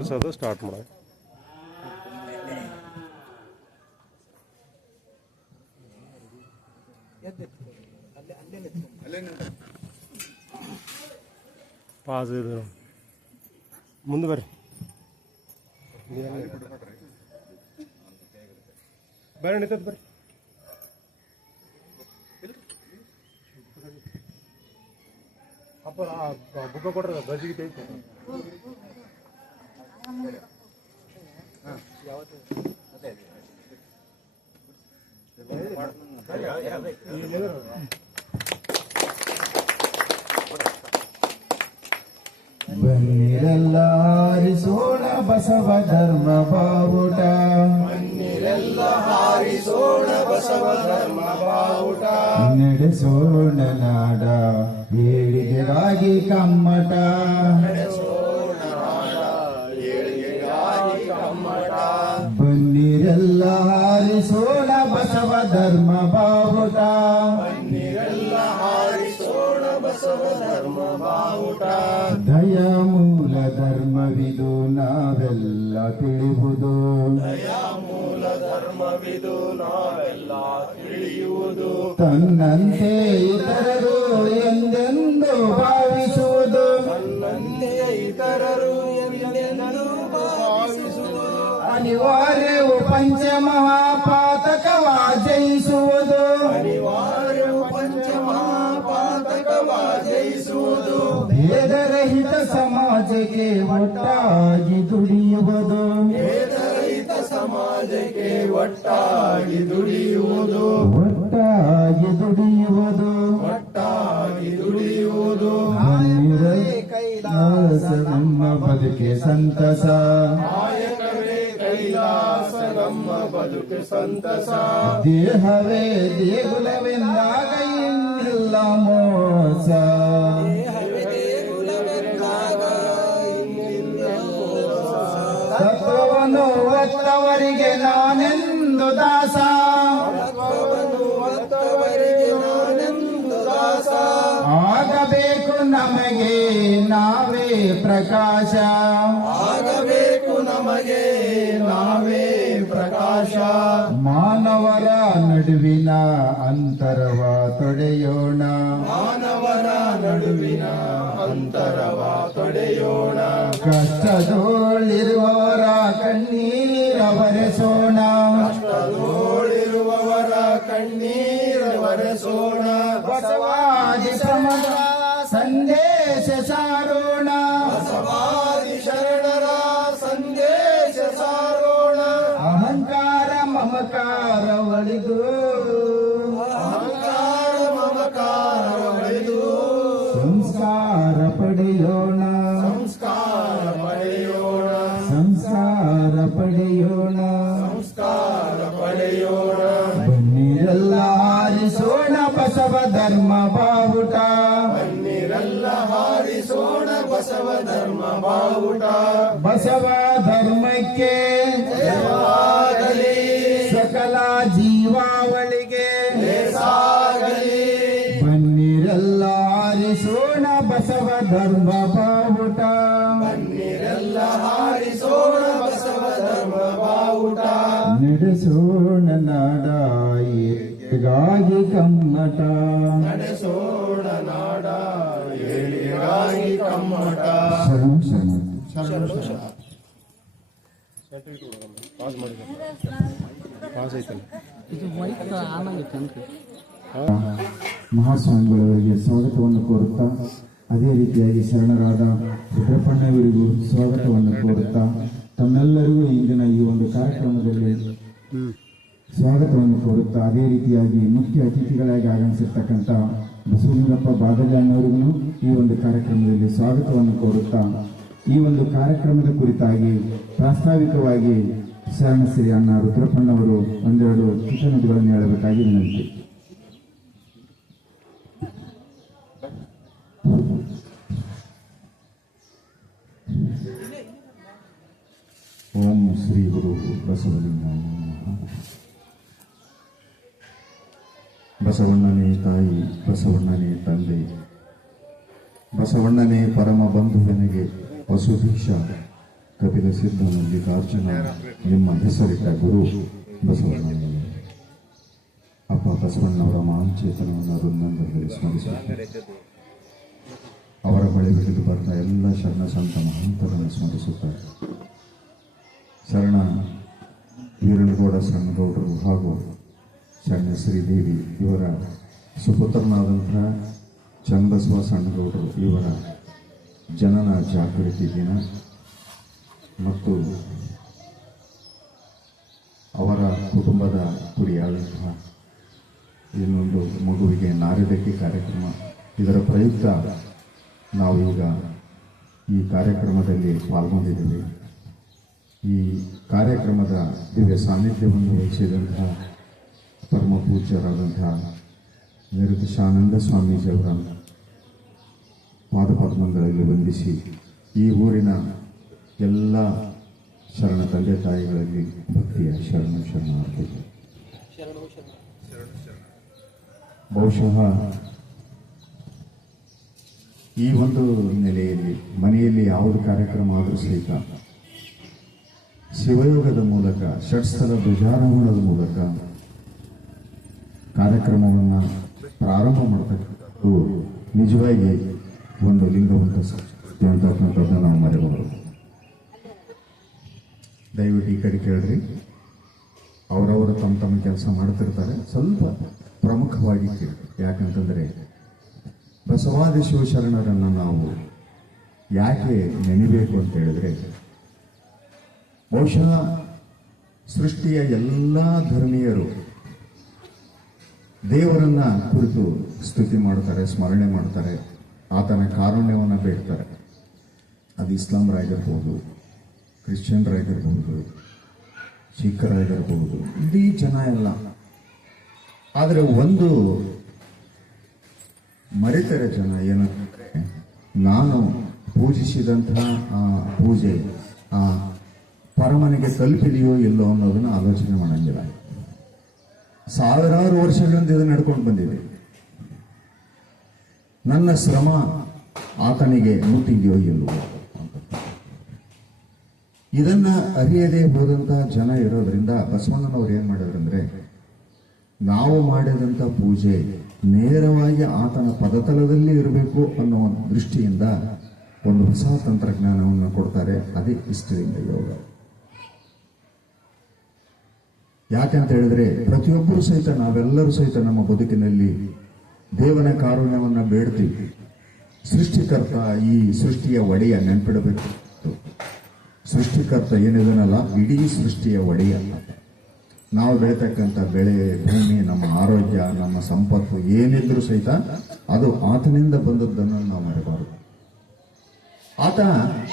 ಅದು ಸ್ಟಾರ್ಟ್ ಮಾಡ ಪಾಸ್ ಇದು ಮುಂದೆ ಬರ್ರಿ ಬರ್ರಿ ನಿಂತದ ಬರ್ರಿ ಅಪ್ಪ ಬುಕ್ಕ ಕೊಡ್ರ ಬಜ್ಜಿಗೆ ತೆಗಿತ ಬನ್ನಿರೆಲ್ಲ ಹಾರಿಸೋಣ ಬಸವ ಧರ್ಮ ಬಾವುಟ, ಬನ್ನಿರೆಲ್ಲ ಹಾರಿಸೋಣ ಬಸವ ಧರ್ಮ ಬಾವುಟ, ನಡೆಸೋಣ ನಾಡ ಏಳಿಗೆಗಾಗಿ ಕಮ್ಮಟ, ನಡೆಸೋಣ ನಾಡ ಏಳಿಗೆಗಾಗಿ ಕಮ್ಮಟ, ಬನ್ನಿರೆಲ್ಲ ಹಾರಿಸೋಣ ಬಸವ ಧರ್ಮ ಬಾವುಟ, ಬನ್ನಿರೆಲ್ಲ ಹಾರಿಸೋಣ ಬಸವ ಧರ್ಮ ಬಾವುಟ, ದಯ ಮೂಲ ಧರ್ಮವಿದು ನಾವೆಲ್ಲ ತಿಳಿಯುವುದು, ದಯಾ ಮೂಲ ಧರ್ಮವಿದು ನಾವೆಲ್ಲ ತಿಳಿಯುವುದು, ತನ್ನಂತೆ ಇತರರು ಎಂದೆಂದು ಭಾವಿಸುವುದು, ತನ್ನಂತೆ ಇತರರು ಎಂದೆಂದು ಭಾವಿಸುವುದು, ಅನಿವಾರ್ಯವು ಪಂಚಮಹಾಪಾತಕವ ಜಯಿಸುವುದು, ಅನಿವಾರ್ಯವು ಪಂಚಮಹಾಪಾತಕವ ಜಯಿಸುವುದು, ಭೇದರಹಿತ ಸಮಾಜಕ್ಕೆ ಒಟ್ಟಾಗಿ ದುಡಿಯುವುದು, ಭೇದರಹಿತ ಸಮಾಜಕ್ಕೆ ಒಟ್ಟಾಗಿ ದುಡಿಯುವುದು, ಒಟ್ಟಾಗಿ ದುಡಿಯುವುದು, ಒಟ್ಟಾಗಿ ದುಡಿಯುವುದು, ಕೈಲಾಸ ನಮ್ಮ ಬದುಕೆ ಸಂತಸ, ಕಾಯಕವೇ ಕೈಲಾಸ ನಮ್ಮ ಬದುಕು ಸಂತಸ, ದೇಹವೇ ದೇಗುಲವೆಂದಾಗ ಇನ್ನಿಲ್ಲ ಮೋಸ, ತತ್ವವನ್ನು ಒತ್ತವರಿಗೆ ನಾನೆಂದು ದಾಸ, ಭಕ್ತವರಿಗೆ ನಾನೆಂದು ದಾಸ, ಆಗಬೇಕು ನಮಗೆ ನಾವೇ ಪ್ರಕಾಶ, ಆಗಬೇಕು ನಮಗೆ ನಾವೇ ಪ್ರಕಾಶ, ಮಾನವರ ನಡುವಿನ ಅಂತರವ ತೊಡೆಯೋಣ, ಮಾನವರ ನಡುವಿನ ಅಂತರವ ತೊಡೆಯೋಣ, ಕಷ್ಟದೋಳಿರುವವರ ಕಣ್ಣೀರವರೆಸೋಣ, ಕಷ್ಟದೋಳಿರುವವರ ಕಣ್ಣೀರವರೆಸೋಣ, ಬಸವಾದಿ ಸಮಗ್ರ ಸಂದೇಶ ಸಾರೋಣ, ಬಸವಾದಿ ಶರಣರ ಸಂದೇಶ ಸಾರೋಣ, ಅಹಂಕಾರ ಮಮಕಾರ ಒಳಿದು ಅಹಂಕಾರ ಮಮಕಾರ ಒಡೆದು ಸಂಸ್ಕಾರ ಪಡೆಯೋಣ, ಸಂಸ್ಕಾರ ಪಡೆಯೋಣ, ಸಂಸ್ಕಾರ ಪಡೆಯೋಣ, ಸಂಸ್ಕಾರ ಪಡೆಯೋಣ, ಬನ್ನಿರೆಲ್ಲ ಹಾರಿಸೋಣ ಬಸವ ಧರ್ಮ ಬಾವುಟ, ಬನ್ನಿರೆಲ್ಲ ಹಾರಿಸೋಣ ಬಸವ ಧರ್ಮ ಬಾವುಟ, ಬಸವ ಧರ್ಮಕ್ಕೆ ಜಯವಾಗಲಿ, ಸಕಲ ಜೀವಾವಳಿಗೆ ಸಾಗಲಿ, ಬನ್ನಿರೆಲ್ಲ ಹಾರಿಸೋಣ ಬಸವ ಧರ್ಮ ಬಾವುಟ, ಬನ್ನಿರೆಲ್ಲ ಹಾರಿಸೋಣ ಬಸವ ಧರ್ಮ ಬಾವುಟ, ನಡೆಸೋಣ ನಾಡ ಏಳಿಗೆಗಾಗಿ ಕಮ್ಮಟ, ನಡೆಸೋಣ ನಾಡ ಏಳಿಗೆಗಾಗಿ ಕಮ್ಮಟ. ಶರಣ ಶರಣ. ಪಾಸ್ ಮಾಡಿದ ಪಾಸ್ ಐತಲ್ಲ ಮಹಾಸ್ವಾಮಿಗಳವರಿಗೆ ಸ್ವಾಗತವನ್ನು ಕೋರುತ್ತಾ, ಅದೇ ರೀತಿಯಾಗಿ ಶರಣರಾದ ರುದ್ರಪ್ಪಣ್ಣವರಿಗೂ ಸ್ವಾಗತವನ್ನು ಕೋರುತ್ತಾ, ತಮ್ಮೆಲ್ಲರಿಗೂ ಇಂದಿನ ಈ ಒಂದು ಕಾರ್ಯಕ್ರಮದಲ್ಲಿ ಸ್ವಾಗತವನ್ನು ಕೋರುತ್ತಾ, ಅದೇ ರೀತಿಯಾಗಿ ಮುಖ್ಯ ಅತಿಥಿಗಳಾಗಿ ಆಗಮಿಸಿರ್ತಕ್ಕಂಥ ಬಸವಲಿಂಗಪ್ಪ ಬಾದಲ್ಯಣ್ಣವರಿಗೂ ಈ ಒಂದು ಕಾರ್ಯಕ್ರಮದಲ್ಲಿ ಸ್ವಾಗತವನ್ನು ಕೋರುತ್ತಾ, ಈ ಒಂದು ಕಾರ್ಯಕ್ರಮದ ಕುರಿತಾಗಿ ಪ್ರಾಸ್ತಾವಿಕವಾಗಿ ಶರಣಶ್ರೀ ಅಣ್ಣ ರುದ್ರಪ್ಪಣ್ಣವರು ಒಂದೆರಡು ನುಡಿಗಳನ್ನು ಹೇಳಬೇಕಾಗಿ ವಿನಂತಿ. ಓಂ ಶ್ರೀ ಗುರು ಬಸವಲಿಂಗಾಯ ನಮಃ. ಬಸವಣ್ಣನೇ ತಾಯಿ, ಬಸವಣ್ಣನೇ ತಂದೆ, ಬಸವಣ್ಣನೇ ಪರಮ ಬಂಧುವನಿಗೆ ವಸುಭಿಕ್ಷ, ಕಪಿಲ ಸಿದ್ಧ ಮಲ್ಲಿಕಾರ್ಜುನ ನಿಮ್ಮ ಹೆಸರಿಟ್ಟ ಗುರು ಬಸವಣ್ಣನವರು. ಅಪ್ಪ ಬಸವಣ್ಣವರ ಮಹಾಂಚೇತನವನ್ನು ಹೃದಯದಲ್ಲಿ ಸ್ಮರಿಸುತ್ತಾರೆ. ಅವರ ಬಳಿ ಬಿಟ್ಟು ಬರ್ತಾ ಎಲ್ಲ ಶರಣ ಸಂತ ಮಹಂತರನ್ನು ಸ್ಮರಿಸುತ್ತಾರೆ. ಶರಣ ವೀರನಗೌಡ ಸಣ್ಣಗೌಡರು ಹಾಗೂ ಶರಣ ಶ್ರೀದೇವಿ ಇವರ ಸುಪುತ್ರನಾದಂತಹ ಚನ್ನಬಸವ ಸಣ್ಣಗೌಡರು ಇವರ ಜನನ ಜಾಗೃತಿ ದಿನ ಮತ್ತು ಅವರ ಕುಟುಂಬದ ಕುರಿಯಾದಂತಹ ಇನ್ನೊಂದು ಮಗುವಿಗೆ ನಾರಿದಕ್ಕೆ ಕಾರ್ಯಕ್ರಮ, ಇದರ ಪ್ರಯುಕ್ತ ನಾವೀಗ ಈ ಕಾರ್ಯಕ್ರಮದಲ್ಲಿ ಪಾಲ್ಗೊಂಡಿದ್ದೇವೆ. ಈ ಕಾರ್ಯಕ್ರಮದ ದಿವ್ಯ ಸಾನ್ನಿಧ್ಯವನ್ನು ವಹಿಸಿದಂತಹ ಪರಮ ಪೂಜ್ಯರಾದಂತಹ ನಿರುಪಶಾನಂದ ಸ್ವಾಮೀಜಿಯವರ ಪಾದಪದ್ಮಗಳಲ್ಲಿ ವಂದಿಸಿ ಈ ಊರಿನ ಎಲ್ಲ ಶರಣ ತಂದೆ ತಾಯಿಗಳಲ್ಲಿ ಭಕ್ತಿಯ ಶರಣಾರ್ಥಿಗಳು. ಬಹುಶಃ ಈ ಒಂದು ನೆಲೆಯಲ್ಲಿ ಮನೆಯಲ್ಲಿ ಯಾವುದು ಕಾರ್ಯಕ್ರಮ ಆದರೂ ಸಹಿತ ಶಿವಯೋಗದ ಮೂಲಕ ಷಟ್ಸ್ಥಲ ಧ್ವಜಾರೋಹಣದ ಮೂಲಕ ಕಾರ್ಯಕ್ರಮವನ್ನು ಪ್ರಾರಂಭ ಮಾಡತಕ್ಕಂಥದ್ದು ನಿಜವಾಗಿ ಒಂದು ಲಿಂಗವಂತ ಅಂತಕ್ಕಂಥದ್ದನ್ನು ನಾವು ಮರೆಯಬಹುದು. ದಯವಿಟ್ಟು ಈ ಕಡೆ ಕೇಳ್ರಿ. ಅವರವರು ತಮ್ಮ ಕೆಲಸ ಮಾಡ್ತಿರ್ತಾರೆ, ಸ್ವಲ್ಪ ಪ್ರಮುಖವಾಗಿ ಕೇಳಿ. ಯಾಕಂತಂದರೆ ಬಸವಾದಿ ಶಿವಶರಣರನ್ನು ನಾವು ಯಾಕೆ ನೆನೆಯಬೇಕು ಅಂತ ಹೇಳಿದ್ರೆ, ಬಹುಶಃ ಸೃಷ್ಟಿಯ ಎಲ್ಲ ಧರ್ಮೀಯರು ದೇವರನ್ನ ಕುರಿತು ಸ್ತುತಿ ಮಾಡ್ತಾರೆ, ಸ್ಮರಣೆ ಮಾಡ್ತಾರೆ, ಆತನ ಕಾರುಣ್ಯವನ್ನು ಬೇಡ್ತಾರೆ. ಅದು ಇಸ್ಲಾಮರಾಗಿರ್ಬೋದು, ಕ್ರಿಶ್ಚಿಯನ್ರಾಗಿರ್ಬೋದು, ಸಿಖ್ಖರಾಗಿರ್ಬೋದು, ಇಡೀ ಜನ ಎಲ್ಲ. ಆದರೆ ಒಂದು ಮರೆತರೆ ಜನ ಏನಂದ್ರೆ, ನಾನು ಪೂಜಿಸಿದಂತಹ ಆ ಪೂಜೆ ಆ ಪರಮನಿಗೆ ತಲುಪಿದೆಯೋ ಇಲ್ಲೋ ಅನ್ನೋದನ್ನು ಆಲೋಚನೆ ಮಾಡಂಗಿಲ್ಲ. ಸಾವಿರಾರು ವರ್ಷಗಳಿಂದ ಇದು ನಡ್ಕೊಂಡು ಬಂದಿದೆ. ನನ್ನ ಶ್ರಮ ಆತನಿಗೆ ಮುಟ್ಟಿದೆಯೋ ಇಲ್ಲವೋ ಅಂತ ಇದನ್ನ ಅರಿಯದೇ ಹೋದಂತಹ ಜನ ಇರೋದ್ರಿಂದ ಬಸವಣ್ಣನವ್ರು ಏನ್ ಮಾಡಿದ್ರಂದ್ರೆ, ನಾವು ಮಾಡಿದಂಥ ಪೂಜೆ ನೇರವಾಗಿ ಆತನ ಪದತಲದಲ್ಲಿ ಇರಬೇಕು ಅನ್ನೋ ದೃಷ್ಟಿಯಿಂದ ಒಂದು ಹೊಸ ತಂತ್ರಜ್ಞಾನವನ್ನು ಕೊಡ್ತಾರೆ. ಅದೇ ಇಷ್ಟಲಿಂಗ ಯೋಗ. ಯಾಕಂತ ಹೇಳಿದ್ರೆ ಪ್ರತಿಯೊಬ್ಬರು ಸಹಿತ, ನಾವೆಲ್ಲರೂ ಸಹಿತ ನಮ್ಮ ಬದುಕಿನಲ್ಲಿ ದೇವನ ಕಾರುಣ್ಯವನ್ನು ಬೇಡ್ತೀವಿ. ಸೃಷ್ಟಿಕರ್ತ, ಈ ಸೃಷ್ಟಿಯ ಒಡೆಯ ನೆನ್ಪಿಡಬೇಕು. ಸೃಷ್ಟಿಕರ್ತ ಏನಿದನಲ್ಲ, ಇಡೀ ಸೃಷ್ಟಿಯ ಒಡೆಯ. ನಾವು ಬೆಳೀತಕ್ಕಂಥ ಬೆಳೆ, ಭೂಮಿ, ನಮ್ಮ ಆರೋಗ್ಯ, ನಮ್ಮ ಸಂಪತ್ತು ಏನಿದ್ರೂ ಸಹಿತ ಅದು ಆತನಿಂದ ಬಂದದ್ದನ್ನು ನಾವು ಮರೆಯಬಾರದು. ಆತ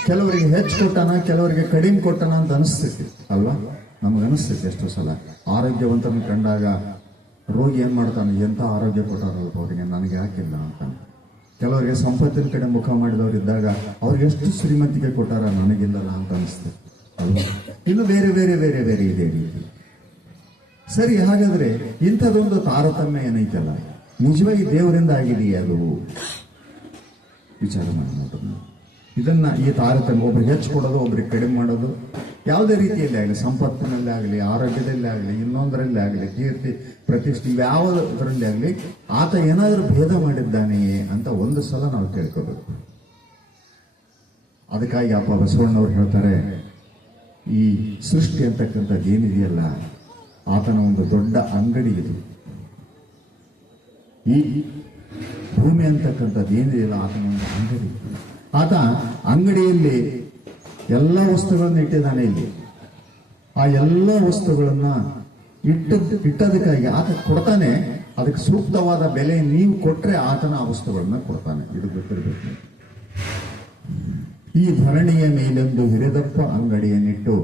ಕೆಲವರಿಗೆ ಹೆಚ್ಚು ಕೊಟ್ಟನ, ಕೆಲವರಿಗೆ ಕಡಿಮೆ ಕೊಟ್ಟನ ಅಂತ ಅನಿಸ್ತೈತಿ ಅಲ್ವಾ? ನಮಗನಿಸ್ತೈತಿ ಎಷ್ಟೋ ಸಲ. ಆರೋಗ್ಯವಂತನ ಕಂಡಾಗ ರೋಗಿ ಏನ್ ಮಾಡ್ತಾನೆ, ಎಂಥ ಆರೋಗ್ಯ ಕೊಟ್ಟಾರಲ್ಪ ಅವರಿಗೆ, ನನಗೆ ಯಾಕಿಲ್ಲ ಅಂತ. ಕೆಲವರಿಗೆ ಸಂಪತ್ತಿನ ಕಡೆ ಮುಖ ಮಾಡಿದವರು ಇದ್ದಾಗ ಅವ್ರಿಗೆ ಎಷ್ಟು ಶ್ರೀಮಂತಿಕೆ ಕೊಟ್ಟಾರ, ನನಗಿಲ್ಲಲ್ಲ ಅಂತ ಅನಿಸ್ತದೆ ಅಲ್ವಾ? ಇನ್ನು ಬೇರೆ ಬೇರೆ ಬೇರೆ ಬೇರೆ ಇದೆ ರೀತಿ. ಸರಿ, ಹಾಗಾದ್ರೆ ಇಂಥದೊಂದು ತಾರತಮ್ಯ ಏನೈತಲ್ಲ, ನಿಜವಾಗಿ ದೇವರಿಂದ ಆಗಿದೆಯೇ? ಅದು ವಿಚಾರ ಮಾಡಿ. ಇದನ್ನ ಈ ತಾರತಮ್ಯ, ಒಬ್ರಿಗೆ ಹೆಚ್ಚು ಕೊಡೋದು, ಒಬ್ರಿಗೆ ಕಡಿಮೆ ಮಾಡೋದು, ಯಾವುದೇ ರೀತಿಯಲ್ಲಿ ಆಗಲಿ, ಸಂಪತ್ತಿನಲ್ಲಿ ಆಗಲಿ, ಆರೋಗ್ಯದಲ್ಲಿ ಆಗಲಿ, ಇನ್ನೊಂದರಲ್ಲಿ ಆಗಲಿ, ಕೀರ್ತಿ ಪ್ರತಿಷ್ಠೆ ಯಾವುದರಲ್ಲಿ ಆಗಲಿ, ಆತ ಏನಾದರೂ ಭೇದ ಮಾಡಿದ್ದಾನೆಯೇ ಅಂತ ಒಂದು ಸಲ ನಾವು ಕೇಳ್ಕೋಬೇಕು. ಅದಕ್ಕಾಗಿ ಅಪ್ಪ ಬಸವಣ್ಣವ್ರು ಹೇಳ್ತಾರೆ, ಈ ಸೃಷ್ಟಿ ಅಂತಕ್ಕಂಥದ್ದು ಏನಿದೆಯಲ್ಲ, ಆತನ ಒಂದು ದೊಡ್ಡ ಅಂಗಡಿ ಇದು. ಈ ಭೂಮಿ ಅಂತಕ್ಕಂಥದ್ದು ಏನಿದೆಯಲ್ಲ, ಆತನ ಒಂದು ಅಂಗಡಿ. ಆತ ಅಂಗಡಿಯಲ್ಲಿ ಎಲ್ಲ ವಸ್ತುಗಳನ್ನು ಇಟ್ಟಿದ್ದಾನೆ. ಇಲ್ಲಿ ಆ ಎಲ್ಲ ವಸ್ತುಗಳನ್ನ ಇಟ್ಟದಕ್ಕಾಗಿ ಆತ ಕೊಡ್ತಾನೆ. ಅದಕ್ಕೆ ಸೂಕ್ತವಾದ ಬೆಲೆ ನೀವು ಕೊಟ್ರೆ ಆತನ ಆ ವಸ್ತುಗಳನ್ನ ಕೊಡ್ತಾನೆ. ಇದು ಗೊತ್ತಿರಬೇಕು. ಈ ಧರಣಿಯ ಮೇಲೊಂದು ಹಿರಿದಪ್ಪ ಅಂಗಡಿಯನ್ನಿಟ್ಟು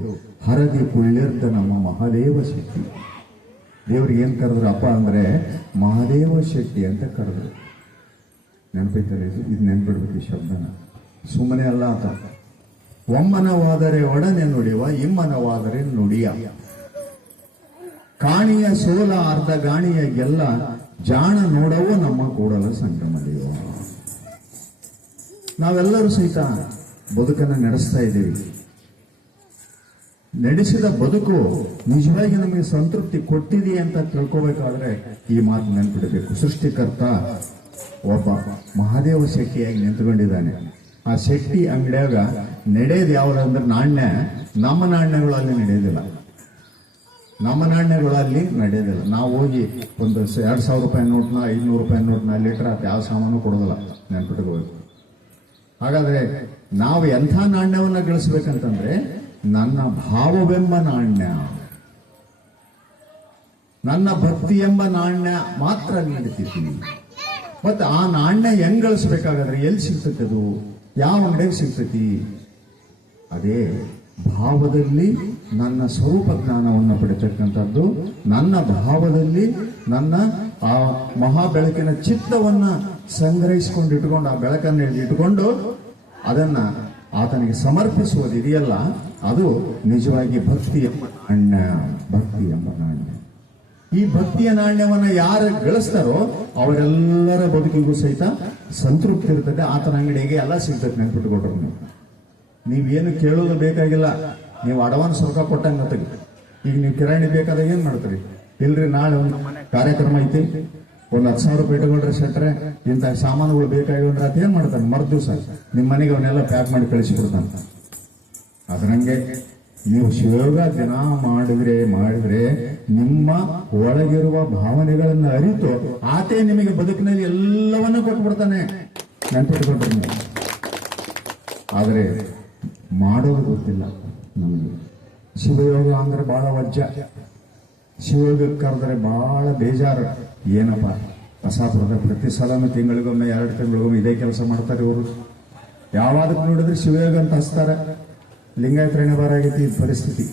ಹರದಿ ಕುಳ್ಳಿರ್ದ ನಮ್ಮ ಮಹಾದೇವ ಶೆಟ್ಟಿ. ದೇವ್ರಿಗೆ ಏನ್ ಕರೆದ್ರು ಅಪ್ಪ ಅಂದ್ರೆ ಮಹಾದೇವ ಶೆಟ್ಟಿ ಅಂತ ಕರೆದ್ರು. ನೆನಪೈತಾರೆ? ಇದು ನೆನ್ಪಿಡ್ಬೇಕು ಈ ಶಬ್ದನ, ಸುಮ್ಮನೆ ಅಲ್ಲ ಅಂತ. ಒಮ್ಮನವಾದರೆ ಒಡನೆ ನುಡಿವ, ಇಮ್ಮನವಾದರೆ ನುಡಿಯ. ಕಾಣಿಯ ಸೋಲ ಅರ್ಧ ಗಾಣಿಯ ಗೆಲ್ಲ, ಜಾಣ ನೋಡವೋ ನಮ್ಮ ಕೂಡಲ ಸಂಗಮ ದೇವ. ನಾವೆಲ್ಲರೂ ಸಹಿತ ಬದುಕನ್ನು ನಡೆಸ್ತಾ ಇದ್ದೀವಿ. ನಡೆಸಿದ ಬದುಕು ನಿಜವಾಗಿ ನಮಗೆ ಸಂತೃಪ್ತಿ ಕೊಟ್ಟಿದೆ ಅಂತ ತಿಳ್ಕೋಬೇಕಾದ್ರೆ ಈ ಮಾತು ನೆನ್ಪಿಡಬೇಕು. ಸೃಷ್ಟಿಕರ್ತ ಒಬ್ಬ ಮಹಾದೇವ ಶೆಟ್ಟಿಯಾಗಿ ನಿಂತ್ಕೊಂಡಿದ್ದಾನೆ. ಆ ಶೆಟ್ಟಿ ಅಂಗಡಿಯಾಗ ನಡೆಯೋದು ಯಾವ್ದಂದ್ರೆ ನಾಣ್ಯ, ನಮ್ಮ ನಾಣ್ಯಗಳಲ್ಲಿ ನಡೆಯೋದಿಲ್ಲ. ನಮ್ಮ ನಾಣ್ಯಗಳಲ್ಲಿ ನಡೆಯೋದಿಲ್ಲ. ನಾವು ಹೋಗಿ ಒಂದು 2,000 ರೂಪಾಯಿ ನೋಟ್ನ 500 ರೂಪಾಯಿ ನೋಟ್ನ ಲೀಟರ್ ಯಾವ ಸಾಮಾನು ಕೊಡೋದಿಲ್ಲ, ನೆನ್ಪಿಟ್ಕೋಬೇಕು. ಹಾಗಾದ್ರೆ ನಾವು ಎಂಥ ನಾಣ್ಯವನ್ನ ಗಳಿಸ್ಬೇಕಂತಂದ್ರೆ ನನ್ನ ಭಾವವೆಂಬ ನಾಣ್ಯ, ನನ್ನ ಭಕ್ತಿ ಎಂಬ ನಾಣ್ಯ ಮಾತ್ರ ನೀಡುತ್ತಿದ್ದೀನಿ. ಮತ್ತೆ ಆ ನಾಣ್ಯ ಹೆಂಗ್ ಗಳಿಸ್ಬೇಕಾಗಾದ್ರೆ ಎಲ್ಲಿ ಸಿಗ್ತೈತಿ, ಅದು ಯಾವ ಅಂಗಡಿಗೆ ಸಿಗ್ತೈತಿ? ಅದೇ ಭಾವದಲ್ಲಿ ನನ್ನ ಸ್ವರೂಪ ಜ್ಞಾನವನ್ನು ಪಡಿತಕ್ಕಂಥದ್ದು, ನನ್ನ ಭಾವದಲ್ಲಿ ನನ್ನ ಆ ಮಹಾ ಬೆಳಕಿನ ಚಿತ್ತವನ್ನ ಸಂಗ್ರಹಿಸಿಕೊಂಡು ಇಟ್ಕೊಂಡು, ಆ ಬೆಳಕನ್ನು ಇಟ್ಕೊಂಡು ಅದನ್ನ ಆತನಿಗೆ ಸಮರ್ಪಿಸುವುದಿದೆಯಲ್ಲ, ಅದು ನಿಜವಾಗಿ ಭಕ್ತಿ ಎಂಬ ನಾಣ್ಯ. ಭಕ್ತಿ ಎಂಬ ನಾಣ್ಯ. ಈ ಭಕ್ತಿಯ ನಾಣ್ಯವನ್ನ ಯಾರು ಗಳಿಸ್ತಾರೋ ಅವರೆಲ್ಲರ ಬದುಕಿಗೂ ಸಹಿತ ಸಂತೃಪ್ತಿ ಇರ್ತದೆ. ಆತನ ಅಂಗಡಿಗೆ ಎಲ್ಲ ಸಿಗ್ತದೆ, ನೆನ್ಪಿಟ್ಕೊಟ್ರು. ನೀವೇನು ಕೇಳೋದು ಬೇಕಾಗಿಲ್ಲ, ನೀವು ಅಡ್ವಾನ್ಸ್ ರೊಕ್ಕ ಕೊಟ್ಟಂಗ. ಈಗ ನೀವು ಕಿರಾಣಿ ಬೇಕಾದಾಗ ಏನ್ ಮಾಡ್ತೀರಿ? ಇಲ್ರಿ ನಾಳೆ ಒಂದು ಕಾರ್ಯಕ್ರಮ ಐತಿ, ಒಂದು 10,000 ರೂಪಾಯಿ ಇಟ್ಕೊಂಡ್ರೆ ಸೆಟ್ರೆ ಇಂಥ ಸಾಮಾನುಗಳು ಬೇಕಾಗಿದ್ರೆ ಅಂತ ಏನ್ ಮಾಡ್ತಾನೆ? ಮರು ದಿವಸ ನಿಮ್ಮ ಮನೆಗೆ ಅವನ್ನೆಲ್ಲ ಪ್ಯಾಕ್ ಮಾಡಿ ಕಳಿಸಿಬಿಡ್ತಾನೆ. ಅದರಂಗೆ ನೀವು ಶಿವಯೋಗ ದಿನ ಮಾಡಿದ್ರೆ ನಿಮ್ಮ ಒಳಗಿರುವ ಭಾವನೆಗಳನ್ನ ಅರಿತು ಆತೇ ನಿಮಗೆ ಬದುಕಿನಲ್ಲಿ ಎಲ್ಲವನ್ನೂ ಕೊಟ್ಬಿಡ್ತಾನೆ, ನೆನ್ಪಿಟ್ಕೊಂಡ್ರೆ ನೀವು. ಆದರೆ ಮಾಡೋದು ಗೊತ್ತಿಲ್ಲ ನಮಗೆ. ಶಿವಯೋಗ ಅಂದ್ರೆ ಬಹಳ ವಜ್ಜ, ಶಿವಯೋಗಕ್ಕೆ ಕರೆದ್ರೆ ಬಹಳ ಬೇಜಾರು. ಏನಪ್ಪ, ಬಸಾಪುರದ ಪ್ರತಿ ಸಲನೂ ತಿಂಗಳಿಗೊಮ್ಮೆ 2 ತಿಂಗಳಿಗೊಮ್ಮೆ ಇದೇ ಕೆಲಸ ಮಾಡ್ತಾರೆ ಇವರು. ಯಾವಾದಕ್ಕೆ ನೋಡಿದ್ರೆ ಶಿವಯೋಗ ಅಂತ ಹಚ್ತಾರೆ. ಲಿಂಗಾಯತರೇ ಬರಾಗೈತಿ ಈ ಪರಿಸ್ಥಿತಿ.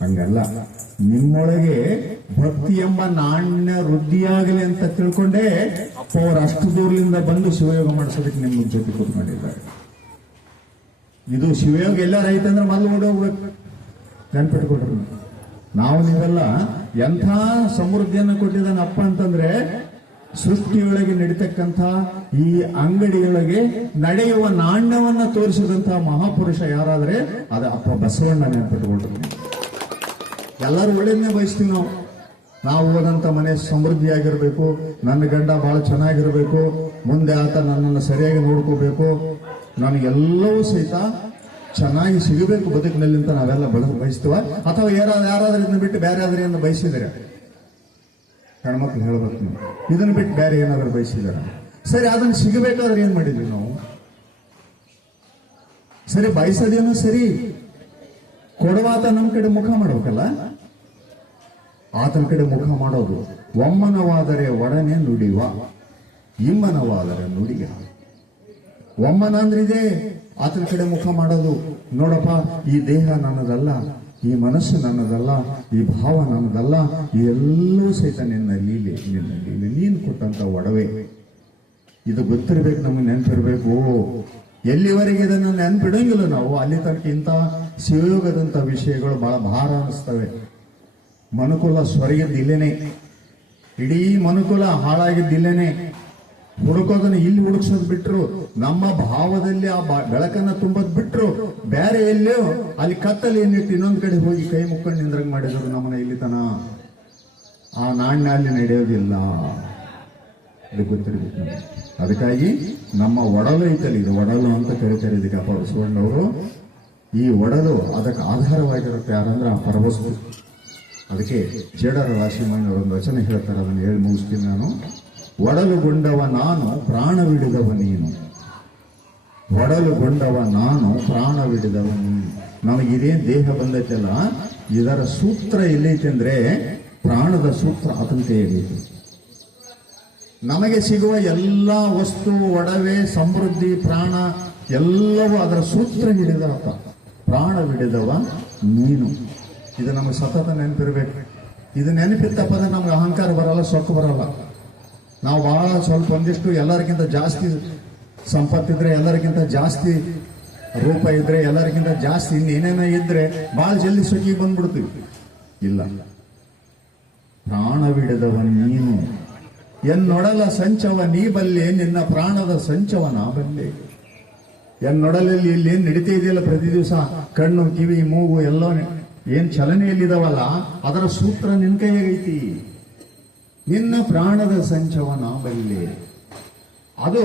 ಹಂಗಲ್ಲ, ನಿಮ್ಮೊಳಗೆ ಭಕ್ತಿ ಎಂಬ ನಾಣ್ಯ ವೃದ್ಧಿಯಾಗಲಿ ಅಂತ ತಿಳ್ಕೊಂಡೇ ಅಪ್ಪ ಅವರು ಅಷ್ಟು ದೂರದಿಂದ ಬಂದು ಶಿವಯೋಗ ಮಾಡಿಸೋದಕ್ಕೆ ನಿಮ್ಮ ಜೊತೆ ಕೂತ್ಕೊಂಡಿದ್ದಾರೆ. ಇದು ಶಿವಯೋಗ ಎಲ್ಲಾರು ಐತಂದ್ರೆ ಮೊದಲು ಓಡೋಗ್ಬೇಕು, ನೆನ್ಪಿಟ್ಕೊಟ್ರು. ನಾವು ನೀವೆಲ್ಲ ಎಂಥ ಸಮೃದ್ಧಿಯನ್ನು ಕೊಟ್ಟಿದ್ದಾನೆ ಅಪ್ಪ ಅಂತಂದ್ರೆ, ಸೃಷ್ಟಿಯೊಳಗೆ ನಡೀತಕ್ಕಂಥ ಈ ಅಂಗಡಿಯೊಳಗೆ ನಡೆಯುವ ನಾಣ್ಯವನ್ನ ತೋರಿಸಿದಂತಹ ಮಹಾಪುರುಷ ಯಾರಾದ್ರೆ ಅದು ಅಪ್ಪ ಬಸವಣ್ಣ, ನೆನ್ಪಿಟ್ಕೊಟ್ರು. ಎಲ್ಲರೂ ಒಳ್ಳೇದನ್ನೇ ಬಯಸ್ತೀವಿ ನಾವು ಹೋದಂತ ಮನೆ ಸಮೃದ್ಧಿಯಾಗಿರ್ಬೇಕು, ನನ್ನ ಗಂಡ ಬಹಳ ಚೆನ್ನಾಗಿರ್ಬೇಕು, ಮುಂದೆ ಆತ ನನ್ನನ್ನು ಸರಿಯಾಗಿ ನೋಡ್ಕೋಬೇಕು, ನನಗೆಲ್ಲವೂ ಸಹಿತ ಚೆನ್ನಾಗಿ ಸಿಗಬೇಕು ಬದುಕಿನಲ್ಲಿ ಅಂತ ನಾವೆಲ್ಲ ಬಯಸ್ತೀವ. ಅಥವಾ ಯಾರಾದ್ರೂ ಇದನ್ನ ಬಿಟ್ಟು ಬೇರೆ ಆದ್ರಿಂದ ಬಯಸಿದರೆ ಹೆಣ್ಮಕ್ಳು ಹೇಳ್ಬೇಕು, ನೀವು ಇದನ್ನ ಬಿಟ್ಟು ಬೇರೆ ಏನಾದ್ರೂ ಬಯಸಿದಾರ? ಸರಿ, ಅದನ್ನ ಸಿಗಬೇಕಾದ್ರೆ ಏನ್ ಮಾಡಿದ್ವಿ ನಾವು? ಸರಿ, ಬಯಸೋದೇನೋ ಸರಿ, ಕೊಡುವಾತ ನಮ್ಮ ಕಡೆ ಮುಖ ಮಾಡ್ಬೇಕಲ್ಲ, ಆತನ ಕಡೆ ಮುಖ ಮಾಡೋದು. ಒಮ್ಮನವಾದರೆ ಒಡನೆ ನುಡಿವ, ಇಮ್ಮನವಾದರೆ ನುಡಿಗ. ಒಮ್ಮನ ಅಂದ್ರೆ ಇದೆ, ಆತನ ಕಡೆ ಮುಖ ಮಾಡೋದು. ನೋಡಪ್ಪ, ಈ ದೇಹ ನನ್ನದಲ್ಲ, ಈ ಮನಸ್ಸು ನನ್ನದಲ್ಲ, ಈ ಭಾವ ನನ್ನದಲ್ಲ, ಎಲ್ಲವೂ ಸಹಿತ ನಿನ್ನ ಲೀಲೆ, ನೀನು ಕೊಟ್ಟಂತ ಒಡವೆ. ಇದು ಗೊತ್ತಿರ್ಬೇಕು, ನಮಗೆ ನೆನಪಿರ್ಬೇಕು. ಎಲ್ಲಿವರೆಗೆ ಇದನ್ನು ನೆನಪಿಡಂಗಿಲ್ಲ ನಾವು, ಅಲ್ಲಿ ತನಕ ಇಂಥ ಶಿವಯೋಗದಂತ ವಿಷಯಗಳು ಬಹಳ ಭಾರ ಅನಿಸ್ತವೆ. ಮನುಕುಲ ಸ್ವರ್ಗದಿಲ್ಲೇನೆ, ಇಡೀ ಮನುಕುಲ ಹಾಳಾಗಿದ್ದಿಲ್ಲೇನೆ. ಹುಡುಕೋದನ್ನ ಇಲ್ಲಿ ಹುಡುಕ್ಸೋದ್ ಬಿಟ್ರು, ನಮ್ಮ ಭಾವದಲ್ಲಿ ಆ ಬೆಳಕನ್ನ ತುಂಬದ್ ಬಿಟ್ರು, ಬೇರೆ ಎಲ್ಲೋ ಅಲ್ಲಿ ಕತ್ತಲ್ಲಿ ಏನಿಟ್ಟು ಇನ್ನೊಂದ್ ಕಡೆ ಹೋಗಿ ಕೈ ಮುಕ್ಕೊಂಡು ನಿಂದ್ರಂಗ್ ಮಾಡಿದ್ರು ನಮ್ಮನ್ನ ಇಲ್ಲಿ ತನ. ಆ ನಾಣ್ಯ ಅಲ್ಲಿ ನಡೆಯೋದಿಲ್ಲ, ಅದು ಗೊತ್ತಿರ್ಬೇಕು ನಮ್ಗೆ. ಅದಕ್ಕಾಗಿ ನಮ್ಮ ಒಡಲು ಐತಲ್ಲಿ, ಇದು ಒಡಲು ಅಂತ ಕರೀತಾರೆ ಇದಕ್ಕೆ ಅಪ್ಪ ಬಸವಣ್ಣವರು. ಈ ಒಡಲು ಅದಕ್ಕೆ ಆಧಾರವಾಗಿರುತ್ತೆ ಯಾರಂದ್ರೆ ಆ ಪರವಸ್ತು. ಅದಕ್ಕೆ ಜೇಡರ ರಾಶಿಮಂಗ ಒಂದು ವಚನ ಹೇಳ್ತಾರೆ, ಅದನ್ನು ಹೇಳಿ ಮುಗಿಸ್ತೀನಿ ನಾನು. ಒಡಲುಗೊಂಡವ ನಾನು, ಪ್ರಾಣವಿಡಿದವ ನೀನು. ಒಡಲುಗೊಂಡವ ನಾನು, ಪ್ರಾಣವಿಡಿದವ ನೀನು. ನಮಗಿದೇನು ದೇಹ ಬಂದೈತಲ್ಲ, ಇದರ ಸೂತ್ರ ಎಲ್ಲೈತೆ ಅಂದ್ರೆ ಪ್ರಾಣದ ಸೂತ್ರ ಆತಂತೆ ಎಲ್ಲೈತೆ. ನಮಗೆ ಸಿಗುವ ಎಲ್ಲ ವಸ್ತು, ಒಡವೆ, ಸಮೃದ್ಧಿ, ಪ್ರಾಣ ಎಲ್ಲವೂ ಅದರ ಸೂತ್ರ ಹಿಡಿದವ, ಪ್ರಾಣವಿಡಿದವ ನೀನು. ಇದು ನಮಗೆ ಸತತ ನೆನಪಿರ್ಬೇಕು. ಇದು ನೆನಪಿತ್ತಪ್ಪ ನಮ್ಗೆ ಅಹಂಕಾರ ಬರಲ್ಲ, ಸೊಕ್ಕು ಬರಲ್ಲ. ನಾವು ಬಹಳ ಸ್ವಲ್ಪ ಒಂದಿಷ್ಟು ಎಲ್ಲರಿಗಿಂತ ಜಾಸ್ತಿ ಸಂಪತ್ತಿದ್ರೆ, ಎಲ್ಲರಿಗಿಂತ ಜಾಸ್ತಿ ರೂಪ ಇದ್ರೆ, ಎಲ್ಲರಿಗಿಂತ ಜಾಸ್ತಿ ಇನ್ನೇನೇನೋ ಇದ್ರೆ ಬಹಳ ಜಲ್ದಿ ಸೊಕ್ಕಿಗೆ ಬಂದ್ಬಿಡ್ತೀವಿ. ಇಲ್ಲ, ಪ್ರಾಣವಿಡದವ ನೀನು, ಎನ್ನೊಡಲ ಸಂಚವ ನೀ ಬಲ್ಲೆ, ನಿನ್ನ ಪ್ರಾಣದ ಸಂಚವ ನಾ ಬಲ್ಲೆ. ಎನ್ನೊಡಲಲ್ಲಿ ಇಲ್ಲಿ ಏನ್ ನಡೀತಾ ಇದೆಯಲ್ಲ ಪ್ರತಿ ದಿವಸ, ಕಣ್ಣು, ಕಿವಿ, ಮೂಗು ಎಲ್ಲ ಏನ್ ಚಲನೆಯಲ್ಲಿದಾವಲ್ಲ ಅದರ ಸೂತ್ರ ನಿನ್ ಕೈಯಾಗೈತಿ. ನಿನ್ನ ಪ್ರಾಣದ ಸಂಚವ ನಾ ಬಲ್ಲೆ. ಅದು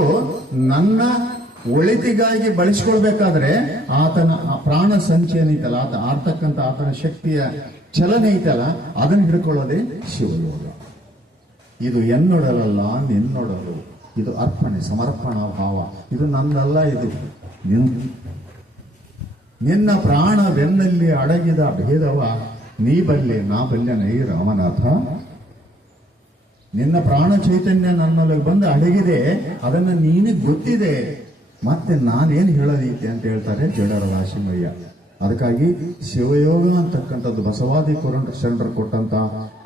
ನನ್ನ ಒಳಿತಿಗಾಗಿ ಬಳಸ್ಕೊಳ್ಬೇಕಾದ್ರೆ ಆತನ ಆ ಪ್ರಾಣ ಸಂಚೆ ಏನೈತಲ್ಲ, ಆತ ಆಡ್ತಕ್ಕಂಥ ಆತನ ಶಕ್ತಿಯ ಚಲನೆ ಐತಲ್ಲ, ಅದನ್ನ ಹಿಡ್ಕೊಳ್ಳೋದೇ ಶಿವಯೋಗ. ಇದು ಎನ್ನೊಡಲಲ್ಲ ನಿನ್ನೊಡಲು. ಇದು ಅರ್ಪಣೆ, ಸಮರ್ಪಣಾ ಭಾವ. ಇದು ನಂದಲ್ಲ, ಇದು ನಿನ್ನ ಪ್ರಾಣವೆನ್ನಲ್ಲಿ ಅಡಗಿದ ಭೇದವ ನೀ ಬಲ್ಲೆ ನಾ ಬಲ್ಲೆನೈ ರಾಮನಾಥ. ನಿನ್ನ ಪ್ರಾಣ ಚೈತನ್ಯ ನನ್ನೊಳಗೆ ಬಂದು ಅಡಗಿದೆ, ಅದನ್ನ ನೀನಿಗೆ ಗೊತ್ತಿದೆ, ಮತ್ತೆ ನಾನೇನು ಹೇಳೋದೈತೆ ಅಂತ ಹೇಳ್ತಾರೆ ಜಡರ ರಾಶಿಮಯ್ಯ. ಅದಕ್ಕಾಗಿ ಶಿವಯೋಗ ಅಂತಕ್ಕಂಥದ್ದು ಬಸವಾದಿ ಶರಣರು ಕೊಟ್ಟಂತ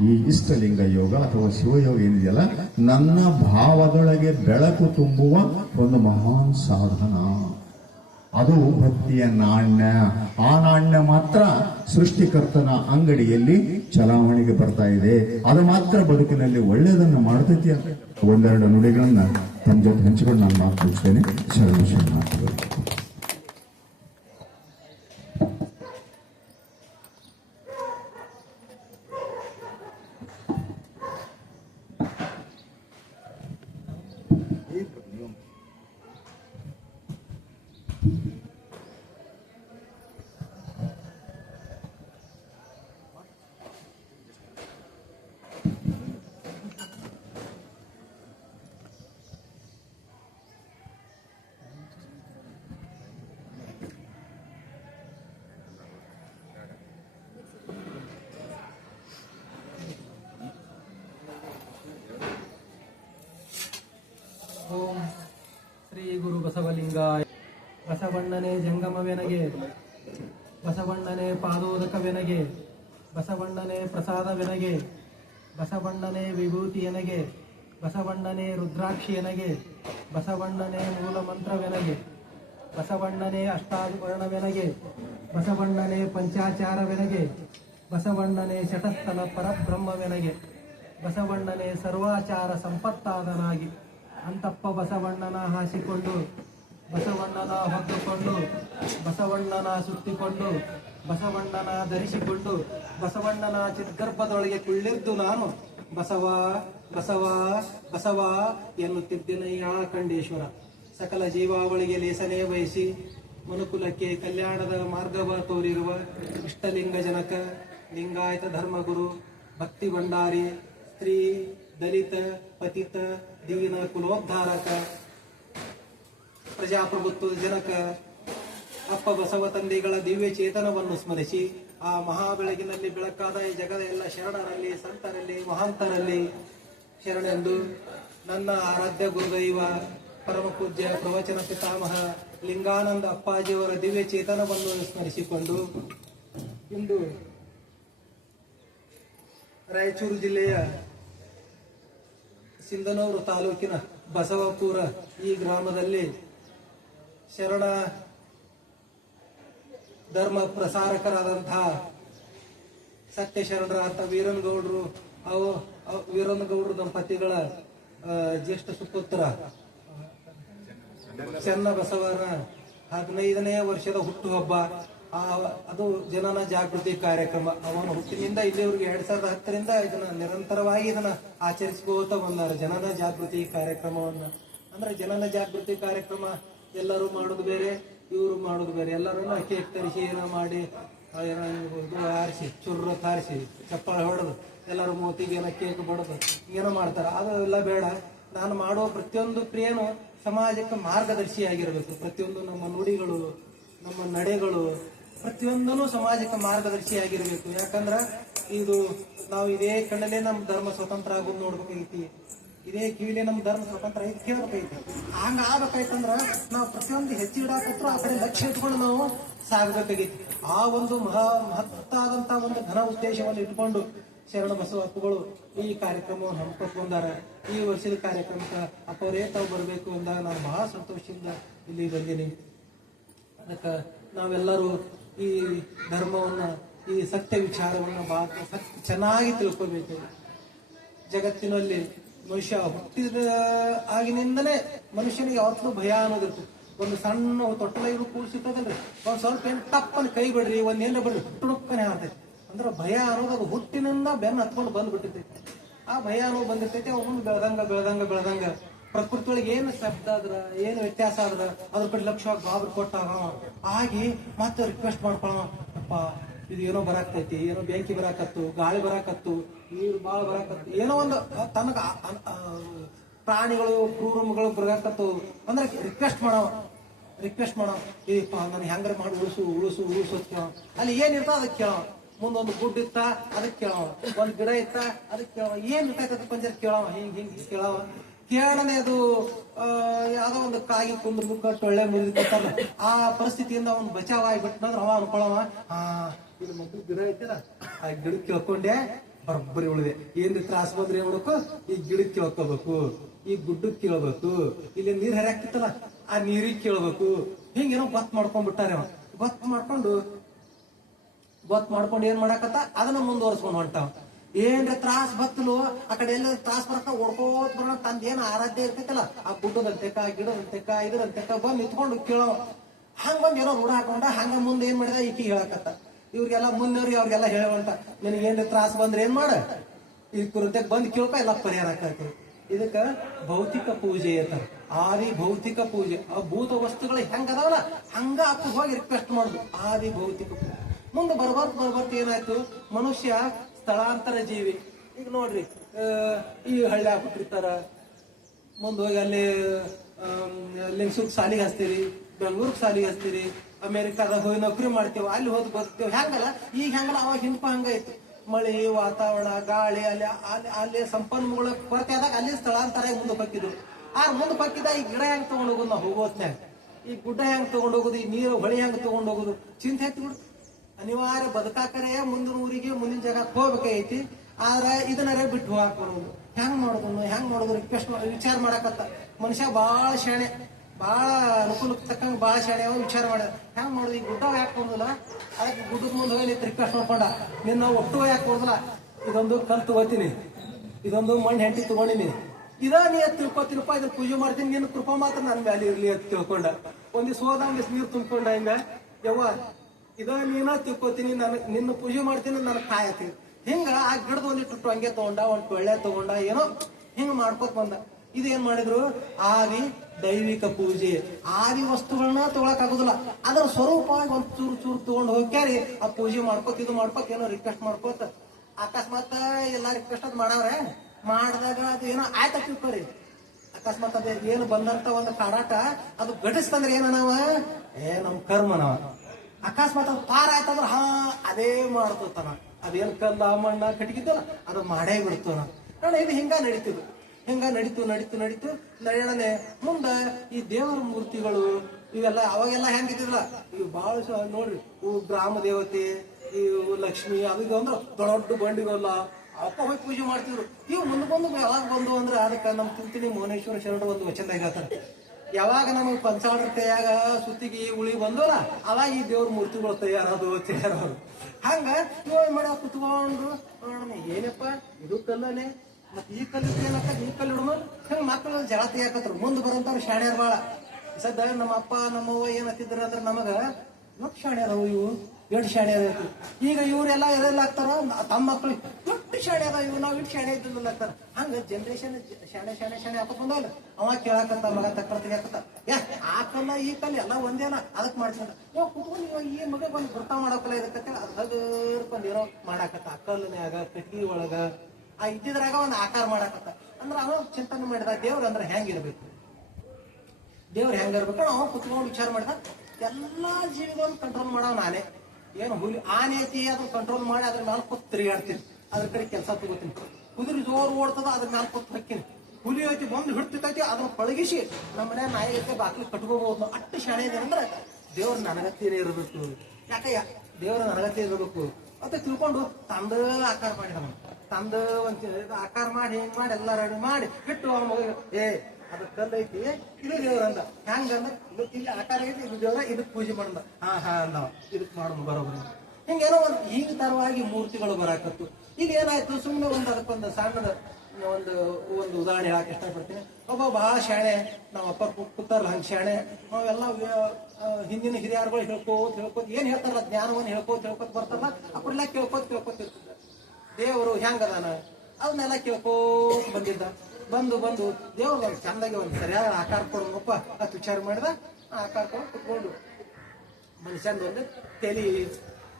ಈ ಇಷ್ಟಲಿಂಗ ಯೋಗ ಅಥವಾ ಶಿವಯೋಗ ಏನಿದೆಯಲ್ಲ, ನನ್ನ ಭಾವದೊಳಗೆ ಬೆಳಕು ತುಂಬುವ ಒಂದು ಮಹಾನ್ ಸಾಧನ. ಅದು ಭಕ್ತಿಯ ನಾಣ್ಯ. ಆ ನಾಣ್ಯ ಮಾತ್ರ ಸೃಷ್ಟಿಕರ್ತನ ಅಂಗಡಿಯಲ್ಲಿ ಚಲಾವಣೆಗೆ ಬರ್ತಾ ಇದೆ. ಅದು ಮಾತ್ರ ಬದುಕಿನಲ್ಲಿ ಒಳ್ಳೆಯದನ್ನು ಮಾಡ್ತೈತಿ ಅಂತ ಒಂದೆರಡು ನುಡಿಗಳನ್ನ ತಮ್ಮ ಜೊತೆ ಹಂಚಿಕೊಂಡು ನಾನು ಮಾತು ಮುಗಿಸ್ತೇನೆ. ಶರಣಾರ್ಥಿಗಳು. ಓಂ ಶ್ರೀ ಗುರು ಬಸವಲಿಂಗಾಯ. ಬಸವಣ್ಣನೇ ಜಂಗಮವೆನಗೆ, ಬಸವಣ್ಣನೇ ಪಾದೋದಕವೆನಗೆ, ಬಸವಣ್ಣನೇ ಪ್ರಸಾದವೆನಗೆ, ಬಸವಣ್ಣನೇ ವಿಭೂತಿಯನಗೆ, ಬಸವಣ್ಣನೇ ರುದ್ರಾಕ್ಷಿಯನಗೆ, ಬಸವಣ್ಣನೇ ಮೂಲ ಮಂತ್ರವೆನಗೆ, ಬಸವಣ್ಣನೇ ಅಷ್ಟಾವರಣವೆನಗೆ, ಬಸವಣ್ಣನೇ ಪಂಚಾಚಾರವೆನಗೆ, ಬಸವಣ್ಣನೇ ಶತಸ್ಥಲ ಪರಬ್ರಹ್ಮವೆನಗೆ, ಬಸವಣ್ಣನೇ ಸರ್ವಾಚಾರ ಸಂಪತ್ತಾದನಾಗಿ ಅಂತಪ್ಪ ಬಸವಣ್ಣನ ಹಾಸಿಕೊಂಡು, ಬಸವಣ್ಣನ ಹೊದ್ದುಕೊಂಡು, ಬಸವಣ್ಣನ ಸುತ್ತಿಕೊಂಡು, ಬಸವಣ್ಣನ ಧರಿಸಿಕೊಂಡು, ಬಸವಣ್ಣನ ಚಿದ್ಗರ್ಭದೊಳಗೆ ಕುಳ್ಳಿದ್ದು ನಾನು ಬಸವ ಬಸವ ಬಸವ ಎನ್ನುತ್ತಿದ್ದೆನಯ್ಯ ಖಂಡೇಶ್ವರ. ಸಕಲ ಜೀವಾವಳಿಗೆ ಲೇಸನೆ ವಹಿಸಿ ಮನುಕುಲಕ್ಕೆ ಕಲ್ಯಾಣದ ಮಾರ್ಗವ ತೋರಿರುವ ಇಷ್ಟಲಿಂಗ ಜನಕ, ಲಿಂಗಾಯತ ಧರ್ಮಗುರು, ಭಕ್ತಿ ಭಂಡಾರಿ, ಸ್ತ್ರೀ ದಲಿತ ಪತಿತ ದೀನ ಕುಲೋದ್ಧಾರಕ, ಪ್ರಜಾಪ್ರಭುತ್ವದ ಜನಕ ಅಪ್ಪ ಬಸವ ತಂದೆಗಳ ದಿವ್ಯ ಚೇತನವನ್ನು ಸ್ಮರಿಸಿ ಆ ಮಹಾ ಬೆಳಗಿನಲ್ಲಿ ಬೆಳಕಾದ ಈ ಜಗದ ಎಲ್ಲ ಶರಣರಲ್ಲಿ, ಸಂತರಲ್ಲಿ, ಮಹಾಂತರಲ್ಲಿ ಶರಣೆಂದು ನನ್ನ ಆರಾಧ್ಯ ಗುರುದೈವ ಪರಮ ಪೂಜ್ಯ ಪ್ರವಚನ ಪಿತಾಮಹ ಲಿಂಗಾನಂದ ಅಪ್ಪಾಜಿಯವರ ದಿವ್ಯ ಚೇತನವನ್ನು ಸ್ಮರಿಸಿಕೊಂಡು ಇಂದು ರಾಯಚೂರು ಜಿಲ್ಲೆಯ ಸಿಂಧನೂರು ತಾಲೂಕಿನ ಬಸವಪುರ ಈ ಗ್ರಾಮದಲ್ಲಿ ಶರಣ ಧರ್ಮ ಪ್ರಸಾರಕರಾದಂತಹ ಸತ್ಯ ಶರಣರಾದ ವೀರನಗೌಡರು ವೀರನಗೌಡರು ದಂಪತಿಗಳ ಜ್ಯೇಷ್ಠ ಸುಪುತ್ರ ಚೆನ್ನ ಬಸವನ 15ನೇ ವರ್ಷದ ಹುಟ್ಟುಹಬ್ಬ. ಅದು ಜನನ ಜಾಗೃತಿ ಕಾರ್ಯಕ್ರಮ. ಅವನ ಹುಟ್ಟಿನಿಂದ ಇಲ್ಲಿವರೆಗೆ 2010ರಿಂದ ಇದನ್ನ ನಿರಂತರವಾಗಿ ಇದನ್ನ ಆಚರಿಸ್ಕೋತ ಬಂದಾರೆ. ಜನನ ಜಾಗೃತಿ ಕಾರ್ಯಕ್ರಮವನ್ನ ಅಂದ್ರೆ ಜನನ ಜಾಗೃತಿ ಕಾರ್ಯಕ್ರಮ ಎಲ್ಲರೂ ಮಾಡೋದು ಬೇರೆ, ಇವರು ಮಾಡೋದು ಬೇರೆ. ಎಲ್ಲರನ್ನ ಕೇಕ್ ತರಿಸಿ ಏನೋ ಮಾಡಿ ಆರಿಸಿ ಚುರ್ರ ತಾರಿಸಿ ಚಪ್ಪಾಳೆ ಹೊಡೆದು ಎಲ್ಲರೂ ಮೂತಿಗೆ ಏನೋ ಕೇಕ್ ಬಡದು ಏನೋ ಮಾಡ್ತಾರೆ. ಅದೆಲ್ಲ ಬೇಡ. ನಾನು ಮಾಡುವ ಪ್ರತಿಯೊಂದು ಕ್ರಿಯೆನೂ ಸಮಾಜಕ್ಕೆ ಮಾರ್ಗದರ್ಶಿಯಾಗಿರಬೇಕು. ಪ್ರತಿಯೊಂದು ನಮ್ಮ ನುಡಿಗಳು, ನಮ್ಮ ನಡೆಗಳು ಪ್ರತಿಯೊಂದೂ ಸಮಾಜಕ್ಕೆ ಮಾರ್ಗದರ್ಶಿಯಾಗಿರ್ಬೇಕು. ಯಾಕಂದ್ರ ಇದು ನಾವು ಇದೇ ಕಣ್ಣಲ್ಲೇ ನಮ್ಮ ಧರ್ಮ ಸ್ವತಂತ್ರ ಆಗೋದು ನೋಡ್ಬೇಕಾಗೈತಿ, ಇದೇ ಕಿವಿಲೇ ನಮ್ಮ ಧರ್ಮ ಸ್ವತಂತ್ರ ಐತಿ ಕೇಳ್ಬೇಕೈತಿ. ಹಂಗ ಆಗ್ಬೇಕಾಯ್ತಂದ್ರ ನಾವು ಪ್ರತಿಯೊಂದು ಹೆಚ್ಚಿಡಾಕತ್ರು ಆ ಕಡೆ ಲಕ್ಷ್ಯ ಇಟ್ಕೊಂಡು ನಾವು ಸಾಗಬೇಕಾಗೈತಿ. ಆ ಒಂದು ಮಹತ್ತಾದಂತ ಒಂದು ಘನ ಉದ್ದೇಶವನ್ನು ಇಟ್ಕೊಂಡು ಶರಣ ಬಸವ ಅಪ್ಪುಗಳು ಈ ಕಾರ್ಯಕ್ರಮವನ್ನು ಹಮ್ಮಿಕೊಂಡು ಬಂದಾರ. ಈ ವರ್ಷದ ಕಾರ್ಯಕ್ರಮಕ್ಕೆ ಅಪ್ಪವರೇ ತಾವು ಬರಬೇಕು ಅಂದಾಗ ನಾನು ಬಹಳ ಸಂತೋಷದಿಂದ ಇಲ್ಲಿ ಬಂದೀನಿ. ಅದಕ್ಕೆ ನಾವೆಲ್ಲರೂ ಈ ಧರ್ಮವನ್ನ, ಈ ಸತ್ಯ ವಿಚಾರವನ್ನ ಬಹಳ ಚೆನ್ನಾಗಿ ತಿಳ್ಕೋಬೇಕು. ಜಗತ್ತಿನಲ್ಲಿ ಮನುಷ್ಯ ಹುಟ್ಟಿದ ಆಗಿನಿಂದಲೇ ಮನುಷ್ಯನಿಗೆ ಯಾವತ್ತೂ ಭಯ ಅನ್ನೋದಿರ್ತದೆ. ಒಂದು ಸಣ್ಣ ತೊಟ್ಟಲ ಇದು ಕೂಡಿಸಿರ್ತದಲ್ರಿ, ಒಂದ್ ಸ್ವಲ್ಪ ಏನ್ ಟಪ್ಪಲ್ಲಿ ಕೈ ಬಿಡ್ರಿ, ಒಂದ್ ಏನ್ರ ಬಿಡ್ರಿ ಟುಡುಕ್ಕನೆ ಆಗ್ತೈತಿ. ಅಂದ್ರೆ ಭಯ ಅನ್ನೋದು ಅದು ಹುಟ್ಟಿನಿಂದ ಬೆನ್ನ ಹತ್ಕೊಂಡು ಬಂದ್ಬಿಟ್ಟಿರ್ತೈತಿ. ಆ ಭಯ ಅನ್ನೋದು ಬಂದಿರ್ತೈತಿ. ಅವ್ರ ಮುಂದೆ ಬೆಳೆದಂಗ ಪ್ರಕೃತಿ ಒಳಗೆ ಏನು ಶಬ್ದ ಆದ್ರ, ಏನು ವ್ಯತ್ಯಾಸ ಆದ್ರ ಅದ್ರ ಕಡೆ ಲಕ್ಷ್ಯವಾಗಿ ಗಾಬರಿ ಕೊಟ್ಟಾಗ ಆಗಿ ಮತ್ತೆ ರಿಕ್ವೆಸ್ಟ್ ಮಾಡ್ಕೊಳ್ಳೋ, ಅಪ್ಪ ಇದು ಏನೋ ಬರಾಕೈತಿ, ಏನೋ ಬೆಂಕಿ ಬರಾಕತ್ತು, ಗಾಳಿ ಬರಾಕತ್ತು, ನೀರು ಬಾಳ ಬರಾಕತ್ತು, ಏನೋ ಒಂದು ತನಗ ಪ್ರಾಣಿಗಳು ಕ್ರೂರಮಗಳು ಬರಾಕತ್ತು ಅಂದ್ರೆ ರಿಕ್ವೆಸ್ಟ್ ಮಾಡವ ಏಪ್ಪ ನನ್ ಹೆಂಗಾರ ಮಾಡಿ ಉಳಿಸು ಅಂತ ಕೇಳವ. ಅಲ್ಲಿ ಏನಿರ್ತ ಅದಕ್ಕೆ ಕೇಳವ. ಮುಂದೊಂದು ಗುಡ್ ಇತ್ತ ಅದಕ್ಕೆ ಕೇಳವ, ಒಂದ್ ಗಿಡ ಇತ್ತ ಅದಕ್ಕೆ ಕೇಳವ, ಏನ್ ಇರ್ತೈತೆ ಅದಕ್ಕೆ ಒಂದ್ ಕೇಳವ. ಹಿಂಗ್ ಕೇಳವ. ಕೇಳನೆ ಅದು ಯಾವ್ದೋ ಒಂದು ಕಾಗಿ ಕುಂದ್ರು ಕಟ್ಟು ಒಳ್ಳೆ ಮುರಿದಿತ್ತಲ್ಲ, ಆ ಪರಿಸ್ಥಿತಿಯಿಂದ ಅವ್ನು ಬಚಾವಾಗಿ ಬಿಟ್ಟನಂದ್ರ ಅವ ಅನ್ಕೊಳವ, ಇದು ಮಕ್ಕಳು ಗಿಡ ಐತಿಲ್ಲ, ಆ ಗಿಡಕ್ಕೆ ಕೇಳ್ಕೊಂಡೆ ಬರೋಬ್ಬರಿ ಉಳಿದೆ. ಏನ್ರಿ ತ್ರಾಸ ಬಂದ್ರೆ ಏನ್ ಮಾಡ್ಬೇಕು, ಈ ಗಿಡಕ್ಕೆ ಕೇಳ್ಕೋಬೇಕು, ಈ ಗುಡ್ಡಕ್ಕೆ ಕೇಳ್ಬೇಕು, ಇಲ್ಲಿ ನೀರ್ ಹರಿಯಾಕ್ತಿತ್ತಲ್ಲ ಆ ನೀರಿಗೆ ಕೇಳ್ಬೇಕು. ಹಿಂಗೇನೋ ಗೊತ್ತು ಮಾಡ್ಕೊಂಡ್ಬಿಟ್ಟಾರೆ. ಗೊತ್ತು ಮಾಡ್ಕೊಂಡು ಏನ್ ಮಾಡಾಕತ್ತ ಅದನ್ನ ಮುಂದುವರ್ಸ್ಕೊಂಡು ಹೊಂಟಾವ. ಏನ್ರ ತ್ರಾಸ ಬತ್ತಲು ಆ ಕಡೆ ಎಲ್ಲ ತ್ರಾಸ ಬರಕ ಓಡ್ಕೋತ ಬರೋಣ, ತಂದ ಏನ್ ಆರಾಧ್ಯ ಇರ್ತೈತಲ್ಲ ಆ ಗುಡ್ಡದಂತೆಕ, ಗಿಡದಂತೆಕ, ಇದ್ರಂತೆಕ ಬಂದ್ ನಿಂತ್ಕೊಂಡು ಕೇಳೋ. ಹಂಗ ಬಂದ್ ಏನೋ ರೂಢ ಹಾಕೊಂಡ ಹಂಗ ಮುಂದೆ ಏನ್ ಮಾಡಿದ ಈಕಿ ಹೇಳಕತ್ತ. ಇವ್ರಿಗೆಲ್ಲ ಮುಂದವ್ರಿಗೆ ಅವ್ರಿಗೆಲ್ಲ ಹೇಳುವಂತ, ನಿನಗೆ ಏನ್ರ ತ್ರಾಸ ಬಂದ್ರೆ ಏನ್ ಮಾಡ, ಈ ಕುರಿತಾಗ ಬಂದ್ ಕೇಳ್ಕ ಎಲ್ಲ ಪರಿಹಾರ ಆಕೈತಿ. ಇದಕ್ಕ ಭೌತಿಕ ಪೂಜೆ ಅಂತಾರೆ. ಆದಿ ಭೌತಿಕ ಪೂಜೆ. ಆ ಭೂತ ವಸ್ತುಗಳು ಹೆಂಗ ಅದಾವಲ್ಲ ಹಂಗ ಅಪ್ಪ ಹೋಗಿ ರಿಕ್ವೆಸ್ಟ್ ಮಾಡುದು ಆದಿ ಭೌತಿಕ ಪೂಜೆ. ಮುಂದೆ ಬರ್ಬರ್ತ ಏನಾಯ್ತು, ಮನುಷ್ಯ ಸ್ಥಳಾಂತರ ಜೀವಿ. ಈಗ ನೋಡ್ರಿ, ಈ ಹಳ್ಳಿ ಹಾಕ್ಬಿಟ್ಟಿರ್ತಾರ, ಮುಂದೆ ಹೋಗಿ ಅಲ್ಲಿ ಲಿಂಗ್ಸೂರ್ಗ್ ಸಾಲಿಗೆ ಹಚ್ತೀರಿ, ಬೆಂಗಳೂರ್ಗ್ ಸಾಲಿಗೆ ಹಚ್ತೀರಿ, ಅಮೆರಿಕಾದಾಗ ಹೋಗಿ ನೌಕರಿ ಮಾಡ್ತೇವೆ, ಅಲ್ಲಿ ಹೋಗಿ ಬರ್ತೇವೆ. ಹೆಂಗಲ್ಲ ಈಗ ಹೆಂಗಲ್ಲ, ಅವಾಗ ಹಿಂಪ ಹಂಗಾಯ್ತು. ಮಳೆ, ವಾತಾವರಣ, ಗಾಳಿ, ಅಲ್ಲಿ ಸಂಪನ್ಮೂಲ ಕೊರತೆ ಆದಾಗ ಅಲ್ಲಿ ಸ್ಥಳಾಂತರ ಮುಂದಕ್ಕೆ ಹಾಕಿದ್ರು. ಮುಂದಕ್ಕೆ ಹಾಕಿದ ಈ ಗಿಡ ಹೆಂಗ್ ತಗೊಂಡ್ ಹೋಗೋದು, ನಾವು ಹೋಗೋತ್ನ್ಯಾಗ ಈ ಗುಡ್ಡ ಹೆಂಗ್ ತಗೊಂಡ್ ಹೋಗೋದು, ಈ ನೀರು ಹೊಳಿ ಹೆಂಗ್ ತಗೊಂಡ್ ಹೋಗೋದು, ಚಿಂತೆ ಹತ್ತಿ ಬಿಡು. ಅನಿವಾರ್ಯ ಬದುಕಾಕರೆ ಮುಂದಿನ ಊರಿಗೆ ಮುಂದಿನ ಜಾಗಕ್ಕೆ ಹೋಗ್ಬೇಕೈತಿ. ಆದ್ರೆ ಇದನ್ನರೇ ಬಿಟ್ಟು ಹೋಗಾಕ್ ಬರೋದು. ಹೆಂಗ್ ಮಾಡೋದು ರಿಕ್ವೆಸ್ಟ್ ವಿಚಾರ ಮಾಡಕತ್ತ. ಮನುಷ್ಯ ಬಾಳ ಶಾಣೆ, ಬಾಳ ಅನುಕೂಲಕ್ಕೆ ತಕ್ಕಂಗೆ ಬಾಳ ಶಾಣೆ ಅವ ವಿಚಾರ ಮಾಡ. ಹೆಂಗ್ ಮಾಡೋದು, ಈ ಗುಡ್ಡ ಯಾಕೆ ಬರೋದಿಲ್ಲ, ಅದಕ್ಕೆ ಗುಡ್ಡದ ಮುಂದೆ ಹೋಗಿ ರಿಕ್ವೆಸ್ಟ್ ಮಾಡ್ಕೊಂಡ, ನಿನ್ನ ಒಟ್ಟು ಯಾಕೆ ಬರೋದಿಲ್ಲ, ಇದೊಂದು ಕಲ್ ತಗೋತೀನಿ, ಇದೊಂದು ಮಣ್ಣು ಹೆಂಟಿ ತಗೊಂಡಿನಿ, ಇದ ನೀ ತಿಳ್ಕೊತೀನಪ್ಪ, ಇದನ್ನ ಪೂಜೆ ಮಾಡ್ತೀನಿ, ನಿನ್ನ ಕೃಪಾ ಮಾತ್ರ ನನ್ನ ಮೇಲೆ ಇರ್ಲಿ ಅಂತ ತಿಳ್ಕೊಂಡ. ಒಂದಿವ್ಸ ಹೋದಂಗ ನೀರು ತುಂಬ್ಕೊಂಡ, ಹಿಂಗ ಯವ್ವ ಇದ ನೀನ ತಿಳ್ಕೊತೀನಿ, ನಿನ್ನ ಪೂಜೆ ಮಾಡ್ತೀನಿ, ನನ್ ಕಾಯತಿ. ಹಿಂಗ ಆ ಗಿಡದ ಒಂದಿಟ್ಟು ಹಂಗೆ ತಗೊಂಡ, ಒಂದ್ ಟೊಳ್ಳೆ ತಗೊಂಡ, ಏನೋ ಹಿಂಗ ಮಾಡ್ಕೋತ ಬಂದ. ಇದೇನ್ ಮಾಡಿದ್ರು, ಆದಿ ದೈವಿಕ ಪೂಜೆ. ಆದಿ ವಸ್ತುಗಳನ್ನ ತಗೊಳಕ್ ಆಗುದಿಲ್ಲ, ಅದರ ಸ್ವರೂಪವಾಗಿ ಒಂದ್ ಚೂರು ತಗೊಂಡ್ ಹೋಗ್ಯಾರಿ ಆ ಪೂಜೆ ಮಾಡ್ಕೋತ ಏನೋ ರಿಕ್ವೆಸ್ಟ್ ಮಾಡ್ಕೋತ. ಅಕಸ್ಮಾತ್ ಎಲ್ಲಾ ರಿಕ್ವೆಸ್ಟ್ ಅದ್ ಮಾಡವ್ರೆ, ಮಾಡಿದಾಗ ಅದು ಏನೋ ಆಯ್ತ ತಿಳ್ಕೊರಿ. ಅಕಸ್ಮಾತ್ ಅದ ಏನು ಬಂದಂತ ಒಂದು ಕಾಡಾಟ ಅದು ಘಟಿಸ್ತಂದ್ರೆ ಏನವ, ನಮ್ ಕರ್ಮನವ. ಅಕಸ್ಮಾತ್ ಅದು ಪಾರ ಆಯ್ತಂದ್ರ ಅದೇ ಮಾಡ್ತಾನ, ಅದೇನ್ ಕಲ್ಲ ಮಣ್ಣ ಕಟ್ಟಿಗಿದ್ದಲ್ಲ ಅದು ಮಾಡೇ ಬಿಡ್ತಾನ. ನೋಡ ಇದು ಹಿಂಗ ನಡೀತು ನಡೆಯಣನೆ. ಮುಂದ ಈ ದೇವರ ಮೂರ್ತಿಗಳು ಇವೆಲ್ಲ ಅವಾಗೆಲ್ಲ ಹೆಂಗಿದ್ದಿಲ್ಲ, ಇವು ಬಹಳ ನೋಡ್ರಿ, ಇವು ಗ್ರಾಮ ದೇವತೆ, ಇವು ಲಕ್ಷ್ಮಿ, ಅದು ಅಂದ್ರೆ ದೊಡ್ಡ ಬಂಡಿಗಲ್ಲ ಅವಕ್ಕ ಹೋಗಿ ಪೂಜೆ ಮಾಡ್ತಿದ್ರು. ಇವು ಮುಂದೆ ಬಂದು ಯಾವಾಗ ಬಂದು ಅಂದ್ರೆ ಅದಕ್ಕೆ ನಮ್ ತಿಂತೀನಿ ಮೌನೇಶ್ವರ ಶರಣರು ಒಂದು ವಚನದಾಗ ಹೇಳ್ತಾರೆ, ಯಾವಾಗ ನಮಗೆ ಪಂಚಾವರ ಕೈಯಾಗ ಸುತ್ತಿಗೆ ಉಳಿ ಬಂದೋಲ್ಲ ಅವಾಗ ಈ ದೇವ್ರ ಮೂರ್ತಿಗಳು ತಯಾರದು. ಹಂಗ ಇವಾಗ ಮಾಡ ಕುತ್ಕೊಂಡು ಏನಪ್ಪ ಇದು ಕಲ್ಲನೆ, ಮತ್ ಈ ಕಲ್ಲು ಏನಕ್ಕ, ಈ ಕಲ್ಲು ಹಿಡಿದು ಹಂಗ ಮಕ್ಕಳು ಜಳ ತೆಗಿಯಾಕತ್ರು. ಮುಂದೆ ಬರಂತವ್ರು ಶಾಣ್ಯಾರ ಬಾಳ. ಸದ್ದ ನಮ್ಮ ಅಪ್ಪ ನಮ್ಮವ್ವ ಏನ್ ಹತ್ತಿದ್ರ ಅಂದ್ರೆ ನಮಗ ಎಷ್ಟು ಶಾಣೆ ಅದಾವು, ಇವು ಎಷ್ಟು ಶಾಣೆ ಅದಾಯ್ತು. ಈಗ ಇವರೆಲ್ಲ ಎಲ್ಲೆಲ್ಲ ಆಗ್ತಾರ, ತಮ್ಮ ಮಕ್ಳು ಎಷ್ಟು ಶಾಣೆ ಅದಾವ, ಇವು ನಾವ್ ಇಟ್ಟು ಶಾಣೆ ಇದ್ದಿಲ್ಲ ಆಗ್ತಾರ. ಹಂಗ ಜನರೇಷನ್ ಶಾಣೆ ಹಾಕೋತ್ ಬಂದವಲ್ಲ, ಅವ ಕೇಳಾಕತ್ತ, ಮಗ ತಕ್ಕ ತೆಗಿಯಾಕತ್ತ, ಆ ಕಲ್ಲ ಈ ಕಲ್ಲ ಎಲ್ಲ ಒಂದೇನ ಅದಕ್ ಮಾಡ್ಕೊಂಡ ಕುತ್ಕೊಂಡು ಇವಾಗ ಈ ಮಗ ಬಂದು ವೃತ್ತ ಮಾಡಕ್ಕಲ್ಲ ಇದಕ್ಕೆ ಅದು ಹಗರ್ಕೊಂಡ್ ಏನೋ ಮಾಡಾಕತ್ತ. ಆ ಕಲ್ಲನ್ಯಾಗ ಕಟ್ಗಿ ಒಳಗ ಆ ಇದ್ದಿದ್ರಾಗ ಒಂದ್ ಆಕಾರ ಮಾಡಾಕತ್ತ. ಅಂದ್ರ ಅವ ಚಿಂತನೆ ಮಾಡಿದ ದೇವ್ರ ಅಂದ್ರೆ ಹೆಂಗಿರ್ಬೇಕು, ಅವ ಕುತ್ಕೊಂಡು ವಿಚಾರ ಮಾಡಿದ. ಎಲ್ಲಾ ಜೀವಿಗಳನ್ನ ಕಂಟ್ರೋಲ್ ಮಾಡವ್ ನಾನೇ. ಏನು ಹುಲಿ ಆನೆ ಐತಿ ಅದನ್ನ ಕಂಟ್ರೋಲ್ ಮಾಡಿ ಅದ್ರ ಮೇಲೆ ಕೂತ್ ತಿರುಗಾಡ್ತೀನಿ, ಅದ್ರ ಕಡೆ ಕೆಲಸ ತಗೋತೀನಿ. ಕುದುರೆ ಜೋರು ಓಡ್ತದ ಅದ್ರ ಮೇಲೆ ಕೂತ್ ಹಾಕಿನಿ. ಹುಲಿ ಐತಿ ಬಂದು ಹಿಡ್ತೈತಿ ಅದನ್ನ ಪಳಗಿಸಿ ನಮ್ಮ ಮನೆ ನಾಯಿ ಐತೆ ಬಾಕ್ಲಿ ಕಟ್ಕೋಬಹುದು. ಅಷ್ಟು ಶಾಣೆ ಇದೆ ಅಂದ್ರೆ ದೇವ್ರ ನನಗತ್ತೀರೇ ಇರಬೇಕು. ಯಾಕೆ ದೇವ್ರ ನನಗತ್ತಿ ಇರಬೇಕು ಅಂತ ತಿಳ್ಕೊಂಡು ತಂದ ಆಕಾರ ಮಾಡಿ ತಂದ ಒಂದ್ ಆಕಾರ ಮಾಡಿ ಹೆಂಗ್ ಮಾಡಿ ಎಲ್ಲಾ ರೆಡಿ ಮಾಡಿ ಬಿಟ್ಟು ಅವ್ನ ಮಗ ಅದ ಕಲ್ಲ ಐತಿ ಇದು ದೇವ್ರ ಅಂದ. ಹೆಂಗಂದ ಇಲ್ಲಿ ಆಕಾರ ಐತಿ, ಇದು ದೇವ್ರ, ಇದಕ್ ಪೂಜೆ ಮಾಡಂದ. ಅಂದವ ಇದಕ್ ಮಾಡೋದು ಬರೋಬ್ರಿ. ಹಿಂಗೇನೋ ಒಂದ್ ಈಗ ತರವಾಗಿ ಮೂರ್ತಿಗಳು ಬರಾಕತ್ತು. ಈಗ ಏನಾಯ್ತು, ಸುಮ್ಮನೆ ಒಂದ್ ಅದಕ್ಕೊಂದು ಸಣ್ಣದ ಒಂದು ಒಂದು ಉದಾಹರಣೆ ಹೇಳಕ್ ಇಷ್ಟಪಡ್ತೀನಿ. ಒಬ್ಬ ಬಹಳ ಶಾಣೆ, ನಮ್ಮ ಅಪ್ಪ ಕೂತಾರಲ್ಲ ಹಂಗೆ ಶಾಣೆ. ನಾವೆಲ್ಲ ಹಿಂದಿನ ಹಿರಿಯರುಗಳು ಹೇಳ್ಕೋತ ಏನ್ ಹೇಳ್ತಾರಲ್ಲ ಜ್ಞಾನವನ್ನು ಹೇಳ್ಕೋತ ಬರ್ತಾರಲ್ಲ ಅಪ್ಪರೆಲ್ಲ ಕೇಳ್ಕೋತ ದೇವರು ಹೆಂಗದಾನ ಅದನ್ನೆಲ್ಲ ಕೇಳ್ಕೋತ ಬಂದಿದ್ದ. ಬಂದು ದೇವ್ರ ಒಂದು ಚಂದಾಗಿ ಒಂದು ಸರಿಯಾದ ಆಕಾರ ಕೊಡೋಪ್ಪ ಅಂತ ವಿಚಾರ ಮಾಡಿದ. ಆಕಾರ ಕೊಡು ಕುತ್ಕೊಂಡು ಮನುಷ್ಯಂದ ಒಂದು ತಲೆ,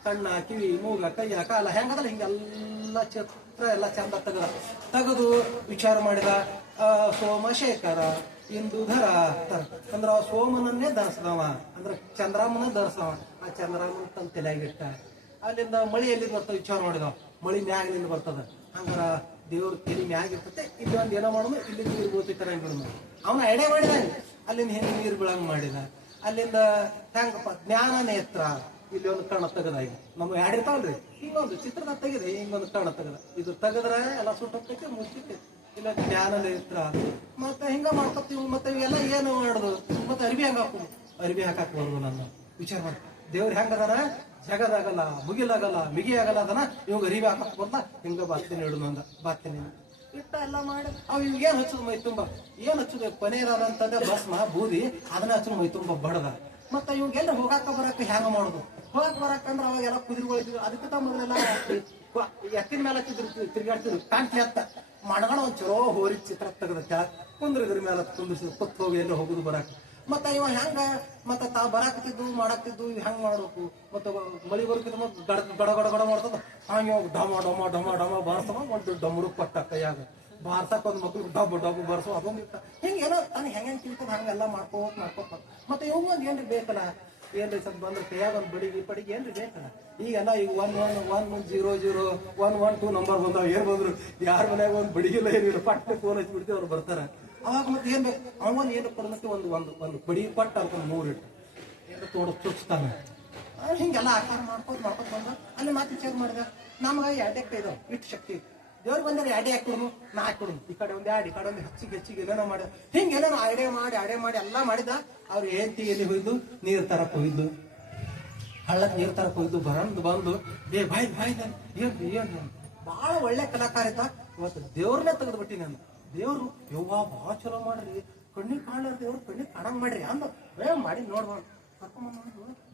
ಕಣ್ಣ, ಕಿವಿ, ಮೂಗ, ಕೈಯ, ಕಾಲ ಹೆಂಗದಲ್ಲ ಹಿಂಗೆಲ್ಲ ಚಿತ್ರ ಎಲ್ಲ ಚಂದ ತೆಗೆದು ವಿಚಾರ ಮಾಡಿದ. ಸೋಮಶೇಖರ ಇಂದುಧರ ಅಂದ್ರ ಆ ಸೋಮನನ್ನೇ ಧರಿಸಿದವ, ಅಂದ್ರೆ ಚಂದ್ರಾಮನ ಧರಿಸವ. ಆ ಚಂದ್ರಾಮನ ತನ್ನ ತಲೆಯಾಗಿಟ್ಟ. ಅಲ್ಲಿಂದ ಮಳಿ ಎಲ್ಲಿಂದ ಬರ್ತದ ವಿಚಾರ ಮಾಡಿದ. ಮಳಿ ಮ್ಯಾಗಿನಿಂದ ಬರ್ತದ. ಹಂಗಾರ ದೇವ್ರ ತಲೆ ಮ್ಯಾಗಿರ್ತತೆ. ಇಲ್ಲಿ ಒಂದ್ ಏನೋ ಮಾಡೋದು, ಇಲ್ಲಿ ನೀರು ಬೀಳ್ತೈತೆ ಬಿಡೋದು. ಅವನ ಐಡಿಯಾ ಮಾಡಿದ. ಅಲ್ಲಿಂದ ಹೆಂಗ್ ನೀರು ಬೀಳಂಗ್ ಮಾಡಿದ. ಅಲ್ಲಿಂದ ಹೆಂಗಪ್ಪ ಜ್ಞಾನ ನೇತ್ರ, ಇಲ್ಲಿ ಒಂದು ಕಣ ತೆಗದಾಗಿ ನಮ್ಗೆ ಯಾಡಿರ್ತಾವಲ್ರಿ ಹಿಂಗೊಂದು ಚಿತ್ರದ ತೆಗಿದೆ, ಹಿಂಗೊಂದು ಕಣ ತೆಗದ. ಇದು ತೆಗದ್ರೆ ಎಲ್ಲ ಸುಟ್ಟೋಗ್ತೈತಿ, ಮುಚ್ಚಿತೈತಿ. ಇಲ್ಲ ಜ್ಞಾನ ನೇತ್ರ ಮತ್ತೆ ಹಿಂಗ ಮಾಡ್ಕೊತೀವಿ. ಮತ್ತೆ ಇವೆಲ್ಲ ಏನು ಮಾಡುದು, ಮತ್ತೆ ಅರಿವಿ ಹಂಗ ಹಾಕುದು. ಅರಿವಿ ಹಾಕಕ್ ಬರುದು ನನ್ನ ವಿಚಾರ ಮಾಡಿ. ದೇವ್ರು ಹೆಂಗದಾನ, ಜಗದಾಗಲ್ಲ, ಮುಗಿಲಾಗಲ್ಲ, ಮಿಗಿ ಆಗಲ್ಲ ಅದನ್ನ ಇವಾಗ ಅರಿವಿ ಹಾಕಕ್ ಬಂದ. ಹಿಂಗ ಬಾತ್ತೀನಿ ಹಿಡಿದು ಅಂದ. ಬಾತ್ತೀನಿ ಇಟ್ಟ ಎಲ್ಲ ಮಾಡಿ ಅವ್ ಇವಾಗೇನ್ ಹಚ್ಚುದು ಮೈ ತುಂಬ, ಏನ್ ಹಚ್ಚುದು ಕೊನೆಯದಂತಂದ್ರೆ ಭಸ್ಮ ಬೂದಿ ಅದನ್ನ ಹಚ್ಚು ಮೈ ತುಂಬ ಬಡದ. ಮತ್ತ ಇವಾಗೆಲ್ಲ ಹೋಗಾಕ ಬರಾಕ ಹೆಂಗ ಮಾಡುದು, ಹೋಗಾಕ ಬರಾಕಂದ್ರ ಅವಾಗೆಲ್ಲ ಕುದುರೆಗಳಿದ್ವಿ. ಅದಕ್ಕಿಂತ ಮೊದಲೆಲ್ಲ ಎತ್ತಿನ ಮೇಲೆ ಹಚ್ಚಿದ್ರು, ತಿರ್ಗಾಡ್ತಿದ್ರು. ಕಾಂತಿ ಹತ್ತ ಮಣಗಣ ಒಂದ್ ಚಲೋ ಹೋರಿ ಚಿತ್ರ ತೆಗದ ಕುಂದ್ರಿದ್ರ ಮೇಲೆ ಕುಂದ್ರಿಸಿದ್ರು. ಪತ್ ಹೋಗಿ ಎಲ್ಲ ಹೋಗುದು ಬರಾಕ. ಮತ್ತ ಇವ ಹೆಂಗ ಮತ್ತ ತಾವ್ ಬರಾಕತ್ತಿದ್ದು ಮಾಡಾಕ್ತಿದ್ದು ಹೆಂಗ್ ಮಾಡ್ಬೇಕು. ಮತ್ತ ಮಳಿ ಬರ್ಕಿದ್ ಗಡ ಗಡ ಗಡ ಮಾಡ್ತದ. ಹಂಗ ಡಮ ಡಮ ಡಮ ಡಮ ಬಾರ್ಸವ. ಒಂದು ಡಮರು ಪಟ್ಟ ಕೈಯಾಗ ಬಾರ್ಸಕ್ ಒಂದ್ ಮಕ್ಳು ಡಬ್ಬು ಡಬ್ಬು ಬರ್ಸೋ ಅದೊಂದು ಇಟ್ಟ. ಹಿಂಗ ಏನೋ ತಾನು ಹೆಂಗ್ ತಿಳ್ತದ ಹಂಗೆಲ್ಲ ಮಾಡ್ಕೋತ ಮತ್ತೆ ಇವ್ ಒಂದ್ ಏನ್ರಿ ಬೇಕಲ್ಲ, ಏನ್ರಿ ಸ್ವಲ್ಪ ಬಂದ್ರೆ ಕೈಯಾಗ ಒಂದ್ ಬಡಿಗೆ ಏನ್ರಿ ಬೇಕಲ್ಲ. ಈಗೆಲ್ಲ ಈಗ 11001112 ನಂಬರ್ ಬಂದಾವ. ಏನ್ ಬಂದ್ರು ಯಾರ ಮನ್ಯಾಗ ಒಂದ್ ಬಡಿಗಿಲ್ಲ ಏನಿಲ್ಲ, ಪಟ್ಟ ಫೋನ್ ಹಚ್ಚಿ ಬಿಡ್ತೀವಿ ಅವ್ರು ಬರ್ತಾರ. ಅವಾಗ ಮತ್ತೆ ಏನ್ ಬೇಕು ಅವನ್ ಏನು ಕೊಡಮತ್ತೆ ಒಂದು ಬಡಿ ಪಟ್ಟ ಅಂತ 3 ಇಟ್ಟು ಏನು ತೋಡ ಚುಚ್ತಾನೆ. ಹಿಂಗೆಲ್ಲ ಆಕಾರ ಮಾಡ್ಕೋತ ಬಂದ. ಅಲ್ಲಿ ಮಾತು ವಿಚಾರ ಮಾಡಿದ. ನಮ್ಗ 2 ಇದಾವ, ಇಟ್ಟು ಶಕ್ತಿ ದೇವ್ರಿಗೆ ಬಂದ್ರೆ 2 ಹಾಕಿಡುದು, 4 ಕೊಡುದು. ಈ ಕಡೆ ಒಂದ್ 2, ಈ ಕಡೆ ಒಂದು ಹೆಚ್ಚಿಗೆ ಏನೇನೋ ಮಾಡಿದ. ಹಿಂಗೇನೋ ಐಡಿಯಾ ಮಾಡಿ ಎಲ್ಲ ಮಾಡಿದ. ಅವ್ರು ಹೆಂಡತಿ ಎಲ್ಲಿ ಹೋಯ್ದು ನೀರ್ ತರಕ್ ಹೋಯ್ದು, ಹಳ್ಳಕ್ ನೀರ್ ತರಕ್ ಹೋಯ್ದು. ಬಂದು ಬಾಯ್ ಏನ್ ಬಹಳ ಒಳ್ಳೆ ಕಲಾಕಾರ ಇದ್ದ. ಇವತ್ತು ದೇವ್ರನ್ನೇ ತೆಗೆದ್ಬಿಟ್ಟಿ ನಾನು. ದೇವ್ರು ಯವ್ವಾ ಬಹಳ ಚಲೋ ಮಾಡ್ರಿ, ಕಣ್ಣಿಗೆ ಕಾಣಲಾರ ದೇವ್ರು ಕಣ್ಣಿಗೆ ಕಾಣಂಗ್ ಮಾಡ್ರಿ ಅಂದ. ಮಾಡಿ ನೋಡ್ಬಾರ್ದು ಕರ್ಕೊಂಡ್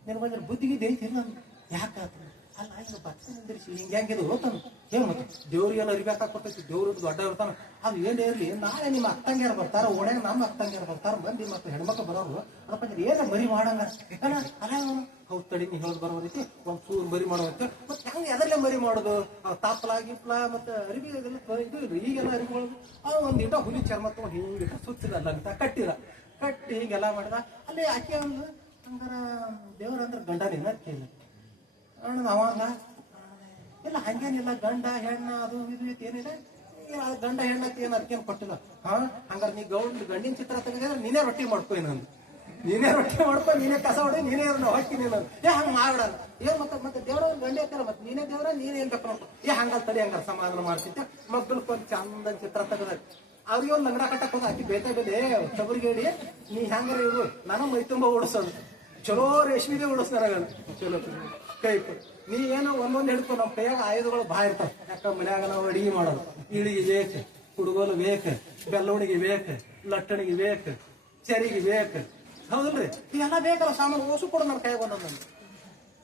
ನಿನ್ ಬಂದ್ರೆ ಬುದ್ಧಿಗೆ ದೈತಿ ನಾನು. ಯಾಕಾತ ಅಲ್ಲ ಈಗ ಬಚ್ಚ ನಿಂದಿರಿಸಿ ಹಿಂಗ್ಯಾಂಗಿದು ಹೋತಾನ. ಏನ್ ಮತ್ತೆ ದೇವ್ರಿಗೆಲ್ಲ ಅರಿಬೇಕಾಗ್ತೈತಿ. ದೇವ್ರು ದೊಡ್ಡ ಇರ್ತಾನ. ಅದು ಏನೇ ಇರ್ಲಿ, ನಾಳೆ ನಿಮ್ಮ ಅಕ್ಕಂಗ್ಯಾರ ಬರ್ತಾರ, ಓಣ್ಯಾಗ ನಮ್ಮ ಅಕ್ಕಂಗ್ಯಾರ ಬರ್ತಾರ, ಮಂದಿ ಮತ್ತೆ ಹೆಣ್ಮಕ್ಳು ಬರೋರು. ಅದಪ್ಪ ಏನ ಮರಿ ಮಾಡಂಗ ಅಲ್ಲ ಹೌದ್ ತಡಿ ನೀ ಹೇಳದ್ ಬರೋ ರೀತಿ ಒಂದ್ ಚೂರು ಮರಿ ಮಾಡುವಂತೆ. ಮತ್ತೆ ಹೆಂಗ ಎದರಲ್ಲೇ ಮರಿ ಮಾಡೋದು, ತಾಪ್ಲ ಗಿಪ್ಲ ಮತ್ತೆ ಅರಿವಿ ಇದು ಇಲ್ರಿ. ಈಗೆಲ್ಲ ಅರಿವಿಗಳು ಒಂದ್ ಇಟ ಹುಲಿ ಚರ್ಮ ತಗೊಂಡು ಹಿಂಗಿಟ ಸುತ್ತಿಲ್ಲ ಅಂತ ಕಟ್ಟಿ ಹೀಗೆಲ್ಲ ಮಾಡಿದ. ಅಲ್ಲಿ ಆಕೆ ಒಂದು ಹಂಗಾರ ದೇವ್ರ ಅಂದ್ರೆ ಗಂಡನೇನ ಕೇಳಿ ಅವಾಗ ಇಲ್ಲ ಹಂಗೇನಿಲ್ಲ, ಗಂಡ ಹೆಣ್ಣ ಅದು ಇದು ಏನಿದೆ. ಗಂಡ ಹೆಣ್ಣಕ್ಕೆ ಏನ್ ಅರ್ಕೇನ್ ಕೊಟ್ಟಿಲ್ಲ. ಹಂಗಾರ ನೀ ಗಂಡಿನ ಚಿತ್ರ ತೆಗೆದ್ರೆ ನೀನೇ ರೊಟ್ಟಿ ಮಾಡ್ಕೊ. ನೀನೇ ರೊಟ್ಟಿ ಮಾಡ್ಕೊ, ನೀನೇ ಕಸ ಹೊಡಿ, ನೀನೇ ಹಾಕಿ ನೀನು ಹಂಗ ಮಾಡೋಣ. ಏನ್ ಮತ್ತೆ ದೇವ್ರ ಗಂಡಿ ಹಾಕ್ತಾರ, ಮತ್ತೆ ನೀನೇ ದೇವ್ರ ನೀನೇ ಏನ್ ಬೇಕು ನೋಡ್ಕೊ. ಹಂಗಲ್ ತಡಿ ಹಂಗಾರ ಸಮಾಧಾನ ಮಾಡ್ತಿದ್ದೆ. ಮಕ್ಕಳಕ್ಕೊಂದ್ ಚಂದ ಚಿತ್ರ ತೆಗೆದ. ಅವ್ರಿಗೆ ಒಂದ್ ಲಂಗಡ ಕಟ್ಟಕ್ ಹೋದ. ಆಕಿ ಬೇತೆ ಚಬರಿಗೆ ಹೇಳಿ ನೀ ಹೆಂಗಾರ ಇವ್ರು ನಾನು ಮೈ ತುಂಬ ಓಡಿಸೋದು. ಚಲೋ ರೇಷ್ಮಿಗೆ ಓಡಿಸ್ತಾರ ಚಲೋ ಕೈ ನೀ ಏನೋ ಒಂದೊಂದು ಹಿಡ್ಕೊ. ನಮ್ಮ ಕೈಯಾಗ ಆಯುಧಗಳು ಭಾಳ ಇರ್ತಾವ. ಯಾಕ ಮನ್ಯಾಗ ನಾವು ಅಡಿಗೆ ಮಾಡೋದು. ಇಳಿಗೆ ಬೇಕು, ಕುಡುಗೋಲು ಬೇಕು, ಬೆಲ್ಲವಣಿಗೆ ಬೇಕು, ಲಟ್ಟಣಿಗೆ ಬೇಕು, ಚರಿಗೆ ಬೇಕು, ಹೌದಲ್ರಿ? ಇವೆಲ್ಲ ಬೇಕಲ್ಲ ಸಾಮಾನು. ಓಸು ಕೊಡು ನನ್ನ ಕೈಯಾಗ ಒಂದೊಂದು.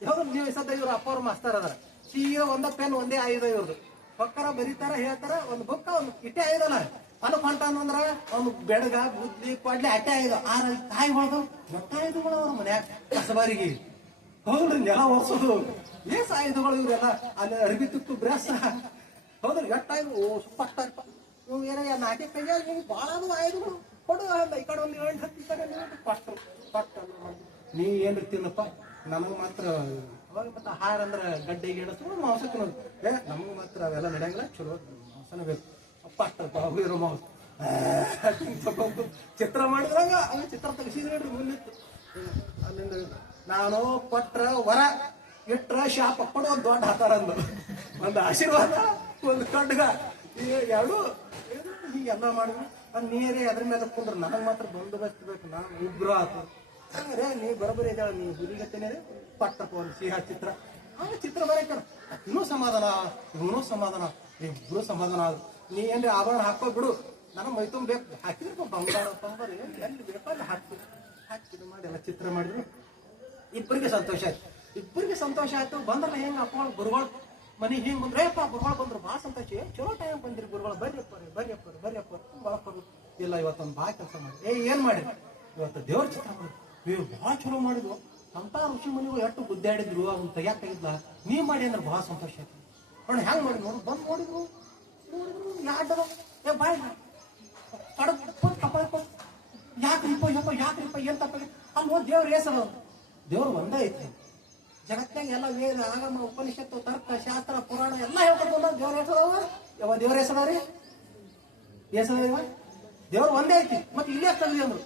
ಯಾವ್ದು ನೀವು ಸದ್ದ ಇವ್ರ ಅಪ್ಪ ಅವ್ರ ಮಾಸ್ತಾರ ಅದಾರ. ಸೀದಾ ಒಂದ ಪೆನ್ ಒಂದೇ ಆಯುಧ ಇವ್ರದ್ದು. ಹೊಕ್ಕಾರ ಬರೀತಾರ ಹೇಳ್ತಾರ. ಒಂದು ಬುಕ್ಕ ಒಂದು ಇಟ್ಟೆ ಆಯುಧಲ್ಲ. ಹೊಲಕ್ ಹೊಂಟ ಅಂದ್ರ ಅವ್ನು ಬೆಳಗ ಬುದ್ಧಿ ಕೊಡ್ಲಿ ಅಟ್ಟೆ ಆಯುಧ. ಕಾಯಿ ಹೊಳದು ಮತ್ತೆ ಆಯುಧಗಳು ಅವ್ರ ಮನ್ಯಾಗ ಕಸಬಾರಿಗೆ. ಹೌದ್ರಿ ನೆಲ ಒರ್ಸೋದು ಏಸ್ ಆಯುಧಗಳು ಇವ್ರೆಲ್ಲ. ಅಲ್ಲಿ ಅರ್ಬಿ ತುತ್ತು ಬ್ರೆಸ್ ಹೌದ್ರಿ ಎಟ್ಟಾಯ್ದು ಪಟ್ಟ ಇವ್ ಏನ ನಾಟಿ ಕೈಯಾಗ ನಿಮ್ಗೆ ಭಾಳ ಅದು ಆಯುಧಗಳು ಕೊಡು. ಈ ಕಡೆ ಒಂದು 8 10 ಈ ಕಡೆ ಪಟ್ಟ ನೀ ಏನ್ರಿ ತಿನ್ನಪ್ಪ. ನಮಗ್ ಮಾತ್ರ ಅವಾಗ ಮತ್ತೆ ಆಹಾರ ಅಂದ್ರ ಗಡ್ಡೆಗೆ ಎಡಸ್ತು ಮಾಂಸ ತಿನ್ನೋದು. ನಮಗ್ ಮಾತ್ರ ಅವೆಲ್ಲ ನಡೆಯಂಗಿಲ್ಲ. ಚಲೋ ಮಾಂಸನ ಬೇಕು. ಪಟ್ಟಪ್ಪ ಇರೋ ಮಾಂಸ ತಗೊಂಡು ಚಿತ್ರ ಮಾಡಿದ್ರಾಗ ಅವ ಚಿತ್ರ ತೆಗಿಸಿದ್ ನೋಡ್ರಿ ಮುನ್ನಿತ್ತು. ಅಲ್ಲಿಂದ ನಾನು ಕೊಟ್ರ ವರ ಇಟ್ರ ಶಾಪ ಕೊಡು ಒಂದ್ ದೊಡ್ಡ ಹಾತಾರ ಅಂದ. ಒಂದು ಆಶೀರ್ವಾದ ಒಂದು ಕಡ್ಗ ಎರಡು ಹೀಗೆಲ್ಲ ಮಾಡಿದ್ವಿ. ಅದು ನೀರೇ ಅದ್ರ ಮೇಲೆ ಕುಂಡ್ರು ನನಗೆ ಮಾತ್ರ ಬಂದೋಬಸ್ತ್ ಬೇಕು. ನಾನು ಉಗ್ರ ಆತು ಹಂಗ್ರೆ ನೀ ಬರೋಬ್ಬರಿ ಇದ್ದಾಳ. ನೀ ಹುಲಿಗತ್ತೇನೆ ಪಟ್ಟಪ್ಪ ಒಂದು ಸಿಹಾ ಚಿತ್ರ ಚಿತ್ರ ಬರೀತಾರ. ಇನ್ನೂ ಸಮಾಧಾನ ಇವನು ಸಮಾಧಾನ ಇಬ್ರು ಸಮಾಧಾನ ಆದ್ರು. ನೀ ಏನ್ರಿ ಆಭರಣ ಹಾಕೋ ಬಿಡು, ನನಗೆ ಮೈತುಂಬ ಬೇಕು, ಹಾಕಿದ್ರು ಬಂಗಾರ ಬಂಗಾರ ಎಲ್ಲಿ ಬೇಕೋ ಅಲ್ಲಿ ಹಾಕಿದ್ದು ಮಾಡಿ ಎಲ್ಲ ಚಿತ್ರ ಮಾಡಿದ್ರು. ಇಬ್ಬರಿಗೆ ಸಂತೋಷ ಆಯ್ತು, ಇಬ್ಬರಿಗೆ ಸಂತೋಷ ಆಯ್ತು. ಬಂದ್ರಲ್ಲ ಹೆಂಗೆ ಅಪ್ಪ ಗುರುಗಳು ಮನೆಗೆ ಹಿಂಗೆ ಬಂದ್ರೆ, ಅಪ್ಪ ಗುರುಗಳು ಬಂದ್ರು ಭಾಳ ಸಂತೋಷ, ಚಲೋ ಟೈಮ್ ಬಂದಿರಿ ಗುರುಗಳು, ಬರ್ರಿಯಪ್ಪ ಬಾಳಪ್ಪರು. ಇಲ್ಲ ಇವತ್ತೊಂದು ಭಾಳ ಕೆಲಸ ಮಾಡಿ, ಏನ್ ಮಾಡಿರಿ ಇವತ್ತು ದೇವ್ರ ಚಿತ್ರ ಮಾಡಿ, ಭಾಳ ಚಲೋ ಮಾಡಿದ್ವು. ಅಂತ ಋಷಿ ಮುನಿಗಳು ಎಷ್ಟು ಗುದ್ದಾಡಿದ್ರು, ಅವ್ನು ತೆಗಿಯಾಕಿಲ್ಲ, ನೀ ಮಾಡಿ ಅಂದ್ರೆ ಭಾಳ ಸಂತೋಷ ಆಯ್ತು. ನೋಡಿ ಹೆಂಗ್ ಮಾಡಿ ನೋಡು, ಬಂದು ನೋಡಿದ್ರು ಯಾಡ್ಡ ಬಾಯ್ ಯಾಕ್ರಿಪ್ಪ ಏನ್ ತಪ್ಪ ಅಲ್ಲಿ ಹೋದ್ ದೇವ್ರ ಹೆಸರು, ದೇವ್ರು ಒಂದೇ ಐತಿ ಜಗತ್ನಾಗ. ಎಲ್ಲ ವೇದ ಆಗಮ ಉಪನಿಷತ್ತು ತರ್ಕ ಶಾಸ್ತ್ರ ಪುರಾಣ ಎಲ್ಲ ಹೇಳ್ಕೊಂಡು ದೇವ್ರ ಹೆಸರು ಯಾವ ದೇವ್ರ ಹೆಸರವ್ರಿ ಹೆಸರು ದೇವ್ರು ಒಂದೇ ಐತಿ. ಮತ್ತೆ ಇಲ್ಲೇ ತೆಗ್ದಿ ಅಂದ್ರು,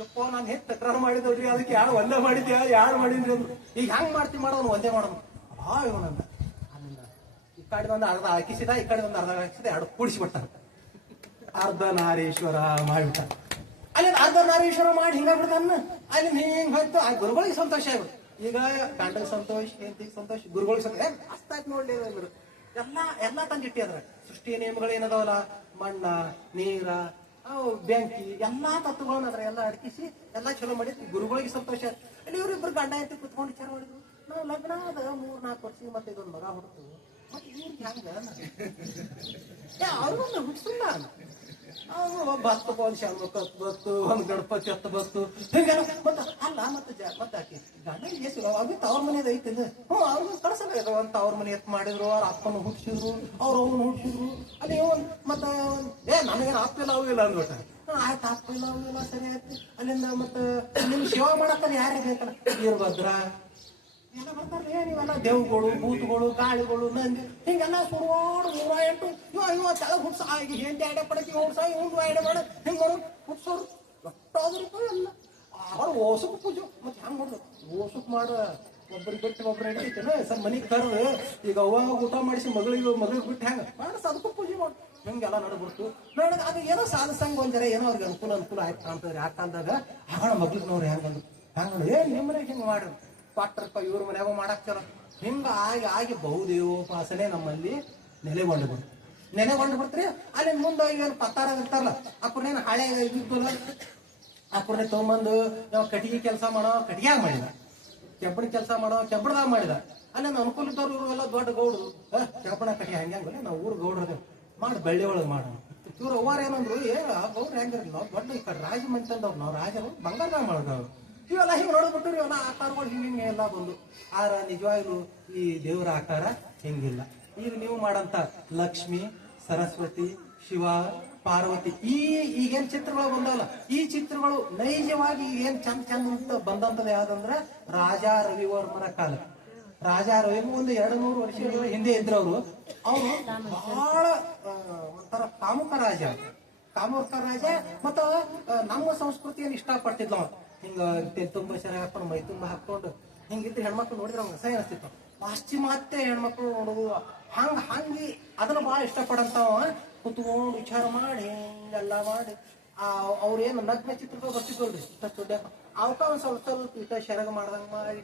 ಯಪ್ಪ ನಾನು ಹೆಚ್ಚು ತಕರಾರು ಮಾಡಿದ್ರಿ, ಅದಕ್ಕೆ ಯಾರು ಒಂದೇ ಮಾಡಿದ್ಯಾ ಯಾರು ಮಾಡಿದ್ರಿ ಅಂದ್ರು. ಈಗ ಹೆಂಗ್ ಮಾಡ್ತೀವಿ ಮಾಡೋನು ಒಂದೇ ಮಾಡೋನು ಬಾ ಇವನಂದ. ಅಲ್ಲಿಂದ ಈ ಕಡೆ ಒಂದು ಅರ್ಧ ಹಾಕಿಸಿದ, ಈ ಕಡೆ ಒಂದು ಅರ್ಧ ಹಾಕಿಸಿದ, ಎರಡು ಕೂಡಿಸಿಬಿಟ್ಟ, ಅರ್ಧನಾರೀಶ್ವರ ಮಾಡಿಬಿಟ್ಟ. ಅಲ್ಲಿ ಅರ್ಧನಾರೀಶ್ವರ ಮಾಡಿ ಹಿಂಗಾಗ್ಬಿಡ್ತಾನ. ಅಲ್ಲಿ ಹಿಂಗ್ ಹೋಯ್ತು, ಆ ಗುರುಗಳಿಗೆ ಸಂತೋಷ ಆಗ್ಬಿಟ್ಟು. ಈಗ ಗಂಡಗೆ ಸಂತೋಷ, ಹೆಂಡತಿಗೆ ಸಂತೋಷ, ಗುರುಗಳಿಗೆ ಸಂತೋಷ ಅಷ್ಟಾಯ್ತು ನೋಡ್ಲಿ. ಎಲ್ಲ ತಂದಿಟ್ಟಿ ಅದ್ರ ಸೃಷ್ಟಿಯ ನಿಯಮಗಳು ಏನದಾವಲ್ಲ, ಮಣ್ಣ ನೀರ ಬೆಂಕಿ ಎಲ್ಲಾ ತತ್ವಗಳನ್ನ ಅದ್ರ ಎಲ್ಲ ಅಡಕಿಸಿ ಎಲ್ಲ ಚಲೋ ಮಾಡಿದ್ವಿ. ಗುರುಗಳಿಗೆ ಸಂತೋಷ. ಅಲ್ಲಿ ಇವ್ರಿಬ್ರು ಗಂಡ ಹೆಂಡತಿ ಕುತ್ಕೊಂಡು ವಿಚಾರ ಮಾಡಿದ್ರು, ನಾವು ಲಗ್ನ ಅದ 3-4 ವರ್ಷ, ಮತ್ತೆ ಇದೊಂದು ಮಗ ಹುಡ್ತು, ಮತ್ತೆ ಇವ್ರಿಗೆ ಹೆಂಗ ಅವ್ರಿಗೊಂದು ಹುಡ್ಸಲ್ಲ. ಒಬ್ಬ 10 ಒಂದು ಶಾಮಕ್ಕ ಬತ್ತು, ಒಂದು ಗಣಪತಿ 10 ಬತ್ತು, ಹಿಂಗೆಲ್ಲ. ಮತ್ತೆ ಅಲ್ಲ ಮತ್ತೆ ಆಕಿ ಗಂಡ ಅವಿ ತವ್ರ ಮನೇದ ಐತಿ. ಅವ್ರಿಗೂ ಕಳ್ಸಲ್ಲ, ಒಂದು ತವ್ರ ಮನೆ ಎತ್ ಮಾಡಿದ್ರು, ಅವ್ರ ಅಪ್ಪನ ಹುಡ್ಸಿದ್ರು, ಅವ್ರ ಅವನು ಹುಡ್ಸಿದ್ರು. ಅಲ್ಲಿ ಮತ್ತ ನನಗೇನು ಅಪ್ಪಿಲ್ಲ ಅವು ಇಲ್ಲ ಅಂದ್ಬಿಟ್ಟ. ಆಯ್ತು ಅಪ್ಪಿಲ್ಲ ಅವು ಇಲ್ಲ ಸರಿ ಆಯ್ತು. ಅಲ್ಲಿಂದ ಮತ್ತೆ ನಿಮ್ ಸೇವಾ ಮಾಡಕ್ಕಲ್ಲಿ ಯಾರೇ ಬೇಕಲ್ಲ, ವೀರಭದ್ರ ಎಲ್ಲ ಬರ್ತಾರಲ್ಲ, ನೀವೆಲ್ಲ ದೇವ್ಗಳು ಭೂತಗಳು ಗಾಳಿಗಳು ನಂದಿ ಹಿಂಗೆಲ್ಲ ಸುರುವಾಡು 108 ಇವ ತೆಳಗ್ ಹುಡ್ಸ ಹೆಂಡಿ ಆಡೆ ಪಡಕಿ ಹುಡ್ಸ ಇವ್ ಆಡೆ ಮಾಡ ಹಿಂಗ್ ಮಾಡು ಹುಡ್ಸೋರು ಎಷ್ಟಾದ್ರೂ ಎಲ್ಲ ಅವ್ರು ಓಸಕ್ ಪೂಜೆ. ಮತ್ತೆ ಹೆಂಗ್ ಮಾಡುದು ಓಸಕ್ ಮಾಡ, ಒಬ್ಬರಿಗೆ ಬಿಟ್ಟು ಒಬ್ಬರು ಹಿಡಿತೇನೆ ಸರ್ ಮನಿಗ್ ಕರ್ದು. ಈಗ ಅವಾಗ ಊಟ ಮಾಡಿಸಿ ಮಗಳಿಗೆ ಬಿಟ್ಟು ಹೆಂಗ ಮಾಡಿಸ್ ಅದಕ್ಕೂ ಪೂಜೆ ಮಾಡು, ಹಿಂಗೆಲ್ಲ ನಡ್ಬಿಡ್ತು. ನೋಡ ಅದು ಏನೋ ಸಾಧಸಂಗ ಒಂದರ ಏನೋ ಅವ್ರಿಗೆ ಅನುಕೂಲ ಆಯ್ತು ಅಂತಂದ್ರೆ ಆ ಕಾಲದಾಗ. ಆಗ ಮಗ್ಳಿಗೆ ನೋಡ್ರಿ ಹೆಂಗಂದ್ರು ನಿಮ್ಮ ಮನೆಗೆ ಹಿಂಗೆ ಮಾಡ್ರಿ ಕೊಟ್ಟರಪ್ಪ, ಇವ್ರ ಮನ್ಯಾಗ ಮಾಡಾಕ್ತಾರ. ಹಿಂಗ ಆಗಿ ಬಹುದೇವೋಪಾಸನೆ ನಮ್ಮಲ್ಲಿ ನೆಲೆಗೊಂಡು ಬಿಡ್ತ್ರಿ. ಅಲ್ಲಿ ಮುಂದೆ ಏನು ಪತ್ತಾರ ಇರ್ತಾರಲ್ಲ, ಅಪ್ಪನೇನು ಹಳೆ ಇದ್ದಲ್ಲ, ಅಪ್ಪನೇ ತೊಗೊಂಬಂದು ನಾವು ಕಟ್ಟಿಗೆ ಕೆಲಸ ಮಾಡೋ ಕಟ್ಟಿಗೆ ಮಾಡಿದ, ಕೆಬ್ಬಣ ಕೆಲಸ ಮಾಡೋ ಕೆಬ್ಬಣದಾಗ ಮಾಡಿದ. ಅಲ್ಲೇನು ಅನುಕೂಲ ಇದ್ದವ್ರು ಇವರು ಎಲ್ಲ ದೊಡ್ಡ ಗೌಡ್ರು, ಕೆಬ್ಬಣ ಕಟ್ಟಿಗೆ ಹಂಗಂಗಲ್ಲ ನಾವು ಊರು ಗೌಡ್ರದೇವ್ ಮಾಡಿ ಬೆಳ್ಳಿ ಒಳಗೆ ಮಾಡೋಣ. ಇವ್ರು ಅವ್ವಾರ ಏನಂದ್ರು, ಗೌಡ್ರು ಹೆಂಗಿರಲ್ಲ, ನಾವು ದೊಡ್ಡ ಈ ಕಡೆ ರಾಜ ಮಂತಂದವ್ರು, ನಾವು ರಾಜರು ಬಂಗಾರದಾಗ ಮಾಡಿದವ್ರು. ಇವೆಲ್ಲ ಹಿಂಗೆ ನೋಡ್ಬಿಟ್ಟು ಇವೆಲ್ಲ ಆಕಾರಗಳು ಹಿಂಗೆ ಎಲ್ಲ ಬಂದು. ಆರ ನಿಜವಾಗ್ಲೂ ಈ ದೇವರ ಆಕಾರ ಹಿಂಗಿಲ್ಲ. ಈಗ ನೀವು ಮಾಡಂತ ಲಕ್ಷ್ಮಿ, ಸರಸ್ವತಿ, ಶಿವ, ಪಾರ್ವತಿ ಈಗೇನ್ ಚಿತ್ರಗಳು ಬಂದವಲ್ಲ, ಈ ಚಿತ್ರಗಳು ನೈಜವಾಗಿ ಏನ್ ಚಂದ ಅಂತ ಬಂದಂತದ ಯಾವ್ದಂದ್ರ ರಾಜಾ ರವಿವರ್ಮನ ಕಾಲ. ರಾಜಾ ರವಿ ಒಂದು 200 ವರ್ಷಗಳ ಹಿಂದೆ ಇದ್ರವ್ರು. ಅವರು ಬಹಳ ಒಂಥರ ಕಾಮುಕ ರಾಜ ಮತ್ತ ನಮ್ಮ ಸಂಸ್ಕೃತಿಯನ್ನು ಇಷ್ಟಪಡ್ತಿದ್ಲ. ಹಿಂಗ ತುಂಬ ಸೆರೆ ಹಾಕೊಂಡು ಮೈ ತುಂಬ ಹಾಕೊಂಡು ಹಿಂಗಿದ್ರೆ ಹೆಣ್ಮಕ್ಳು ನೋಡಿದ್ರೆ ಅವ್ನ ಸಹ ಅನಿಸ್ತಿತ್ತು. ಪಾಶ್ಚಿಮಾತ್ಯ ಹೆಣ್ಮಕ್ಳು ನೋಡುದು ಹಂಗಿ ಅದನ್ನ ಬಹಳ ಇಷ್ಟಪಡಂತಾವ. ಕುತ್ಕೊಂಡು ವಿಚಾರ ಮಾಡಿ ಹಿಂಗೆಲ್ಲ ಮಾಡಿ ಅವ್ರೇನು ನಗ್ನ ಚಿತ್ರಗಳು ಬರ್ತಿದ್ವಲ್ರಿ, ದೊಡ್ಡ ಅವಕ್ಕ ಒಂದ್ ಸ್ವಲ್ಪ ಇಟ್ಟ ಶರಗ ಮಾಡ್ದಂಗ ಮಾಡಿ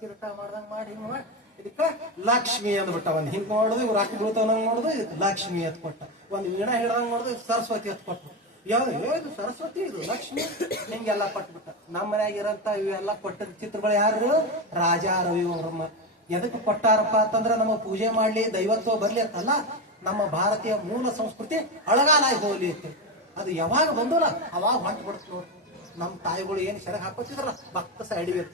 ಕಿರೀಟ ಮಾಡ್ದಂಗ ಮಾಡಿ ಹಿಂಗ್ ಮಾಡಿ ಇದಕ್ಕ ಲಕ್ಷ್ಮಿ ಅಂದ್ಬಿಟ್ಟ. ಒಂದ್ ಹಿಂಗ್ ಮಾಡೋದು ಇವ್ರು ರಾಕಿ ಬೀಳ್ತಾವಂಗ್ ನೋಡುದು ಲಕ್ಷ್ಮಿ ಎತ್ ಕೊಟ್ಟ. ಒಂದ್ ವೀಣಾ ಹಿಡ್ದಂಗ್ ನೋಡುದು ಸರಸ್ವತಿ ಎತ್ ಕೊಟ್ಟ. ಯಾವ್ದು ಸರಸ್ವತಿ ಇದು ಲಕ್ಷ್ಮಿ ಹಿಂಗೆಲ್ಲ ಕೊಟ್ಬಿಟ್ಟ. ನಮ್ಮ ಮನ್ಯಾಗ ಇರಂತ ಇವೆಲ್ಲ ಕೊಟ್ಟಿದ ಚಿತ್ರಗಳು ಯಾರು? ರಾಜಾ ರವಿವರ್ಮ. ಎದಕ್ಕೆ ಕೊಟ್ಟಾರಪ್ಪ ಅಂತಂದ್ರ ನಮ್ಮ ಪೂಜೆ ಮಾಡ್ಲಿ, ದೈವತ್ವ ಬರ್ಲಿ ಅಂತಲ್ಲ, ನಮ್ಮ ಭಾರತೀಯ ಮೂಲ ಸಂಸ್ಕೃತಿ ಅಳಗಾಲಾಗಿ ಹೋಗ್ಲಿ ಇತ್ತು. ಅದು ಯಾವಾಗ ಬಂದಲ್ಲ ಅವಾಗ ಹೊಂಟ್ ಬಿಡುತ್ತೆ ನೋಡಿ. ನಮ್ಮ ತಾಯಿಗಳು ಏನ್ ಸೆರಗ್ ಹಾಕೋತಿದ್ರಲ್ಲ ಭಕ್ತ ಸೈಡಿಗೆ,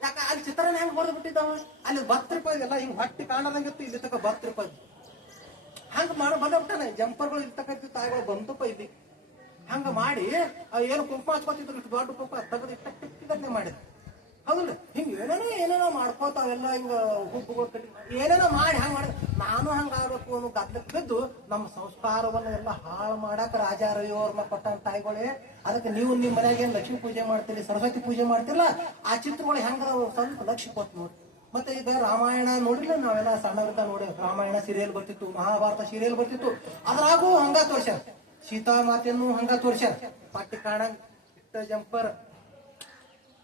ಯಾಕ ಅಲ್ಲಿ ಚಿತ್ರನ ಹೆಂಗ್ ಹೊಡೆದು ಬಿಟ್ಟಿದ್ದಾವ. ಅಲ್ಲಿ 10 ರೂಪಾಯಿ ಎಲ್ಲ ಹಿಂಗ್ ಹೊಟ್ಟಿ ಕಾಣದಂಗಿತ್ತು, ಇಲ್ಲಿ ತಕ 10 ರೂಪಾಯಿ ಹಂಗ ಬಂದ್ಬಿಟ್ಟಾನೆ. ಜಂಪರ್ಗಳು ಇರ್ತಕ್ಕಂಥ ತಾಯಿಗಳು ಬಂತಪ್ಪ ಇಲ್ಲಿ ಹಂಗ ಮಾಡಿ ಏನು ಕುಂಕುಮ ಹಚ್ಕೋತಿದ್ರು, ಇಷ್ಟು ದೊಡ್ಡ ಕುಂಕುಮ ತೆಗೆದು ಇಟ್ಟೆ ಮಾಡಿದ್ರು. ಹೌದಲ್ಲ, ಹಿಂಗ ಏನೇನೋ ಮಾಡ್ಕೋತಾವೆಲ್ಲ ಹಿಂಗ ಹುಬ್ಬುಗಳು ಕಟ್ಟಿ ಏನೇನೋ ಮಾಡಿ ಹಂಗ ಮಾಡಿದ್. ನಾನು ಹಂಗ ಆಗ್ಬೇಕು ಅನ್ನೋ ಗದ್ಲಕ್ಕೆ ಬಿದ್ದು ನಮ್ಮ ಸಂಸ್ಕಾರವನ್ನ ಎಲ್ಲ ಹಾಳು ಮಾಡಾಕ ರಾಜಾ ರವಿವರ್ಮ ಕೊಟ್ಟ ತಾಯಿಗಳೇ. ಅದಕ್ಕೆ ನೀವು ನಿಮ್ಮ ಮನ್ಯಾಗ ಏನ್ ಲಕ್ಷ್ಮೀ ಪೂಜೆ ಮಾಡ್ತೀರಿ, ಸರಸ್ವತಿ ಪೂಜೆ ಮಾಡ್ತಿರಲ್ಲ, ಆ ಚಿತ್ರಗಳು ಹೆಂಗ ಸ್ವಲ್ಪ ಲಕ್ಷ್ಯ ಕೊಟ್ಟು ನೋಡಿ. ಮತ್ತೆ ಈಗ ರಾಮಾಯಣ ನೋಡಿಲ್ಲ, ನಾವೆಲ್ಲ ಸಣ್ಣವಿದ್ದ ನೋಡಿ ರಾಮಾಯಣ ಸೀರಿಯಲ್ ಬರ್ತಿತ್ತು, ಮಹಾಭಾರತ ಸೀರಿಯಲ್ ಬರ್ತಿತ್ತು, ಅದ್ರಾಗೂ ಹಂಗ ತೋರ್ಸ್ಯಾರ. ಸೀತಾ ಮಾತೆಯನ್ನು ಹಂಗ ತೋರ್ಸ್ಯಾರ. ಪಟ್ಟಿ ಕಾಣ ಇಟ್ಟ ಜಂಪರ್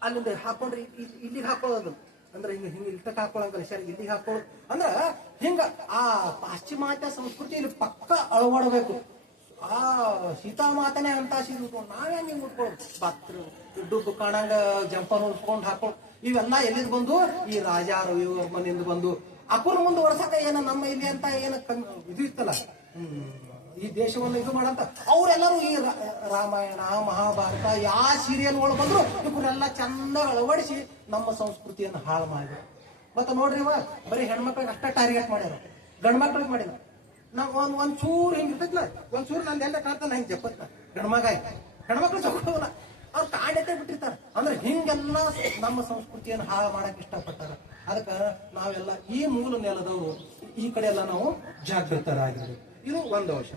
ಅಲ್ಲಿಂದ ಹಾಕೊಂಡ್ರಿ ಇಲ್ಲಿಗೆ ಹಾಕೊಳ್ಳೋದು. ಅಂದ್ರೆ ಹಿಂಗ ಇಲ್ಟಕ್ ಹಾಕೊಳಂಗ ಶರ್ಟ್ ಇಲ್ಲಿಗೆ ಹಾಕೊಳ್ಳ ಅಂದ್ರ ಹಿಂಗ ಆ ಪಾಶ್ಚಿಮಾತ್ಯ ಸಂಸ್ಕೃತಿ ಇಲ್ಲಿ ಪಕ್ಕ ಅಳವಡಬೇಕು. ಆ ಸೀತಾಮಾತನೇ ಅಂತ ಸೀರೆ ನಾವೇ ಹಿಂಗ್ ಉಟ್ಕೊಳ್ಳೋದು, ಬತ್ರ ದುಡ್ಡು ಕಾಣಂಗ ಜಂಪರ್ ಉಟ್ಕೊಂಡು ಹಾಕೊಳ್ಳೋದು. ಇವೆಲ್ಲ ಎಲ್ಲಿಂದ ಬಂದು ಈ ರಾಜಾರು ಇವ್ರ ಮನೆಯಿಂದ ಬಂದು ಅಪ್ಪನ ಮುಂದೆ ವರ್ಷಕ ಏನ ನಮ್ಮ ಇಲ್ಲಿ ಅಂತ ಏನ ಇದು ಇತ್ತಲ್ಲ, ಈ ದೇಶವನ್ನು ಇದು ಮಾಡಂತ ಅವ್ರೆಲ್ಲರೂ ಈ ರಾಮಾಯಣ ಮಹಾಭಾರತ ಯಾವ ಸೀರಿಯಲ್ ಒಳಗೆ ಬಂದ್ರು ಇವರೆಲ್ಲ ಚಂದ ಅಳವಡಿಸಿ ನಮ್ಮ ಸಂಸ್ಕೃತಿಯನ್ನು ಹಾಳು ಮಾಡಿದ್ರು. ಮತ್ತೆ ನೋಡ್ರಿ ಇವ ಬರೀ ಹೆಣ್ಮಕ್ಳಿಗೆ ಅಷ್ಟ ಟಾರ್ಗೆಟ್ ಮಾಡ್ಯಾರ, ಗಂಡ್ ಮಕ್ಳಿಗೆ ಮಾಡಿದ್ರು. ನಾವ್ ಒಂದ್ ಚೂರು ಹಿಂಗ್ ಇರ್ತೈತ್ಲ, ಒಂದ್ ಚೂರು ನಂದು ಎಲ್ಲ ಕಾಣ್ತಾನ ಹಿಂಗ್ ಜಪ್ಪತ್ತ ಗಂಡ್ಮಗ ಹೆಣ್ಮಕ್ಳು ಚೊಕ್ಕವಲ್ಲ, ಅವ್ರು ಕಾಂಡತೆ ಬಿಟ್ಟಿರ್ತಾರ. ಅಂದ್ರೆ ಹಿಂಗೆಲ್ಲ ನಮ್ಮ ಸಂಸ್ಕೃತಿಯನ್ನು ಹಾಳು ಮಾಡಕ್ ಇಷ್ಟಪಟ್ಟಾರ. ಅದಕ್ಕ ನಾವೆಲ್ಲ ಈ ಮೂಲ ನೆಲದವರು ಈ ಕಡೆ ಎಲ್ಲ ನಾವು ಜಾಗೃತರಾಗಿರ್ಬೇಕು. ಇದು ಒಂದು ಅಂಶ.